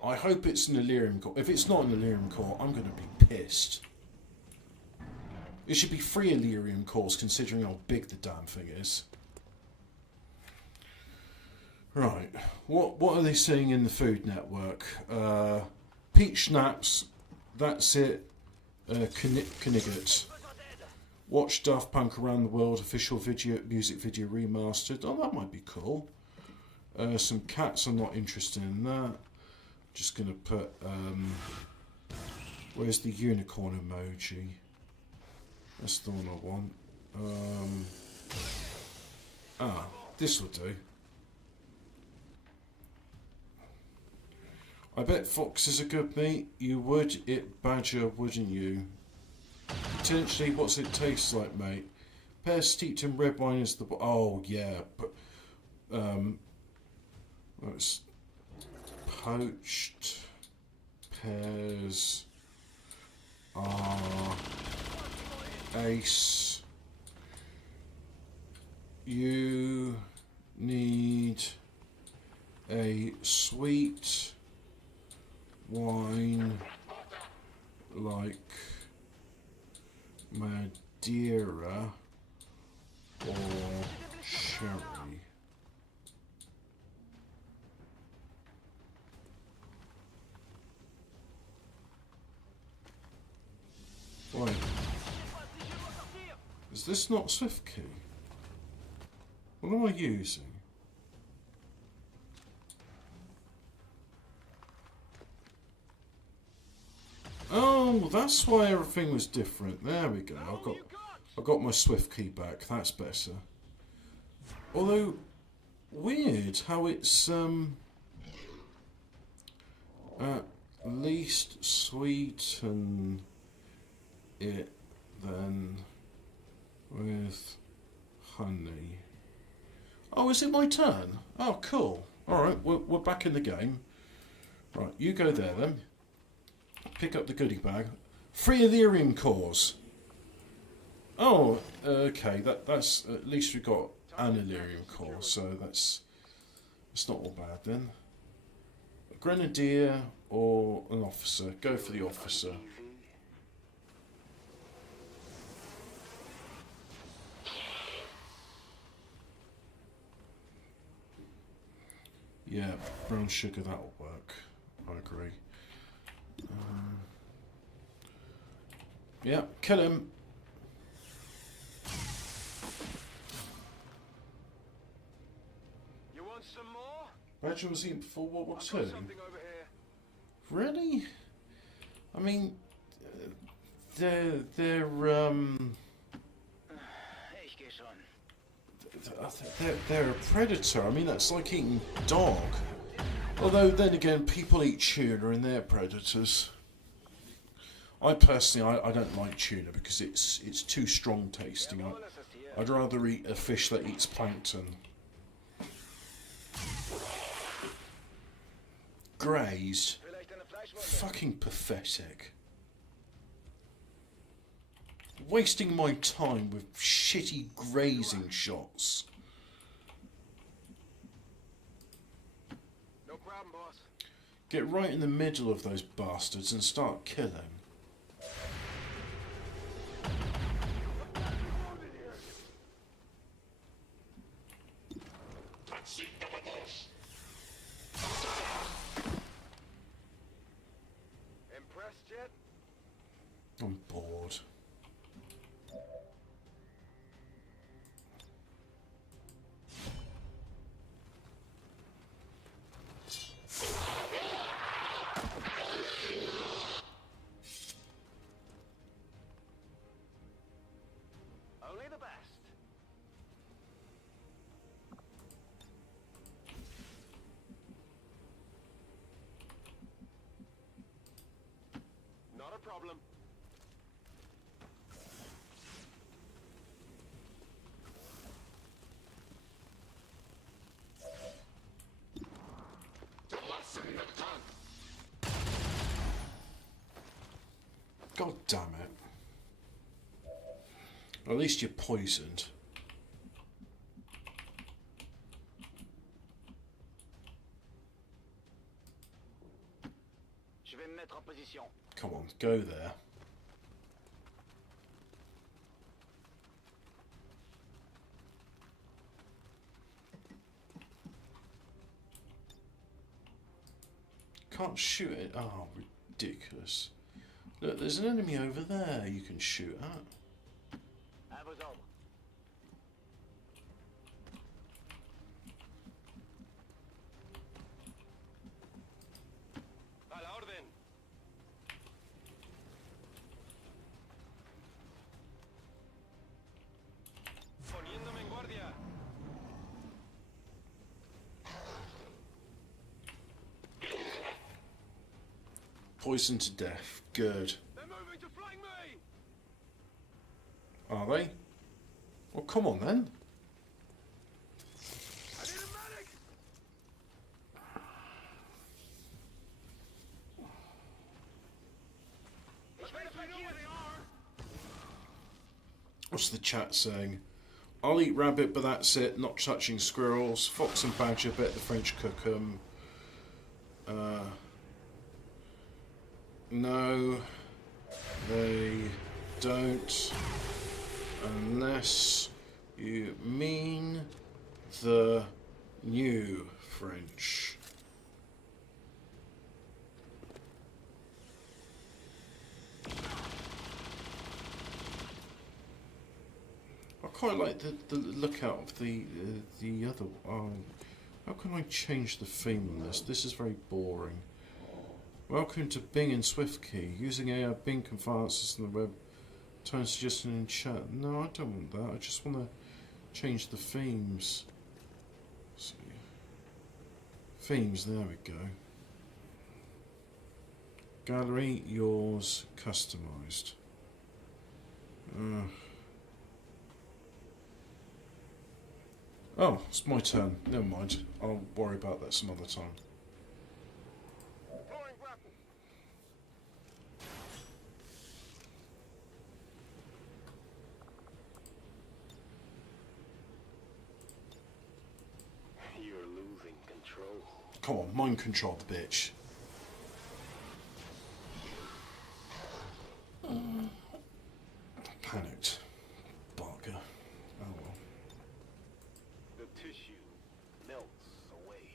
I hope it's an Illyrium core. If it's not an Illyrium core, I'm going to be pissed. It should be 3 Illyrium cores, considering how big the damn thing is. Right. What are they saying in the Food Network? Peach Schnapps, that's it. Knigget. Watch Daft Punk Around the World official music video remastered. Oh, that might be cool. Some cats, I'm not interested in that. Just gonna put where's the unicorn emoji? That's the one I want. This will do. I bet foxes are good meat. You would eat badger, wouldn't you? Potentially, what's it taste like, mate? Pears steeped in red wine is the... Oh, yeah. But, it's poached pears are ace. You need a sweet wine like Madeira or sherry. Wait, is this not SwiftKey? What am I using? Oh, that's why everything was different. There we go. I got my Swift key back. That's better. Although, weird how it's at least sweeten it then with honey. Oh, is it my turn? Oh, cool. Alright, we're back in the game. Right, you go there then. Pick up the goodie bag. 3 Illyrium cores. Oh, okay. That's at least we got an Illyrium core, so that's not all bad then. A grenadier or an officer? Go for the officer. Yeah, brown sugar, that'll work. I agree. Yeah, kill him. You want some more? Badger was eaten before World War I've got Two. something over here. Really? I mean, they're they're a predator. I mean, that's like eating dog. Although then again, people eat tuna and they're predators. I personally, I don't like tuna because it's too strong tasting. I'd rather eat a fish that eats plankton. Grazed. Fucking pathetic. Wasting my time with shitty grazing shots. No problem, boss. Get right in the middle of those bastards and start killing. Impressed yet? I'm bored. Only the best. Not a problem. God damn it. At least you're poisoned. Je vais me mettre en position. Come on, go there. Can't shoot it. Oh, ridiculous. Look, there's an enemy over there you can shoot at. À vos ordres. A la orden. Poniéndome en guardia. Poisoned to death. Good. They're moving to flank me. Are they? Well, come on then. I need a medic. Here they are. What's the chat saying? I'll eat rabbit, but that's it. Not touching squirrels. Fox and badger, bet the French cook 'em. No, they don't. Unless you mean the new French. I quite like the lookout of the other. How can I change the theme on this? This is very boring. Welcome to Bing and SwiftKey. Using AI, Bing can file access on the web Tone suggestion in chat. No, I don't want that. I just want to change the themes. So, themes, there we go. Gallery, yours, customised. Oh, it's my turn. Never mind. I'll worry about that some other time. You're losing control. Come on, mind control the bitch. Panicked. Barker. Oh well. The tissue melts away.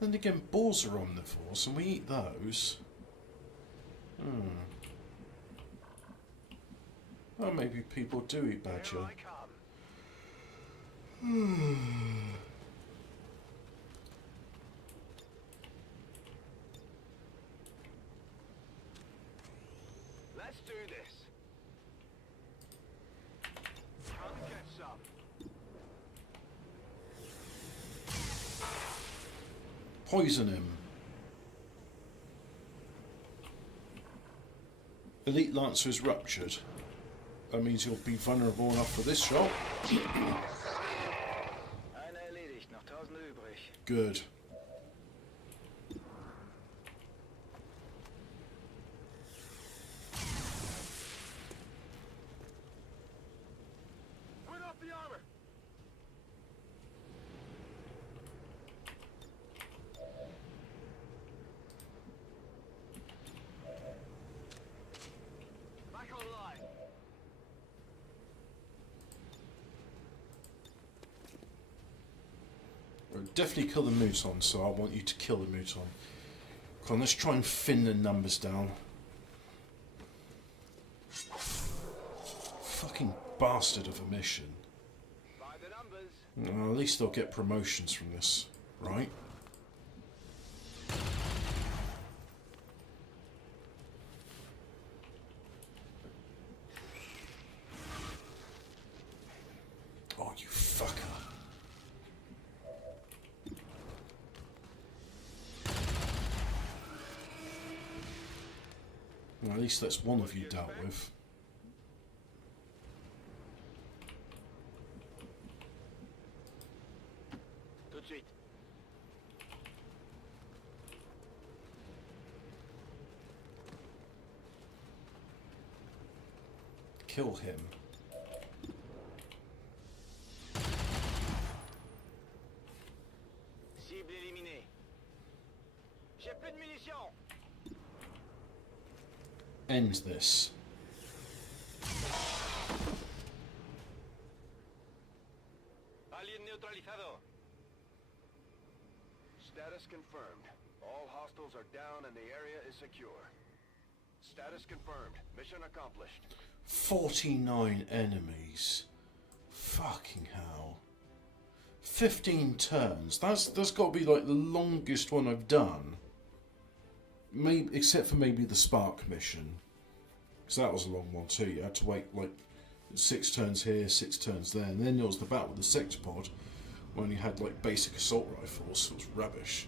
Then again, boars are omnivores, and we eat those. Well, maybe people do eat badger. Here I come. Let's do this. Come get some. Poison him. Elite Lancer is ruptured. That means he'll be vulnerable enough for this shot. Einer erledigt, noch 1000 übrig. Good. Put up the armor. Back online. We'll definitely kill the Mouton, so I want you to kill the Mouton. Come on, let's try and thin the numbers down. Fucking bastard of a mission. By the numbers. Well, at least they'll get promotions from this, right? Oh, you fucker. Well, at least that's one of you dealt with. Tout de suite. Kill him. Cible éliminée. J'ai plus de munitions. End this. Alien neutralizado. Status confirmed. All hostiles are down and the area is secure. Status confirmed. Mission accomplished. 49 enemies. Fucking hell. 15 turns. That's got to be like the longest one I've done. Maybe, except for maybe the Spark mission. Because that was a long one too. You had to wait like 6 turns here, 6 turns there. And then there was the battle with the Sectopod. When you had like basic assault rifles. It was rubbish.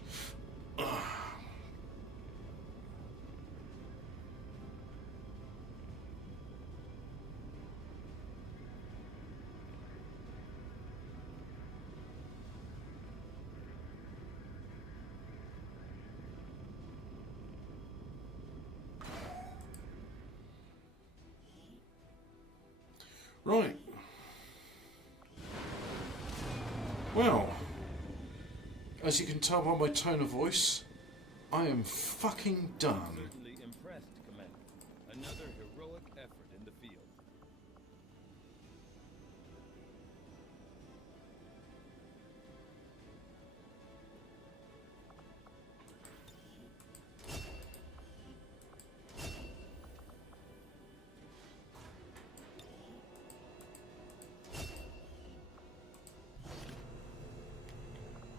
Right. Well, as you can tell by my tone of voice, I am fucking done. Certainly impressed, Commander. Another heroic effort in the field.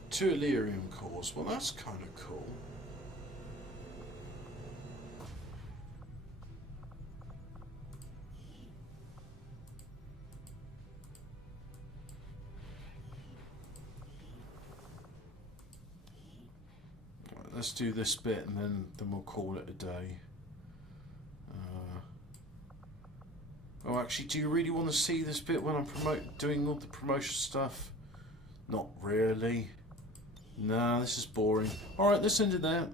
2 Illyrium cores. Well, that's kind of cool. Right, let's do this bit and then we'll call it a day. Oh, actually, do you really want to see this bit when I'm doing all the promotion stuff? Not really. Nah, this is boring. Alright, let's end it there.